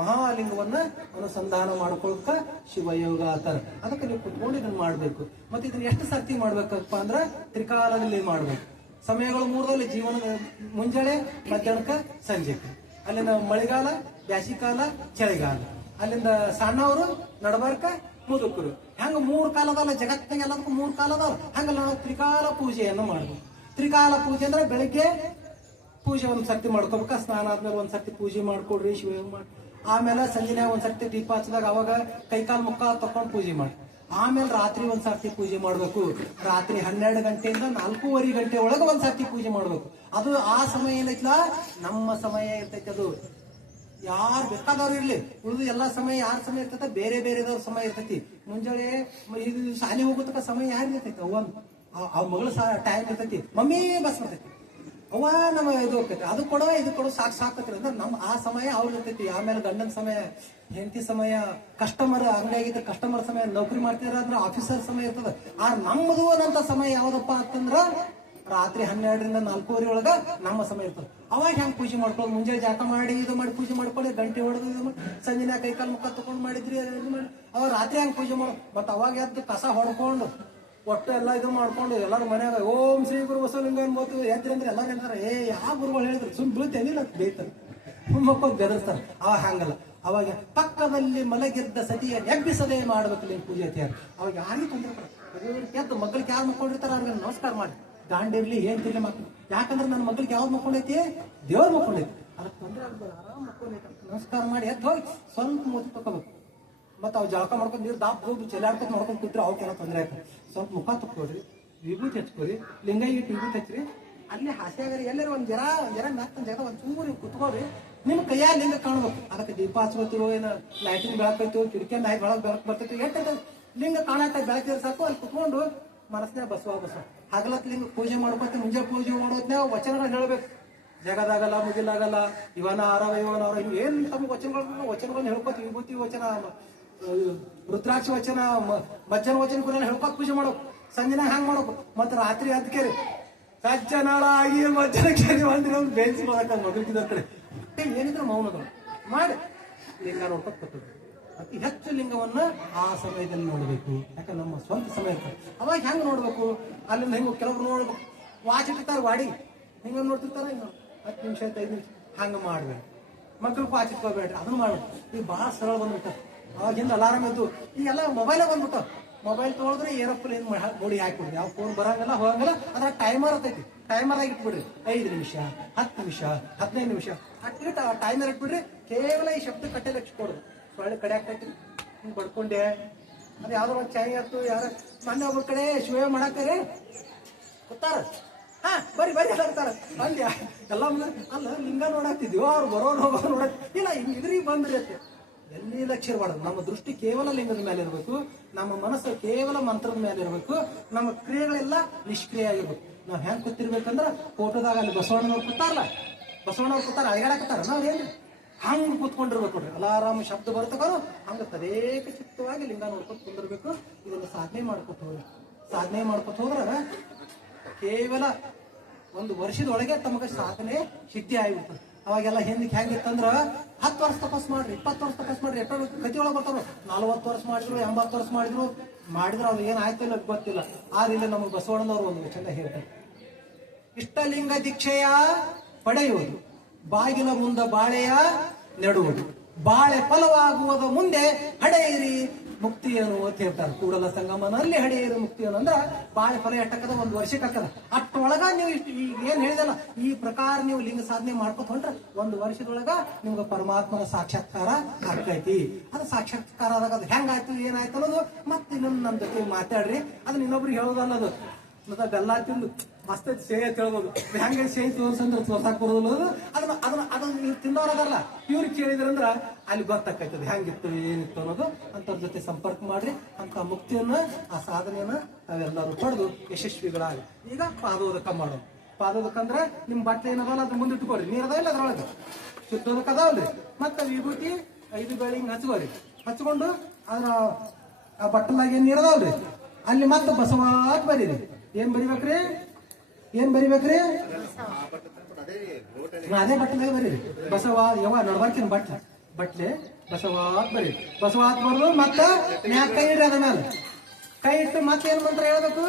ಮಹಾಲಿಂಗವನ್ನ ಅನುಸಂಧಾನ ಮಾಡ್ಕೊಳಕ ಶಿವಯೋಗ ಆತರ. ಅದಕ್ಕೆ ನೀವು ಕುತ್ಕೊಂಡು ಇದನ್ನ ಮಾಡ್ಬೇಕು. ಮತ್ತೆ ಇದನ್ನ ಎಷ್ಟು ಸರ್ತಿ ಮಾಡ್ಬೇಕಪ್ಪ ಅಂದ್ರ ತ್ರಿಕಾಲದಲ್ಲಿ ಮಾಡ್ಬೇಕು. ಸಮಯಗಳು 3ರಲ್ಲಿ ಜೀವನದ ಮುಂಜಾನೆ, ಮಧ್ಯಾಹ್ನಕ್ಕ, ಸಂಜೆಕ್ಕೆ. ಅಲ್ಲಿಂದ ಮಳೆಗಾಲ, ಬ್ಯಾಸಿಕಾಲ, ಚಳಿಗಾಲ. ಅಲ್ಲಿಂದ ಸಣ್ಣವರು, ನಡಬಾರ್ಕ, ಮುದುಕರು. ಹೆಂಗ 3 ಕಾಲ ಅದಲ್ಲ ಜಗತ್ತಿನಾಗ, ಎಲ್ಲದಕ್ಕೂ 3 ಕಾಲ ಅದಾವ. ಹಂಗಲ್ಲ ನಾವು ತ್ರಿಕಾಲ ಪೂಜೆಯನ್ನು ಮಾಡ್ಬೇಕು. ತ್ರಿಕಾಲ ಪೂಜೆ ಅಂದ್ರೆ ಬೆಳಿಗ್ಗೆ ಪೂಜೆ ಒಂದ್ ಸರ್ತಿ ಮಾಡ್ಕೋಬೇಕ, ಸ್ನಾನ ಆದ್ಮೇಲೆ ಒಂದ್ ಸರ್ತಿ ಪೂಜೆ ಮಾಡ್ಕೊಡ್ರಿ, ಶಿವಯೋಗ ಮಾಡಿ. ಆಮೇಲೆ ಸಂಜೆನಾಗ ಒಂದ್ ಸರ್ತಿ ದೀಪ ಹಚ್ಚಿದಾಗ ಅವಾಗ ಕೈಕಾಲು ಮುಖ ತಕೊಂಡ್ ಪೂಜೆ ಮಾಡಿ. ಆಮೇಲೆ ರಾತ್ರಿ ಒಂದ್ಸರ್ತಿ ಪೂಜೆ ಮಾಡ್ಬೇಕು. ರಾತ್ರಿ 12 ಗಂಟೆಯಿಂದ 4:30 ಗಂಟೆ ಒಳಗೆ ಒಂದ್ಸರ್ತಿ ಪೂಜೆ ಮಾಡ್ಬೇಕು. ಅದು ಆ ಸಮಯ ಏನೈತಲ್ಲ ನಮ್ಮ ಸಮಯ ಇರ್ತೈತಿ. ಅದು ಯಾರು ಬೇಕಾದವ್ರು ಇರ್ಲಿ, ಉಳಿದು ಎಲ್ಲಾ ಸಮಯ ಯಾರ ಸಮಯ ಇರ್ತೈತೆ ಬೇರೆ ಬೇರೆದವ್ರ ಸಮಯ ಇರ್ತೈತಿ. ಮುಂಜಾನೆ ಇದು ಶಾಲೆ ಹೋಗೋತಕ್ಕ ಸಮಯ ಯಾರು ಇರ್ತೈತಿ, ಅವ್ ಮಗಳ ಟೈಮ್ ಇರ್ತೈತಿ, ಮಮ್ಮಿ ಬಸ್ ಬರ್ತೈತಿ, ಅವ್ವ ನಮ್ಮ ಇದು ಹೋಗ್ತೈತಿ, ಅದು ಕೊಡೋ ಇದು ಕೊಡೋ ಸಾಕತ್ರಿ ಅಂದ್ರೆ ನಮ್ಮ ಆ ಸಮಯ ಅವ್ರು ಇರ್ತೈತಿ. ಆಮೇಲೆ ಗಂಡನ ಸಮಯ, ಹೆಂಡತಿ ಸಮಯ, ಕಸ್ಟಮರ್ ಅಂಗಡಿಯಾಗಿದ್ರೆ ಕಸ್ಟಮರ್ ಸಮಯ, ನೌಕರಿ ಮಾಡ್ತಿದ್ರ ಅಂದ್ರೆ ಆಫೀಸರ್ ಸಮಯ ಇರ್ತದ. ಆ ನಮ್ಮದು ಅನ್ನಂತ ಸಮಯ ಯಾವ್ದಪ್ಪ ಅಂತಂದ್ರ ರಾತ್ರಿ 12ರಿಂದ 4:30 ಒಳಗ ನಮ್ಮ ಸಮಯ ಇರ್ತದೆ. ಅವಾಗ ಹೆಂಗ್ ಪೂಜೆ ಮಾಡ್ಕೊಳ್ಳೋದು, ಮುಂಜಾನೆ ಜಾಕ ಮಾಡಿ ಇದು ಮಾಡಿ ಪೂಜೆ ಮಾಡ್ಕೊಳ್ಳಿ, ಗಂಟೆ ಹೊಡೆದು ಇದು ಮಾಡಿ ಸಂಜೆನ ಕೈಕಾಲು ಮುಖ ತಗೊಂಡ್ ಮಾಡಿದ್ರಿ ಇದು ಮಾಡಿ ಅವಾಗ ರಾತ್ರಿ ಹೆಂಗ್ ಪೂಜೆ ಮಾಡೋ. ಮತ್ ಅವಾಗ ಎದ್ದು ಕಸ ಹೊಡ್ಕೊಂಡು ಒಟ್ಟು ಎಲ್ಲ ಇದು ಮಾಡ್ಕೊಂಡು ಎಲ್ಲಾರು ಮನ್ಯಾಗ ಓಂ ಶ್ರೀ ಗುರು ಬಸವಲಿಂಗ ಅನ್ಬೋದು ಎದ್ರಿ ಅಂದ್ರೆ ಎಲ್ಲಾರು ಹೇಳ್ತಾರೆ, ಯಾವ ಗುರುಗಳು ಹೇಳಿದ್ರು ಸುಮ್ ಬೀಳ್ತೇನಿಲ್ಲ ಬೇಯ್ತಾರೆ, ಮಕ್ಕಳು ಬೆದರ್ಸ್ತಾರೆ. ಅವಾಗ ಹಂಗಲ್ಲ. ಅವಾಗ ಪಕ್ಕದಲ್ಲಿ ಮಲಗಿದ್ದ ಸತಿಯ ಎಬ್ಬಿಸದೆ ಮಾಡ್ಬೇಕು ನೀವು ಪೂಜೆ ಅಂತ. ಅವಾಗ ಯಾರಿಗೆ ತೊಂದರೆ ಎದ್ದು ಮಕ್ಕಳಿಗೆ ಯಾರು ಮಕ್ಕೊಂಡಿರ್ತಾರ ಅವ್ರಿಗೆ ನಮಸ್ಕಾರ ಮಾಡಿ ದಾಂಡಿರ್ಲಿ ಏನ್ ತಿರ್ಲಿ ಮಕ್ಕಳು. ಯಾಕಂದ್ರೆ ನನ್ನ ಮಕ್ಕಳಿಗೆ ಯಾವ್ದು ಮಕ್ಕೊಂಡೈತಿ, ದೇವ್ರ ಮಕ್ಕೊಂಡೈತಿ, ಅದಕ್ಕೆ ತೊಂದರೆ ಆಗ್ಬೋದು. ಆರಾಮ್ ಮಕ್ಕೊಂಡೈತಿ ನಮಸ್ಕಾರ ಮಾಡಿ ಎದ್ದು ಹೋಗಿ ಸ್ವಲ್ಪ ಮೂತಿ ತಗೋಬೇಕು. ಮತ್ತೆ ಅವ್ ಜಳಕ ಮಾಡ್ಕೊಂಡು ನೀರು ದಾಪ್ ಹೋಗಿ ಚೆಲ್ಲಾಡ್ಕೊತ ಮಾಡ್ಕೊಂಡು ಕೂತ್ರೆ ಅವಕ್ಕೇನೋ ತೊಂದರೆ ಆಗ್ತದೆ. ಸ್ವಲ್ಪ ಮುಖ ತಕ್ಕೊಡ್ರಿ, ವಿಭೂತಿ ಹಚ್ಕೋರಿ, ಲಿಂಗ ಇಟ್ಟು ವಿಭೂತಿ ಹಚ್ಚ್ರಿ. ಅಲ್ಲಿ ಹಾಸ್ಯಾಗರಿ ಎಲ್ಲರೂ ಒಂದ್ ಜರ ನಾಲ್ಕು ಜಾಗ ಒಂದ್ ಚೂರು ಕುತ್ಕೋರಿ. ನಿಮ್ ಕೈಯಾಗ ಲಿಂಗ ಕಾಣ್ಬೇಕು. ಅದಕ್ಕೆ ದೀಪ ಹಚ್ಕೋತಿರೋ ಏನೋ ಲೈಟಿಂಗ್ ಬೆಳಕೈತು, ಕಿಟಕಿ ನಾಯಿ ಬೆಳಕ್ ಬರ್ತೈತಿ, ಎಷ್ಟು ಲಿಂಗ ಕಾಣಾಟ ಬೆಳಕಿದ್ರೆ ಸಾಕು. ಅಲ್ಲಿ ಕುತ್ಕೊಂಡು ಮನಸ್ಸಿನಾಗ ಬಸವ ಹಗಲತ್ ಲಿಂಗ ಪೂಜೆ ಮಾಡ್ಕೊತ ಮುಂಜಾನೆ ಪೂಜೆ ಮಾಡೋದ್ನಾಗ ವಚನಗಳು ಹೇಳ್ಬೇಕು. ಜಗದಾಗಲ್ಲ ಮುಗಿಲಾಗಲ್ಲ, ಇವನ ಆರವ ಇವನ ಆರ ಇವ್ ಏನ್ ತಮ್ಮ ವಚನಗಳನ್ನ ಹೇಳ್ಕೊತ ವಿಭೂತಿ ವಚನ, ರುದ್ರಾಕ್ಷಿ ವಚನ, ಮಜ್ಜನ ವಚನ ಕೂಡ ಹೇಳ್ಕೊತ ಪೂಜೆ ಮಾಡೋಕು. ಸಂಜೆನಾಗ ಹ್ಯಾಂಗ್ ಮಾಡೋಕು. ಮತ್ತ ರಾತ್ರಿ ಅದಕ್ಕೆ ಸಜ್ಜನಾಳಾಗಿ ಮಜ್ಜನ ಕೇಳಿ ಬಂದ್ರೆ ಅವ್ನು ಬೇಯಿಸ್ಕೊಳಕ ಮಗಲ್ತಿದ ಕಡೆ ಏನಿದ್ರು ಮೌನಗಳು ಮಾಡಿ ಲಿಂಗ ನೋಡ್ಕೊತ ಕೂತ್ರು. ಅತಿ ಹೆಚ್ಚು ಲಿಂಗವನ್ನ ಆ ಸಮಯದಲ್ಲಿ ನೋಡ್ಬೇಕು. ಯಾಕಂದ್ರೆ ನಮ್ಮ ಸ್ವಂತ ಸಮಯ ಇರ್ತದೆ. ಅವಾಗ ಹೆಂಗ್ ನೋಡ್ಬೇಕು, ಅಲ್ಲಿಂದ ಹೆಂಗ್ ಕೆಲವ್ರು ನೋಡ್ಬೇಕು, ವಾಚ್ ಇಟ್ಟಿರ್ತಾರ ವಾಡಿ ಹಿಂಗ ನೋಡ್ತಿರ್ತಾರ, ಇನ್ನು 10 ನಿಮಿಷ 5 ನಿಮಿಷ ಹಂಗ ಮಾಡ್ಬೇಕು. ಮಕ್ಳು ವಾಚ್ ಇಟ್ಕೋಬೇಡ್ರಿ, ಅದನ್ನ ಮಾಡ್ಬೇಕು. ಈಗ ಬಹಳ ಸರಳ ಬಂದ್ಬಿಟ್ಟ. ಅವಾಗಿಂದ ಅಲಾರಾಮ್ ಇದ್ದು ಈಗೆಲ್ಲ ಮೊಬೈಲ್ ಬಂದ್ಬಿಟ್ಟ. ಮೊಬೈಲ್ ತೊಗೊಳಿದ್ರೆ ಏರೋಪ್ಲೇನ್ ಗೋಡಿ ಹಾಕ್ಬಿಡ್ರಿ. ಯಾವ ಫೋನ್ ಬರಂಗಿಲ್ಲ ಹೋಗಂಗಿಲ್ಲ. ಅದ್ರ ಟೈಮರ್ ಇರ್ತೈತಿ, ಟೈಮರ್ ಆಗಿ ಇಟ್ಬಿಡ್ರಿ. 5 ನಿಮಿಷ 10 ನಿಮಿಷ 15 ನಿಮಿಷ ಅಟ್ಲಿಟ್ಟು ಟೈಮರ್ ಇಟ್ಬಿಡ್ರಿ. ಕೇವಲ ಈ ಶಬ್ದ ಕಟ್ಟೆ ಲಕ್ಷಿಕೊಡ್ರಿ. ಸೊಳ್ಳೆ ಕಡೆ ಆಗ್ತೈತಿ ಹಿಂಗ್ ಬಡ್ಕೊಂಡೆ. ಅದು ಯಾವ್ದೋ ಒಂದು ಚಾಯ್ ಆಯ್ತು, ಯಾರ ಮೊನ್ನೆ ಒಬ್ಬರ ಕಡೆ ಶಿವ ಮಾಡಾಕರೆ ಗೊತ್ತಾರ, ಹಾ ಬರ್ರಿ ಹೇಳ್ತಾರ ಅಂದ್ಯ ಎಲ್ಲ ಅಲ್ಲ ಲಿಂಗ ನೋಡಾಕ್ತಿದ್ವಿ. ಅವ್ರು ಬರೋರು ಹೋಗೋರು ನೋಡಕ್ ಇಲ್ಲ, ಹಿಂಗ್ ಇದ್ರಿಗೆ ಬಂದ್ರಿ ಅಂತ ಎಲ್ಲಿ ಲಕ್ಷ್ಯ ಇರಬಾರ್ದು. ನಮ್ಮ ದೃಷ್ಟಿ ಕೇವಲ ಲಿಂಗದ ಮೇಲೆ ಇರಬೇಕು. ನಮ್ಮ ಮನಸ್ಸು ಕೇವಲ ಮಂತ್ರದ ಮೇಲೆ ಇರಬೇಕು. ನಮ್ಮ ಕ್ರಿಯೆಗಳೆಲ್ಲ ನಿಷ್ಕ್ರಿಯ ಆಗಿರ್ಬೇಕು. ನಾವ್ ಹೆಂಗ್ ಕೂತಿರ್ಬೇಕಂದ್ರ ಫೋಟೋದಾಗ ಅಲ್ಲಿ ಬಸವಣ್ಣನವ್ರು ಕೂತಾರಲ್ಲ, ಬಸವಣ್ಣವ್ರು ಕೂತಾರ ಅಳಗಾಡಕತ್ತಾರ, ನಾವೇನ್ರಿ ಹಂಗ್ ಕೂತ್ಕೊಂಡಿರ್ಬೇಕು ನೋಡ್ರಿ. ಅಲಾರಾಮ್ ಶಬ್ದ ಬರ್ತಕಾರು ಹಂಗ ತದೇಕ ಚಿತ್ತವಾಗಿ ಲಿಂಗ ನೋಡ್ಕೊತ ಕುಂದಿರ್ಬೇಕು. ಇದನ್ನ ಸಾಧನೆ ಮಾಡ್ಕೊತ ಹೋಗ್ರಿ. ಸಾಧನೆ ಮಾಡ್ಕೊತ ಹೋದ್ರ ಕೇವಲ 1 ವರ್ಷದೊಳಗೆ ತಮಗೆ ಸಾಧನೆ ಸಿದ್ಧಿ ಆಗಿಬಿಡ್ತದೆ. ಅವಾಗೆಲ್ಲ ಹಿಂದಕ್ಕೆ ಹೆಂಗಿತ್ತಂದ್ರ 10 ವರ್ಷ ತಪಸ್ ಮಾಡ್ರಿ, 20 ವರ್ಷ ತಪಸ್ ಮಾಡ್ರಿ, ಎಷ್ಟೋ ಕತಿ ಒಳಗೆ ಬರ್ತಾರ. 40 ವರ್ಷ ಮಾಡಿದ್ರು, 80 ವರ್ಷ ಮಾಡಿದ್ರು ಅವ್ರು ಏನಾಯ್ತು ಇಲ್ಲ ಗೊತ್ತಿಲ್ಲ. ಆದ್ರೆ ಇಲ್ಲಿ ನಮಗೆ ಬಸವಣ್ಣನವರು ಒಂದು ಚಂದ ಹೇಳ್ತಾರೆ, ಇಷ್ಟಲಿಂಗ ದೀಕ್ಷೆಯ ಪಡೆಯುವುದು, ಬಾಗಿಲ ಮುಂದ ಬಾಳೆಯ ನೆಡುವುದು, ಬಾಳೆ ಫಲವಾಗುವುದ ಮುಂದೆ ಹಡೆಯಿರಿ ಮುಕ್ತಿಯನ್ನು ಅಂತ ಹೇಳ್ತಾರೆ. ಕೂಡಲ ಸಂಗಮನಲ್ಲಿ ಹಡೆಯಿರಿ ಮುಕ್ತಿಯನ್ನು ಅಂದ್ರ ಬಾಳೆ ಫಲ ಎಟ್ಟಕ್ಕದ 1 ವರ್ಷಕ್ಕೆ ಹಾಕದ. ಅಷ್ಟೊಳಗ ನೀವು ಈಗ ಏನ್ ಹೇಳಿದಲ್ಲ ಈ ಪ್ರಕಾರ ನೀವು ಲಿಂಗ ಸಾಧನೆ ಮಾಡ್ಕೊತ ಹೊಂಟ್ರೆ 1 ವರ್ಷದೊಳಗ ನಿಮ್ಗೆ ಪರಮಾತ್ಮನ ಸಾಕ್ಷಾತ್ಕಾರ ಆಗ್ತೈತಿ. ಅದು ಸಾಕ್ಷಾತ್ಕಾರ ಆದಾಗ ಅದು ಹೆಂಗಾಯ್ತು ಏನಾಯ್ತು ಅನ್ನೋದು ಮತ್ತೆ ಇನ್ನೊಂದು ನಮ್ಮ ಜೊತೆ ಮಾತಾಡ್ರಿ. ಅದನ್ನ ಇನ್ನೊಬ್ರಿಗೆ ಹೇಳೋದಲ್ಲ. ಅದು ಮತ್ತೆ ಬೆಲ್ಲ ತಿಂದು ಮಸ್ತ್ ಸೇವೆ ಹೇಳ್ಬೋದು. ಹೆಂಗ ಸೇವೆ ತೋರ್ಸಂದ್ರೆ ತೋರ್ಸಾಕ್ ಬರೋದಿಲ್ಲ. ಅದನ್ನ ನೀವು ತಿನ್ನೋರದಲ್ಲ, ಇವ್ರಿಗೆ ಕೇಳಿದ್ರಂದ್ರ ಅಲ್ಲಿ ಗೊತ್ತಾಗ್ತದೆ ಹೆಂಗಿತ್ತು ಏನಿತ್ತು ಅನ್ನೋದು. ಅಂತವ್ರ ಜೊತೆ ಸಂಪರ್ಕ ಮಾಡ್ರಿ. ಅಂತ ಮುಕ್ತಿಯನ್ನ ಆ ಸಾಧನೆಯನ್ನ ನಾವೆಲ್ಲರೂ ಪಡೆದು ಯಶಸ್ವಿಗಳಾಗಿ. ಈಗ ಪಾದೋದಕ ಮಾಡೋದು. ಪಾದೋದಕ ಅಂದ್ರ ನಿಮ್ ಬಟ್ಟೆ ಏನದಲ್ಲ ಅದ್ರ ಮುಂದೆ ಇಟ್ಕೊಡ್ರಿ. ನೀರದ ಇಲ್ಲ ಅದ್ರೊಳಗೆ ಶುದ್ಧೋದಕ ಅದಾವಲ್ರಿ. ಮತ್ತೆ ವಿಭೂತಿ 5 ಬೆಳೆ ಹಿಂಗ್ ಹಚ್ಕೋರಿ. ಹಚ್ಕೊಂಡು ಅದ್ರ ಆ ಬಟ್ಟಲಾಗ ಏನ್ ನೀರದಾವಲ್ರಿ ಅಲ್ಲಿ ಮತ್ತೆ ಬಸವಾಟ್ ಬರೀರಿ. ಏನ್ ಬರಿಬೇಕ್ರಿ ಅದೇ ಬಟ್ಟೆ ಬರೀರಿ. ಬಸವ ಯಾವ ನಡ್ಬಾರ್ಕಿನ ಬಟ್ಲೆ ಬಸವಾತ್ ಬರೀರಿ. ಬಸವಾತ್ ಬರೋದು ಮತ್ತ ಮ್ಯಾಗ ಕೈ ಇಡ್ರಿ. ಅದ ಮೇಲೆ ಕೈ ಇಟ್ಟು ಮತ್ತೆ ಏನ್ ಮಂತ್ರ ಹೇಳ್ಬೇಕು?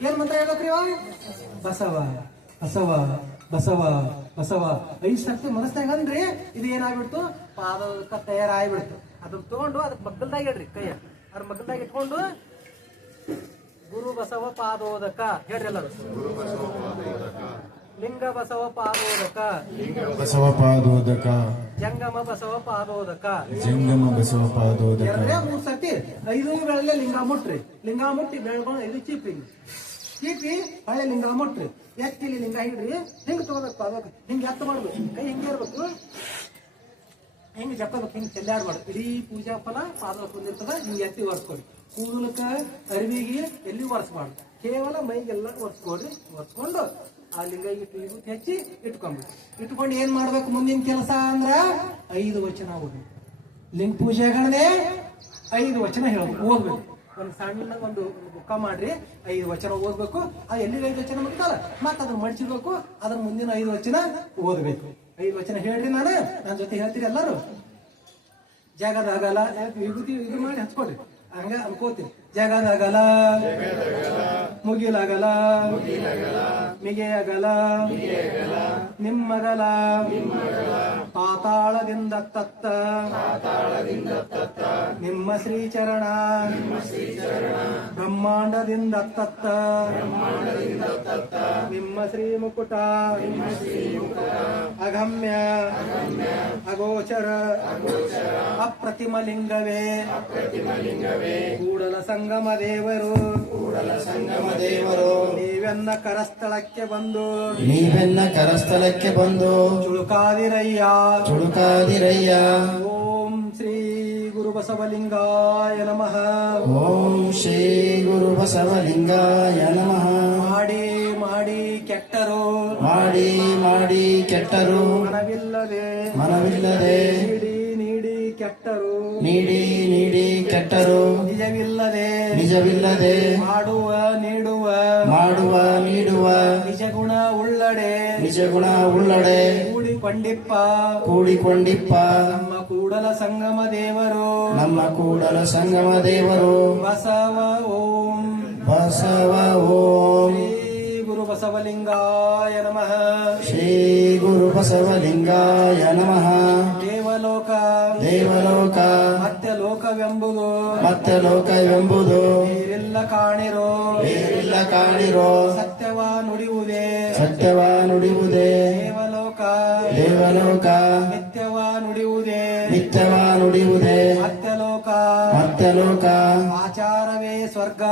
ಇವ ಬಸವ ಬಸವ ಬಸವ ಬಸವ 5 ಸರ್ತಿ ಮನಸ್ನಾಗ ಅಂದ್ರಿ. ಇದು ಏನಾಗ್ಬಿಡ್ತು, ಪಾದಕ ತಯಾರಾಗ್ಬಿಡ್ತು. ಅದನ್ನ ತಗೊಂಡು ಅದಕ್ಕೆ ಮಗ್ಗಲ್ದಾಗ ಇಡ್ರಿ. ಕೈಯ ಅದ್ರ ಮಗ್ಗಲ್ದಾಗ ಇಟ್ಕೊಂಡು ಗುರು ಬಸವ ಪಾದೋದಕ ಹೇಳ್ರಿ. ಎಲ್ಲರೂ ಲಿಂಗ ಬಸವ ಪಾದೋದಕ ಬಸವ ಪಾದೋದಕ ಜಂಗಮ ಬಸವ ಪಾದೋದಕ ಜಂಗಮ ಬಸವ ಪಾದೋದಕ ಎರಡೇ 3 ಸರ್ತಿ 5 ಬೆಳಗ್ಗೆ ಲಿಂಗ ಮುಟ್ರಿ. ಲಿಂಗ ಮುಟ್ಟಿ ಬೆಳ್ಕೊಂಡು 5 ಚೀಪಿ ಹಳೆ ಲಿಂಗ ಮುಟ್ರಿ. ಎತ್ತಿಲಿ ಲಿಂಗ ಹಿಡ್ರಿ. ಹಿಂಗ್ ತಗೋಬೇಕು ಪಾದೋಕ. ಹಿಂಗ್ ಎತ್ತ ಮಾಡ್ಬೇಕು. ಕೈ ಹಿಂಗೆ ಇರ್ಬೇಕು. ಹಿಂಗ್ ಜಪ್ಪಬೇಕು. ಹಿಂಗ್ ಚೆಲ್ಲಾಡ್ಬಾರ್ದು. ಇಡೀ ಪೂಜಾ ಫಲ ಪಾದೋಕ ಬಂದಿರ್ತದ. ಹಿಂಗ್ ಎತ್ತಿ ಒರೆಸ್ಕೊಡಿ. ಕೂದಲಕ್ಕ ಅರಿವಿಗೆ ಎಲ್ಲಿ ಒರೆಸ್ಬಾರ್ದು. ಕೇವಲ ಮೈಗೆಲ್ಲ ಒರೆಸ್ಕೊಡ್ರಿ. ಒರೆಸ್ಕೊಂಡು ಆ ಲಿಂಗ ಇಟ್ಟು ವಿಭೂತಿ ಹಚ್ಚಿ ಇಟ್ಕೊಂಡು ಏನ್ ಮಾಡ್ಬೇಕು ಮುಂದಿನ ಕೆಲಸ ಅಂದ್ರ 5 ವಚನ ಓದ್ಬೇಕು. ಲಿಂಗ ಪೂಜೆಗಳನ್ನೇ 5 ವಚನ ಹೇಳ್ಬೇಕು, ಓದ್ಬೇಕು. ಒಂದು ಸಣ್ಣ ಒಂದು ಬುಕ್ಕ ಮಾಡ್ರಿ, 5 ವಚನ ಓದ್ಬೇಕು. ಆ ಎಲ್ಲಿ 5 ವಚನ ಮುಗ್ತಾರ ಮತ್ತೆ ಅದನ್ನ ಮಡ್ಚಿರ್ಬೇಕು. ಅದ್ರ ಮುಂದಿನ 5 ವಚನ ಓದ್ಬೇಕು. 5 ವಚನ ಹೇಳ್ರಿ. ನನ್ನ ಜೊತೆ ಹೇಳ್ತೀರಿ ಎಲ್ಲರೂ. ಜಗದಗಲ ವಿಭೂತಿ ಇದು ಮಾಡಿ ಹಚ್ಕೊಡ್ರಿ. ಹಂಗ ಅನ್ಕೋತೀನಿ. ಜಗದಗಲ ಮುಗಿಲಗಲ ಮಿಗೆಯಗಲ ನಿಮ್ಮಗಲ ಪಾತಾಳದಿಂದ ತತ್ತ ನಿಮ್ಮ ಶ್ರೀಚರಣ ಬ್ರಹ್ಮಾಂಡದಿಂದ ತತ್ತ ನಿಮ್ಮ ಶ್ರೀ ಮುಕುಟ ಅಗಮ್ಯ ಅಗೋಚರ ಅಪ್ರತಿಮ ಲಿಂಗವೇ ಕೂಡಲ ಸಂಗಮ ದೇವರು ನೀವೆನ್ನ ಕರಸ್ಥಳಕ್ಕೆ ಬಂದು ಚುಳುಕಾದಿರಯ್ಯ ಓಂ ಶ್ರೀ ಗುರು ಬಸವಲಿಂಗಾಯ ನಮಃ. ಓಂ ಶ್ರೀ ಗುರು ಬಸವಲಿಂಗಾಯ ನಮಃ. ಮಾಡಿ ಕೆಟ್ಟರು ಮನವಿಲ್ಲದೆ ನೀಡಿ ಕೆಟ್ಟರು ನಿಜವಿಲ್ಲದೆ ಮಾಡುವ ನೀಡುವ ನಿಜಗುಣ ಉಳ್ಳಡೆ ಕೂಡಿಕೊಂಡಿಪ್ಪ ನಮ್ಮ ಕೂಡಲ ಸಂಗಮ ದೇವರು ಬಸವ ಓಂ ಶ್ರೀ ಗುರು ಬಸವಲಿಂಗಾಯ ನಮಃ. ಶ್ರೀ ಗುರು ಬಸವಲಿಂಗಾಯ ನಮಃ. ದೇವಲೋಕ ಮತ್ತೆ ಲೋಕವೆಂಬುದು ಬೇರಿಲ್ಲ ಕಾಣಿರೋ ಸತ್ಯವ ನುಡಿಯುವುದೇ ದೇವಲೋಕ ನಿತ್ಯವ ನುಡಿಯುವುದೇ ಮತ್ಯಲೋಕ ಆಚಾರವೇ ಸ್ವರ್ಗ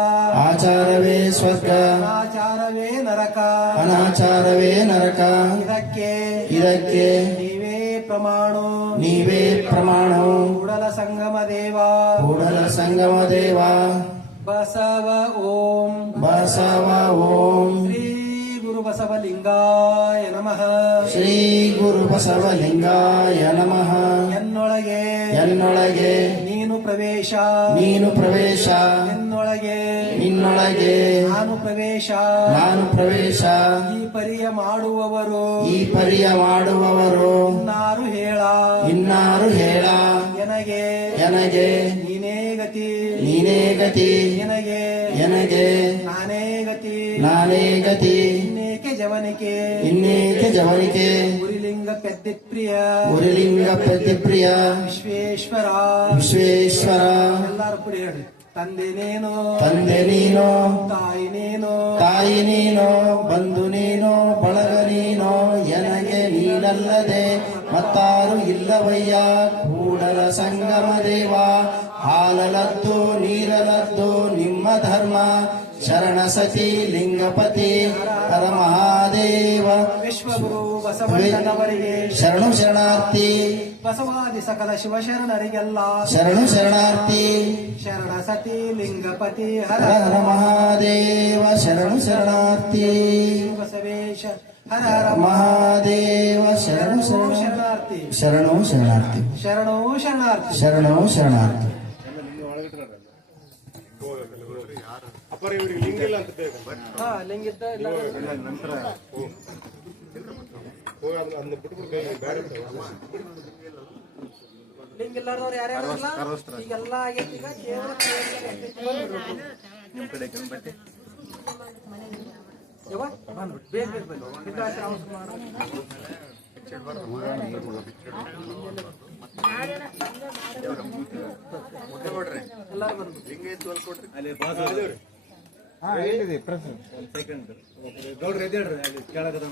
ಅನಾಚಾರವೇ ನರಕ ಇದಕ್ಕೆ ನೀವೇ ಪ್ರಮಾಣ ಕೂಡಲ ಸಂಗಮ ದೇವ ಬಸವ ಓಂ ಶ್ರೀ ಗುರು ಬಸವಲಿಂಗಾಯ ನಮಃ. ಶ್ರೀ ಗುರು ಬಸವಲಿಂಗಾಯ ನಮಃ. ಎನ್ನೊಳಗೆ ನೀನು ಪ್ರವೇಶ ನಿನ್ನೊಳಗೆ ನಾನು ಪ್ರವೇಶ ಈ ಪರಿಯ ಮಾಡುವವರು ಇನ್ನಾರು ಹೇಳ ಎನಗೆ ನೀನೇ ಗತಿ ಎನಗೆ ನಾನೇ ಗತಿ ಇನ್ನೇಕೆ ಜವನಿಕೆ ಉರಿಲಿಂಗ ಪೆದ್ದಿಪ್ರಿಯ ವಿಶ್ವೇಶ್ವರ ಎಲ್ಲರೂ ಪುಡಿ ಹೇಳ್ರಿ. ತಂದೆ ನೀನು ತಾಯಿ ನೀನು ಬಂಧು ನೀನು ಬಳಗ ನೀನು ಎನಗೆ ನೀನಲ್ಲದೆ ಮತ್ತಾರು ಇಲ್ಲವಯ್ಯ ಕೂಡಲ ಸಂಗಮ ದೇವ ಹಾಲಲದ್ದು ನೀರಲದ್ದು ನಿಮ್ಮ ಧರ್ಮ ಶರಣ ಸತಿ ಲಿಂಗಪತಿ ಹರ ಮಹಾದೇವ ವಿಶ್ವಗುರು ಬಸವಣ್ಣನವರಿಗೆ ಶರಣಾರ್ಥಿ ಬಸವಾದಿ ಸಕಲ ಶಿವಶರಣರಿಗೆಲ್ಲ ಶರಣಾರ್ಥಿ ಶರಣ ಸತಿ ಲಿಂಗಪತಿ ಹರ ಹರ ಮಹಾದೇವ ಶರಣಾರ್ಥಿ ಬಸವೇಶ ಹರ ಹರ ಮಹಾದೇವ ಶರಣಾರ್ಥಿ ಶರಣಾರ್ಥಿ ಅಪ್ಪರ ಇವರಿಗೆ ಲಿಂಗ ಇಲ್ಲ ಅಂತ ಲಿಂಗಿದ್ದ ನಂತರ ಅದನ್ನ ಬಿಟ್ಬಿಟ್ಟು ಬೇರೆ ಲಿಂಗ ಇಲ್ಲಾರ್ದವ್ರು ಯಾರ್ಯಾರು ಈಗೆಲ್ಲ ಆಗೈತಿ. ಈಗ ಕೇವಲ ಬೇಗ ಎಲ್ಲಾರು ಬಂದು ಗೌಡ್ರು ಎದ್ದೇಳ್ರಿ ಅಲ್ಲಿ ಕೆಳಗದ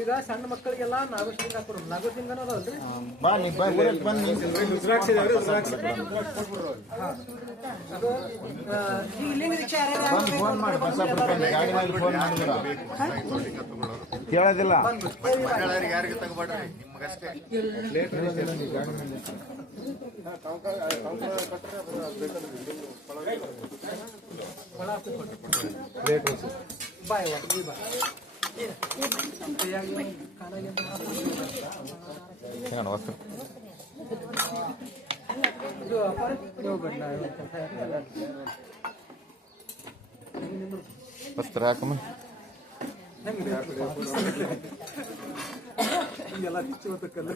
ಈಗ ಸಣ್ಣ ಮಕ್ಕಳಿಗೆಲ್ಲ ನಾಗಸಿಂಗ ಹಾಕೊಡು. ನಾಗಸಿಂಗನ ಅದಾವಲ್ರಿ? ರುದ್ರಾಕ್ಷಿ ಇದಾವ್ರಿ, ರುದ್ರಾಕ್ಷಿ ಅದು ಈ ಲಿಂಗ ದೀಕ್ಷೆ ಯಾರ್ಯಾರು ಕೇಳೋದಿಲ್ಲ. ಯಾರಿಗೆ ತಗೋಬೇಡ್ರಿ, ನಿಮಗಷ್ಟೇ. ಬಾಯ್ ಈ ಬಾಯ್ ಇದು ಅಪ್ಪಾರೆ ನೀವು ಬಿಡ್ಲ ಹಿಂಗೆಲ್ಲ ಹಚ್ಚಿ ಕಲ್ಲು